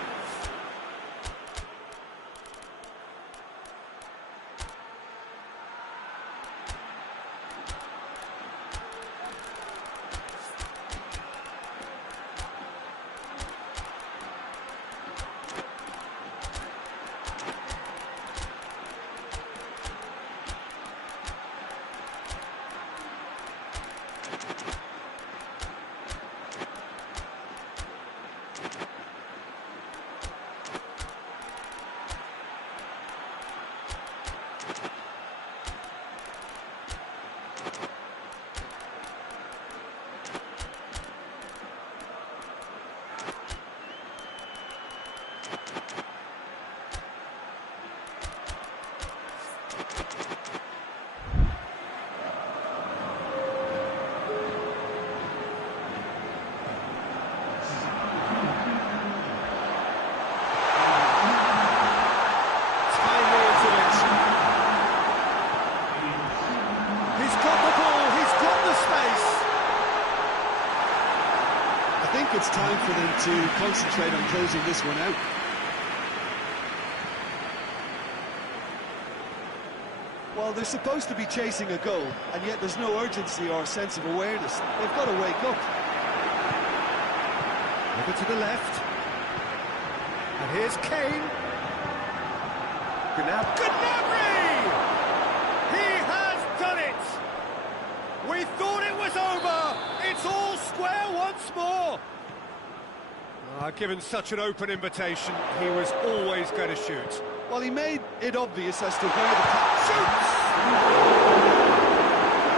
it's time for them to concentrate on closing this one out. Well, they're supposed to be chasing a goal, and yet there's no urgency or sense of awareness. They've got to wake up. Over to the left. And here's Kane. Gnabry! He has done it! We thought it was over. It's all square once more. Given such an open invitation, he was always going to shoot. Well, he made it obvious as to where the puck Shoots!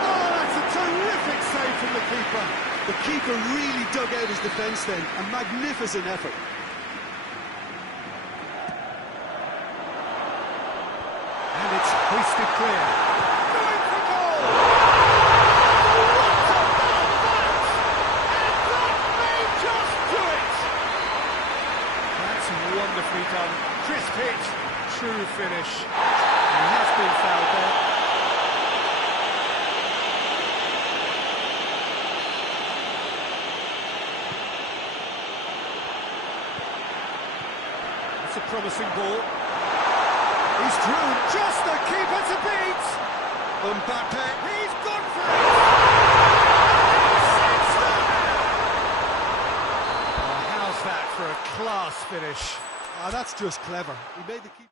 Oh, that's a terrific save from the keeper. The keeper really dug out his defence then. A magnificent effort. And it's hoisted clear. Going for goal! What about that? And that may just do it! That's wonderfully done. Crisp hit, true finish. He has been fouled there. That's a promising ball. He's through, just the keeper to beat! Mbappe, he's gone for it! Oh, how's that for a class finish? Ah, that's just clever. He made the keeper.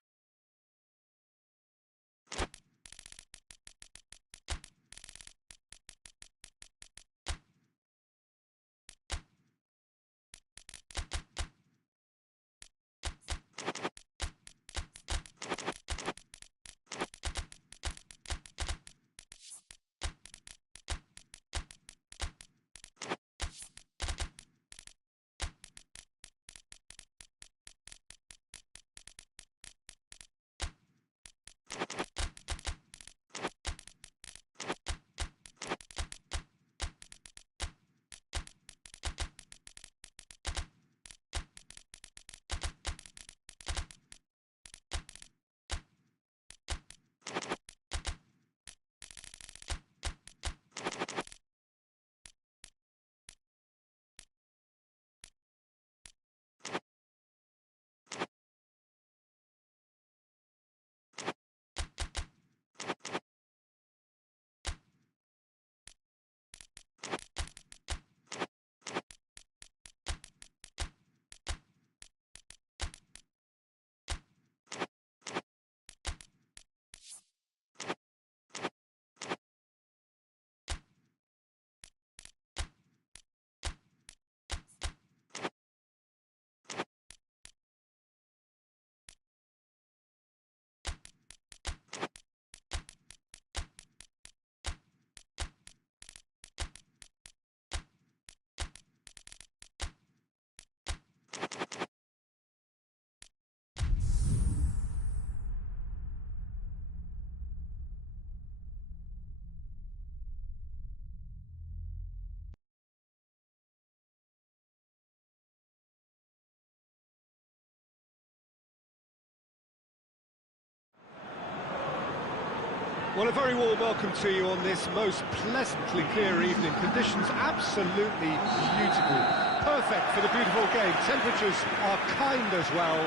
Well, a very warm welcome to you on this most pleasantly clear evening. Conditions absolutely beautiful. Perfect for the beautiful game. Temperatures are kind as well.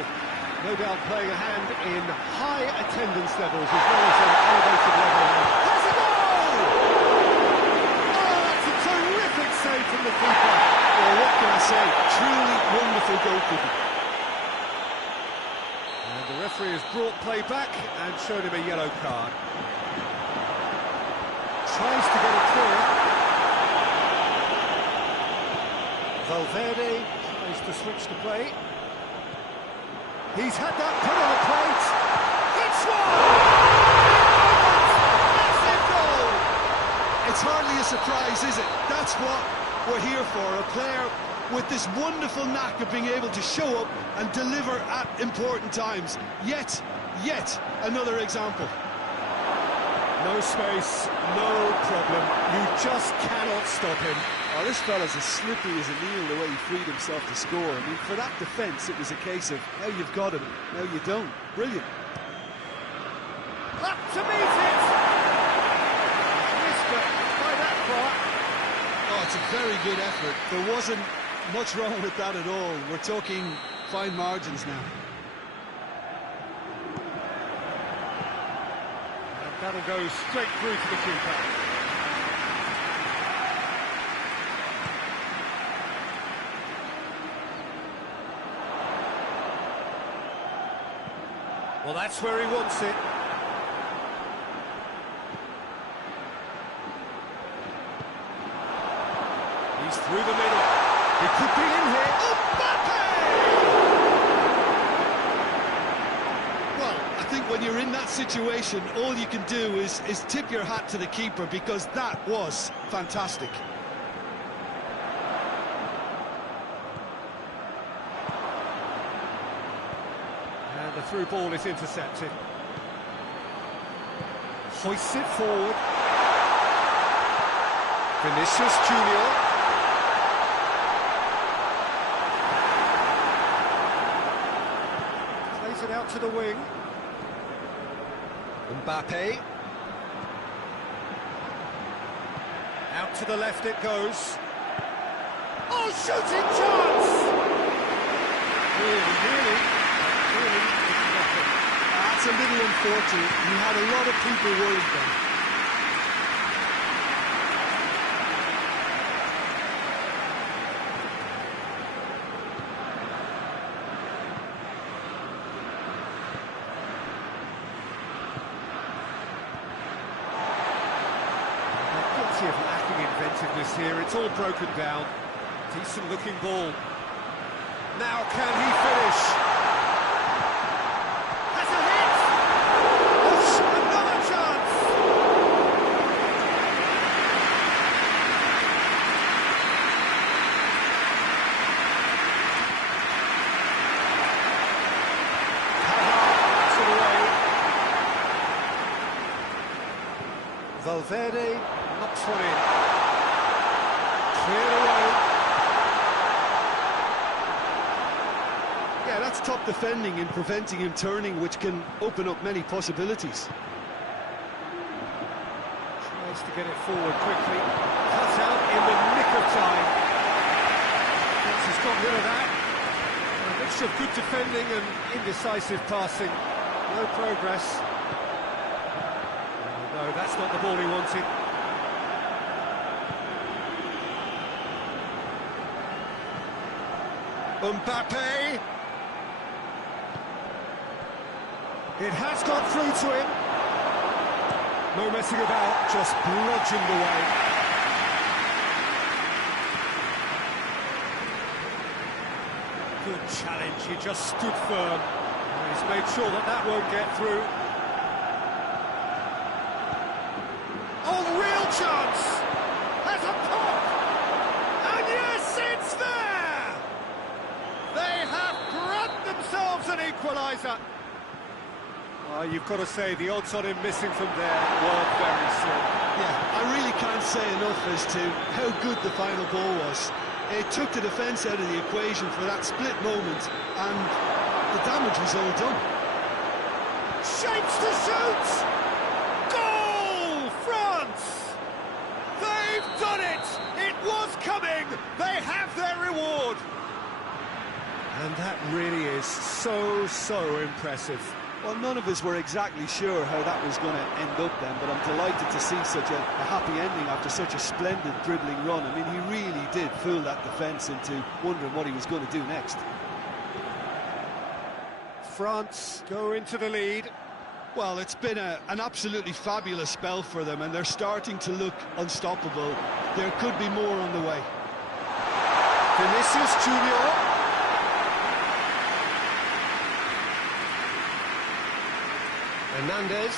No doubt playing a hand in high attendance levels as well as an elevated level. Has a goal! Oh, that's a terrific save from the keeper. Well, what can I say? Truly wonderful goalkeeping. And the referee has brought play back and shown him a yellow card. Tries to get it clear. Valverde tries to switch the play. He's had that put on the plate. It's one! Massive goal! It's hardly a surprise, is it? That's what we're here for. A player with this wonderful knack of being able to show up and deliver at important times. Yet another example. No space, no problem. You just cannot stop him. Oh, this fella's as slippery as a needle the way he freed himself to score. I mean, for that defence, it was a case of now you've got him, now you don't. Brilliant. Up to meet it! Missed it by that far. Oh, it's a very good effort. There wasn't much wrong with that at all. We're talking fine margins now. And that'll go straight through to the keeper. Well, that's where he wants it. He's through the middle. He could be in here. Mbappe! Well, I think when you're in that situation, all you can do is tip your hat to the keeper, because that was fantastic. And the through ball is intercepted. Hoists it forward. Vinicius Junior. Plays it out to the wing. Mbappe. Out to the left it goes. Oh, shooting chance! Really. That's a little unfortunate. You had a lot of people worried then. Of lacking inventiveness here, it's all broken down. Decent looking ball. Now can he finish? Has a hit! Oh, another chance! Hazard, Valverde knocks one in. Clear away. Yeah, that's top defending and preventing him turning, which can open up many possibilities. Tries to get it forward quickly. Cut out in the nick of time. Thinks he's got rid of that. A mixture of good defending and indecisive passing. No progress. No, that's not the ball he wanted. Mbappe. It has got through to him. No messing about, just bludgeoned away. Good challenge, he just stood firm. And he's made sure that that won't get through. Oh, real chance! Has a pop! And yes, it's there! They have grabbed themselves an equaliser. You've got to say, the odds on him missing from there were very slim. Yeah, I really can't say enough as to how good the final ball was. It took the defence out of the equation for that split moment, and the damage was all done. Shapes to shoot! Goal, France! They've done it! It was coming! They have their reward! And that really is so impressive. Well, none of us were exactly sure how that was going to end up then, but I'm delighted to see such a happy ending after such a splendid dribbling run. I mean, he really did fool that defence into wondering what he was going to do next. France go into the lead. Well, it's been an absolutely fabulous spell for them, and they're starting to look unstoppable. There could be more on the way. Vinicius Junior. Hernandez.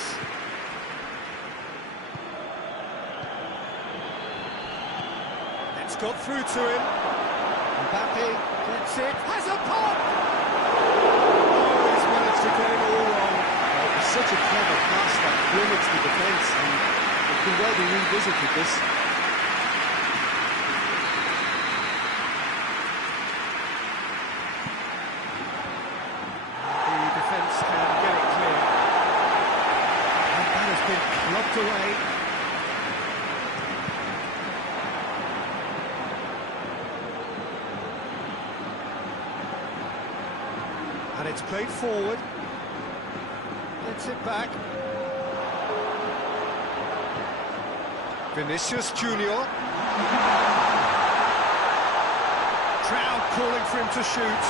It's got through to him. Mbappe gets it, has a pop! Oh, he's managed to get it all wrong. It was such a clever pass that limits the defence, and it could well be revisited, this. The defence can get it clear. That has been clubbed away. it's played forward. Gets it back. Vinicius Junior. Crowd calling for him to shoot.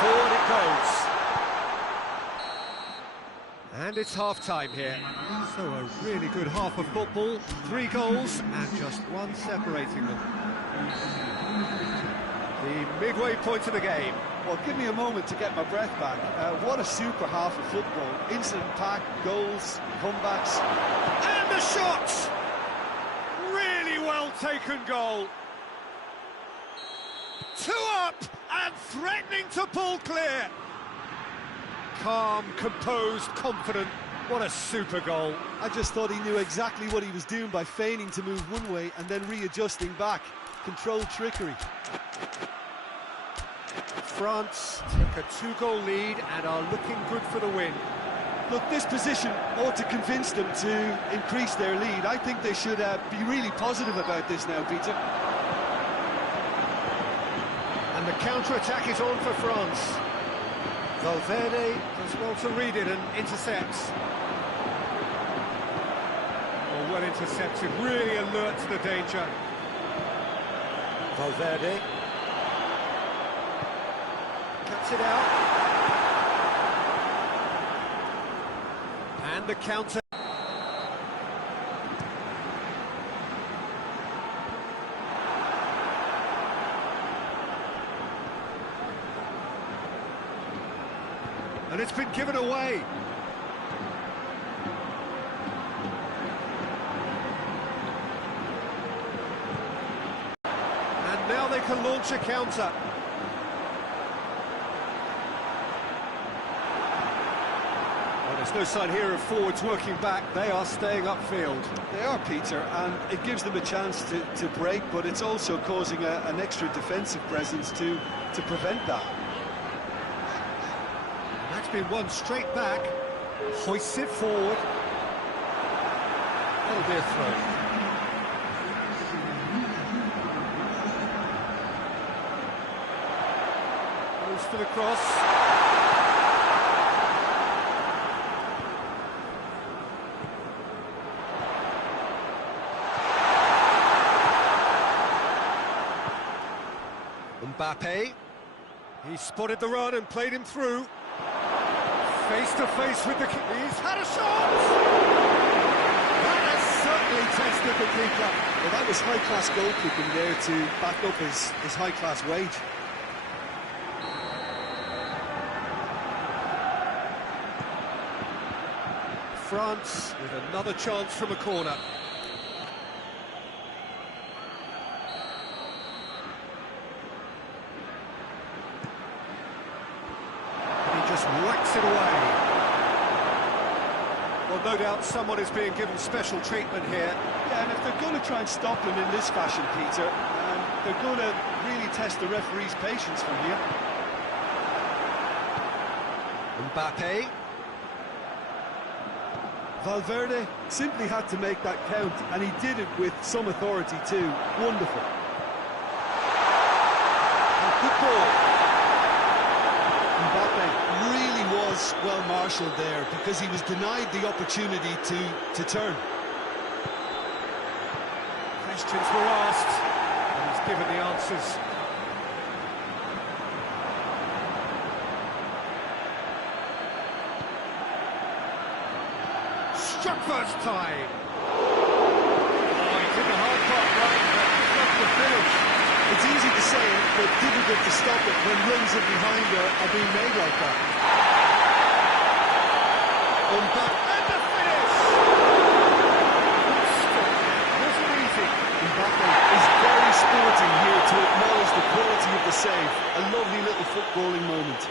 Forward it goes. And it's half-time here. So a really good half of football. 3 goals and just one separating them. The midway point of the game. Well, give me a moment to get my breath back. What a super half of football. Incident-packed, goals, comebacks. And the shot! Really well taken goal. 2 up and threatening to pull clear. Calm, composed, confident. What a super goal. I just thought he knew exactly what he was doing by feigning to move one way and then readjusting back. Controlled trickery. France take a 2-goal lead and are looking good for the win. Look, this position ought to convince them to increase their lead. I think they should be really positive about this now, Peter. And the counter-attack is on for France. Valverde does well to read it and intercepts. Well intercepted, really alert to the danger. Valverde cuts it out. And the counter. And it's been given away. And now they can launch a counter. Well, there's no sign here of forwards working back. They are staying upfield. They are, Peter, and it gives them a chance to break, but it's also causing an extra defensive presence to prevent that. That's been won straight back. Hoists it forward. That'll be a throw. Goes for the cross. Mbappe. He spotted the run and played him through. Face to face with the keeper. He's had a shot! That has certainly tested the keeper. Well, that was high-class goalkeeping there to back up his high-class wage. France with another chance from a corner. Whacks it away. Well, no doubt someone is being given special treatment here. Yeah, and if they're going to try and stop him in this fashion, Peter, they're going to really test the referee's patience from here. Mbappe. Valverde simply had to make that count, and he did it with some authority too. Wonderful. And good ball. Mbappe really was well marshalled there because he was denied the opportunity to turn. Questions were asked, and he's given the answers. Struck first time. Oh, he did the hard part right, but struck the finish. It's easy to say it, but difficult to stop it when runs in behind are being made like that. Mbappe, and the finish! Wasn't easy. Mbappe is very sporting here to acknowledge the quality of the save. A lovely little footballing moment.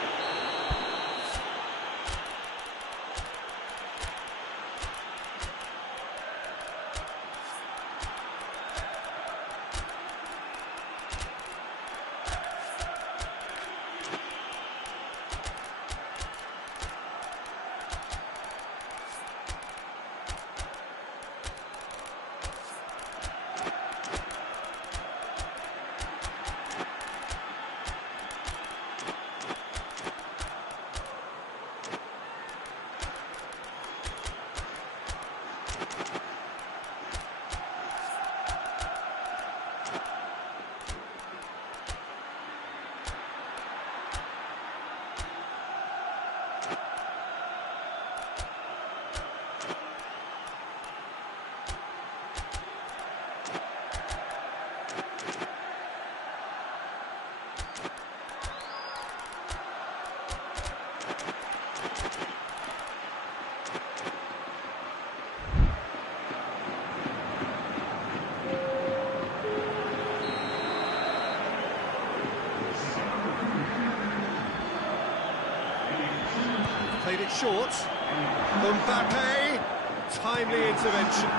short. Mbappe, timely intervention.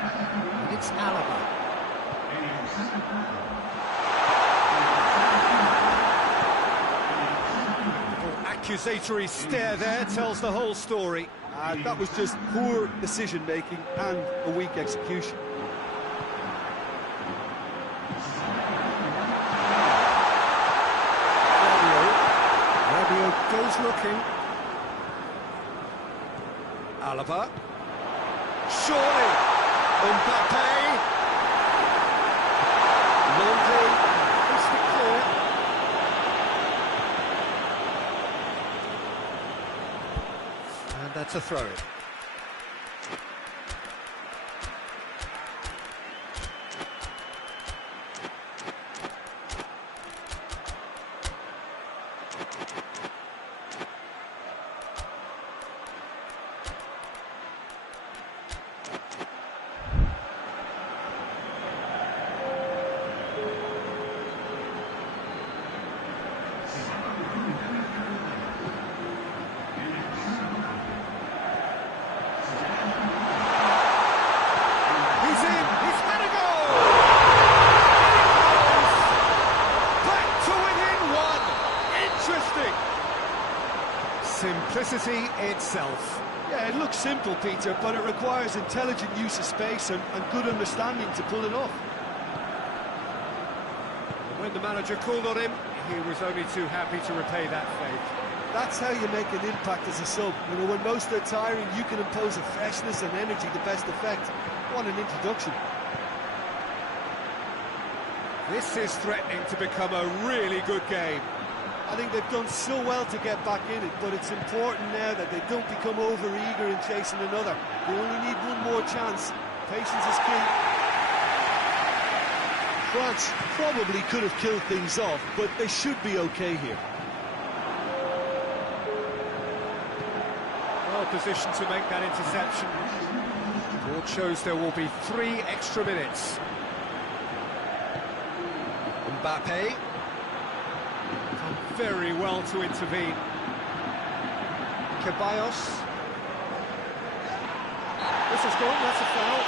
And it's Alaba. Accusatory stare there tells the whole story. That was just poor decision-making and a weak execution. Rabiot goes looking. Alaba. Surely. Mbappe. Longley. Crystal clear. And that's a throw-in. Simplicity itself. Yeah, it looks simple, Peter, but it requires intelligent use of space and good understanding to pull it off. When the manager called on him, he was only too happy to repay that favour. That's how you make an impact as a sub. You know, when most are tiring, you can impose a freshness and energy to best effect. What an introduction. This is threatening to become a really good game. I think they've done so well to get back in it, but it's important now that they don't become over-eager in chasing another. They only need one more chance. Patience is key. France probably could have killed things off, but they should be okay here. Well positioned to make that interception. The board shows there will be 3 extra minutes. Mbappe. Done very well to intervene. Ceballos. This has gone, that's a foul.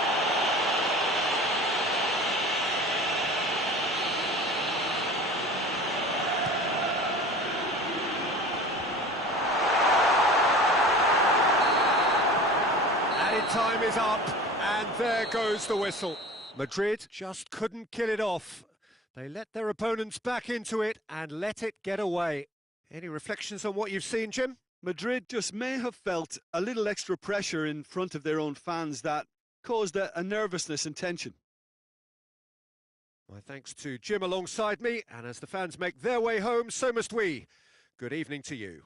Added time is up, and there goes the whistle. Madrid just couldn't kill it off. They let their opponents back into it and let it get away. Any reflections on what you've seen, Jim? Madrid just may have felt a little extra pressure in front of their own fans that caused a nervousness and tension. My thanks to Jim alongside me, and as the fans make their way home, so must we. Good evening to you.